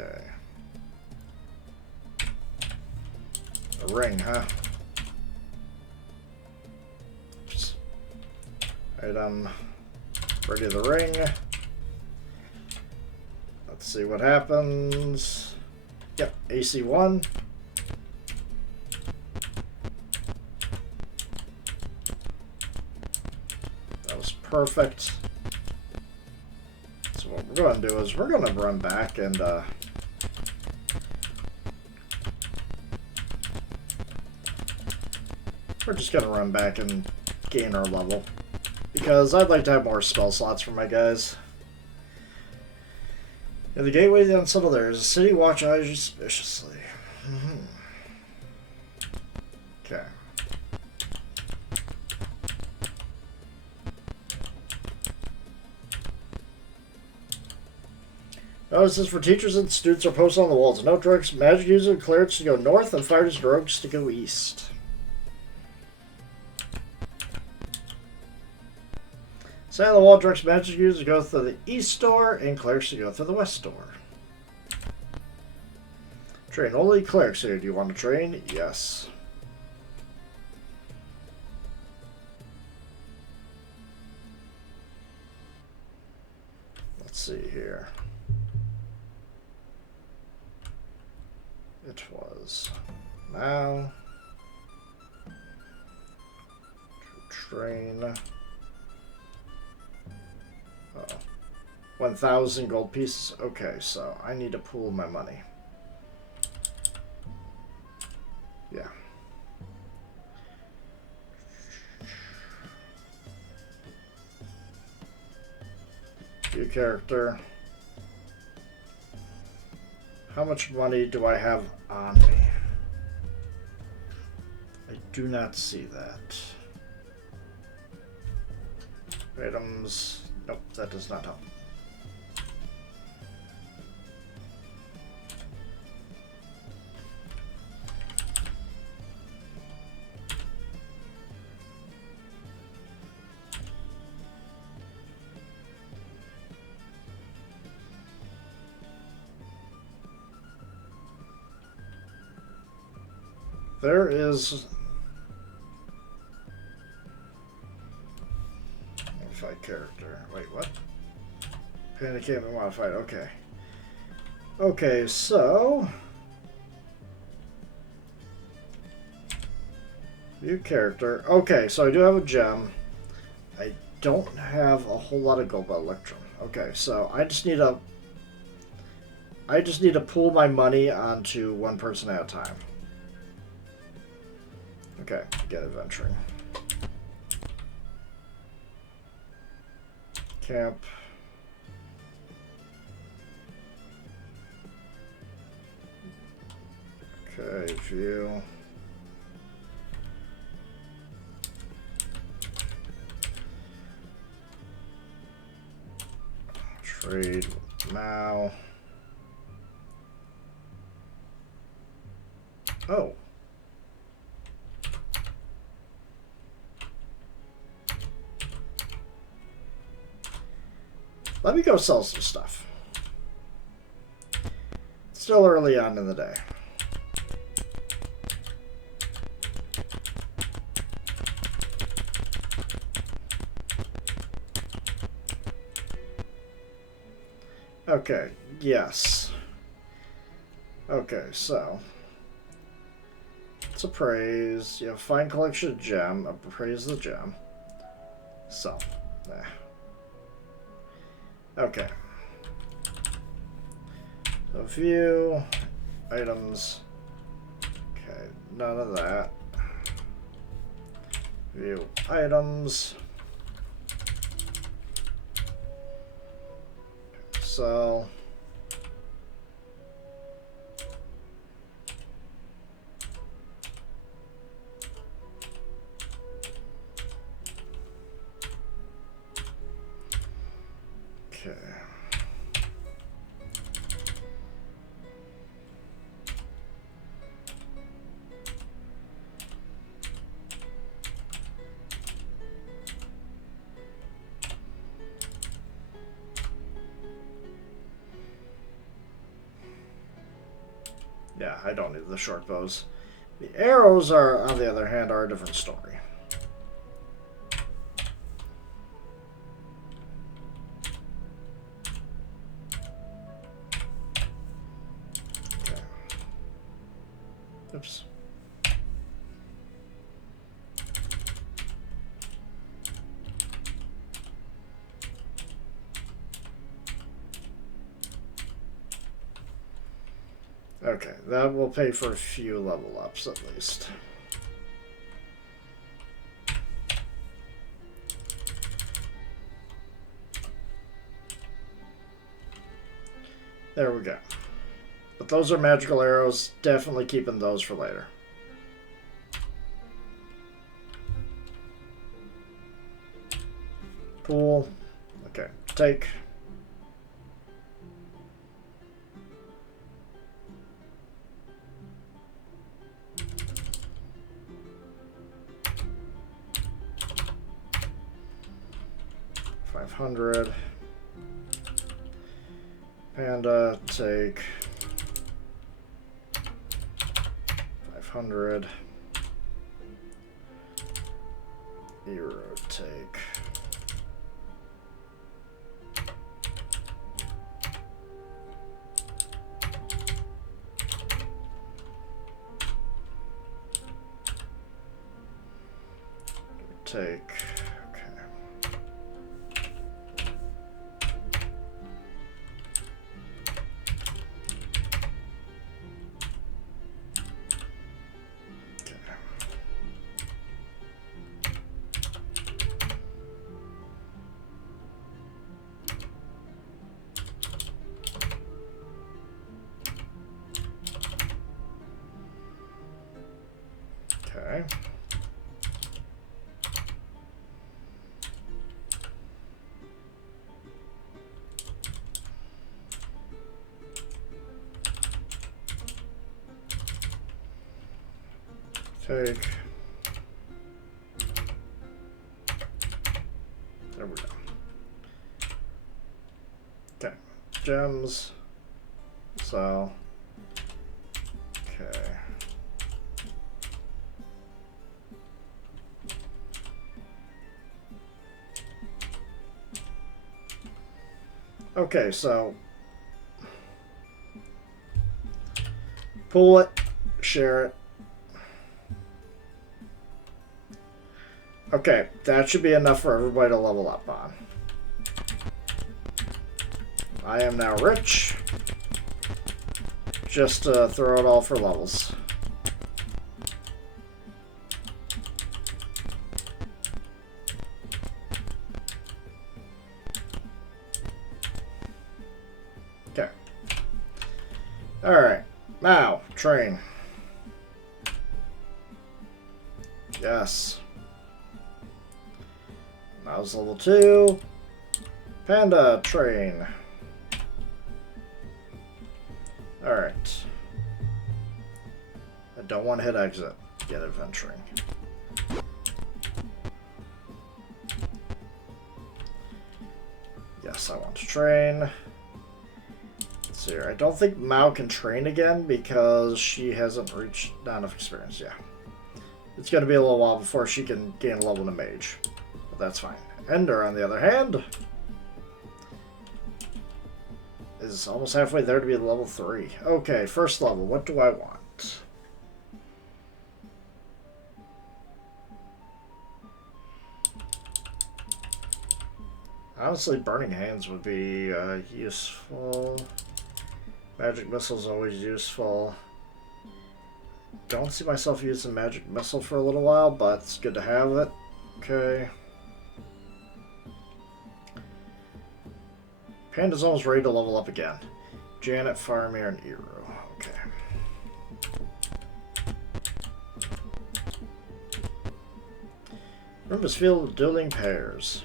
Okay. A ring, huh? Oops. Item. Ready the ring. Let's see what happens. Yep, AC 1. That was perfect. So what we're going to do is we're going to run back and we're just going to run back and gain our level. Because I'd like to have more spell slots for my guys. In the gateway to the unsettled, there is a city watch eyes suspiciously. Okay. Notices for teachers and students are posted on the walls. Note directs magic users and clerics to go north and fighters and rogues to go east. Sign on the wall directs magic users to go through the east door and clerics to go through the west door. Train only clerics here. Do you want to train? Yes. Let's see here. It was now to train 1,000 gold pieces. Okay, so I need to pool my money. Yeah. View character. How much money do I have on me? I do not see that. Items. Nope, that does not help. There is modified character. Wait, what? Panic can't be modified. Okay. Okay, so view character. Okay, so I do have a gem. I don't have a whole lot of gold by electrum. Okay, so I just need to pull my money onto one person at a time. Okay, get adventuring. Camp. Okay, view. Trade now. Oh. Let me go sell some stuff. It's still early on in the day. Okay, yes. Okay, so let's appraise. You have fine collection of gem. Appraise the gem. So, nah. Okay. So view items. Okay, none of that. View items. Sell. Okay. Yeah, I don't need the short bows. The arrows are, on the other hand, are a different story. Okay. Oops. Okay, that will pay for a few level ups at least. There we go. But those are magical arrows. Definitely keeping those for later. Pool. Okay, take. $500. Panda, take. 500. Hero, take. Take. Okay. Okay. Take. There we go. Okay. Gems. So. Okay. Okay, so pull it, share it. Okay, that should be enough for everybody to level up on. I am now rich. Just throw it all for levels. Okay. Alright. Now, train. Yes. Mouse level 2. Panda, train. Alright. I don't want to hit exit. Get adventuring. Yes, I want to train. Let's see here. I don't think Mao can train again because she hasn't reached not enough experience. Yeah. It's going to be a little while before she can gain a level in a mage. But that's fine. Ender, on the other hand, is almost halfway there to be level 3. Okay, first level. What do I want? Honestly, Burning Hands would be useful. Magic Missile's always useful. Don't see myself using Magic Missile for a little while, but it's good to have it. Okay. Panda's almost ready to level up again. Janet, Faramir, and Eru. Okay. Room is filled with dueling pairs.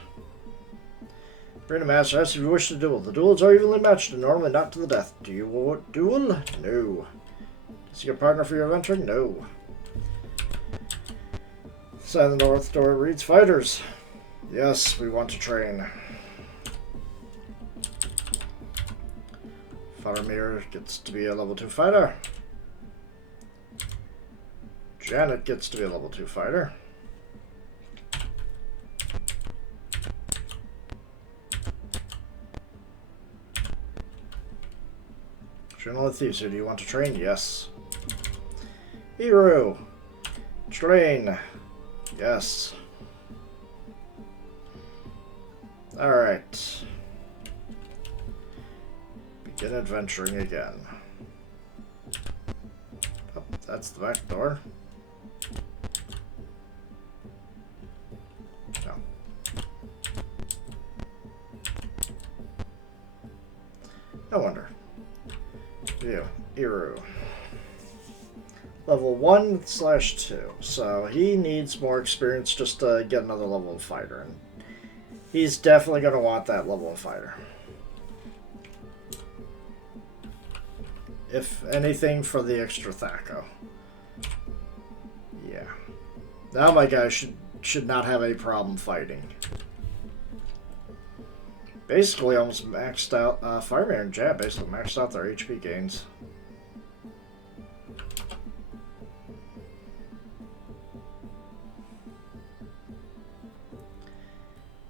Arena Master asks if you wish to duel. The duels are evenly matched and normally not to the death. Do you want duel? No. Is your partner for your adventure? No. Sign the north door reads fighters. Yes, we want to train. Faramir gets to be a level 2 fighter. Janet gets to be a level 2 fighter. Journal of Thieves, do you want to train? Yes. Eru. Train. Yes. Alright. Begin adventuring again. Oh, that's the back door. No. No wonder. You, Eru. Level 1/2. So he needs more experience just to get another level of fighter. And He's definitely going to want that level of fighter. If anything, for the extra Thaco. Yeah. Now my guy should not have any problem fighting. Basically almost maxed out, Fireman and Jab basically maxed out their HP gains.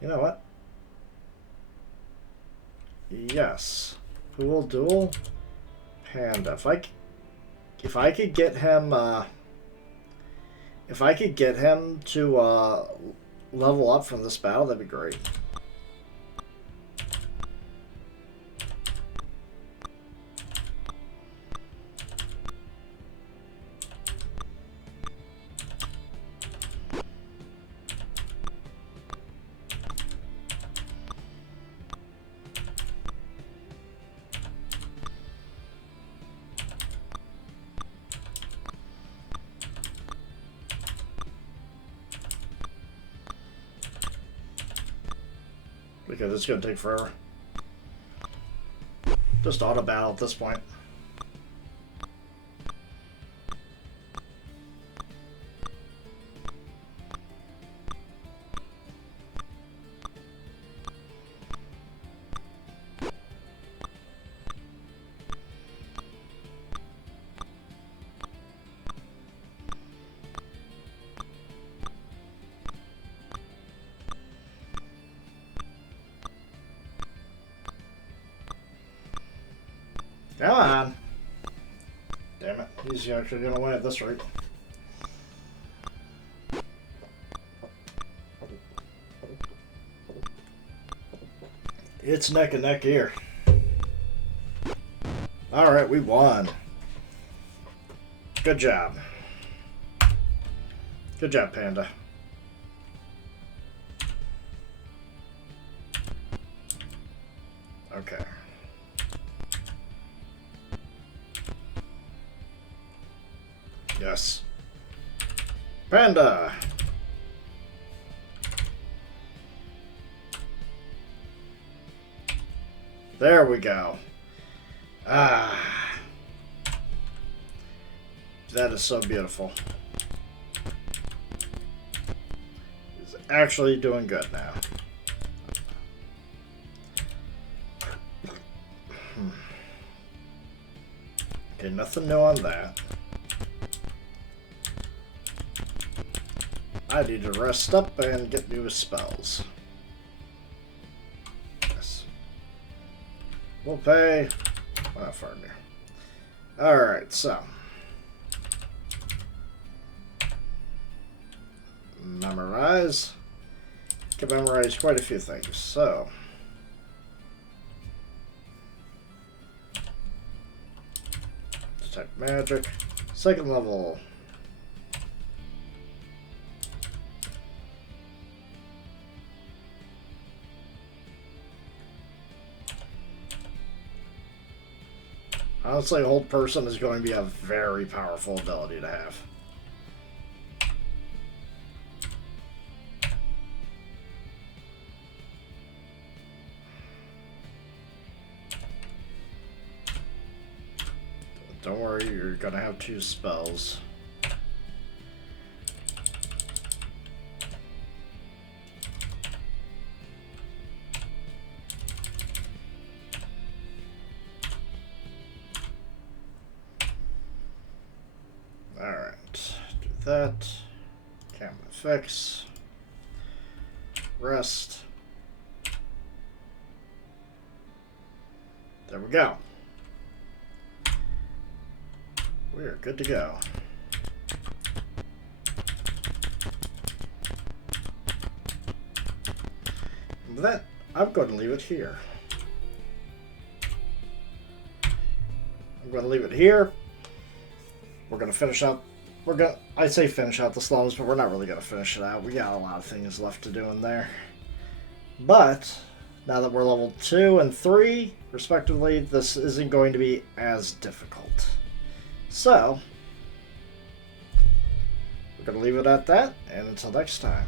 You know what? Yes. Who will duel? Panda. If I could get him, to level up from this battle, that'd be great. Because it's going to take forever. Just auto battle at this point. Come on. Damn it. He's actually going to win at this rate. It's neck and neck here. Alright, we won. Good job. Good job, Panda. Okay. Yes. Panda! There we go. Ah. That is so beautiful. He's actually doing good now. Okay, nothing new on that. I need to rest up and get new spells. Yes. We'll pay. Well, not far near. Alright, so. Memorize. Can memorize quite a few things, so. Detect magic. Second level. Honestly, Hold Person is going to be a very powerful ability to have. Don't worry, you're going to have 2 spells. Alright, do that. Camera fix. Rest. There we go. We are good to go. And with that, I'm going to leave it here. I'm going to leave it here. We're going to finish up. I'd say finish out the slums, but we're not really going to finish it out. We got a lot of things left to do in there. But now that we're level 2 and 3, respectively, this isn't going to be as difficult. So, we're going to leave it at that, and until next time.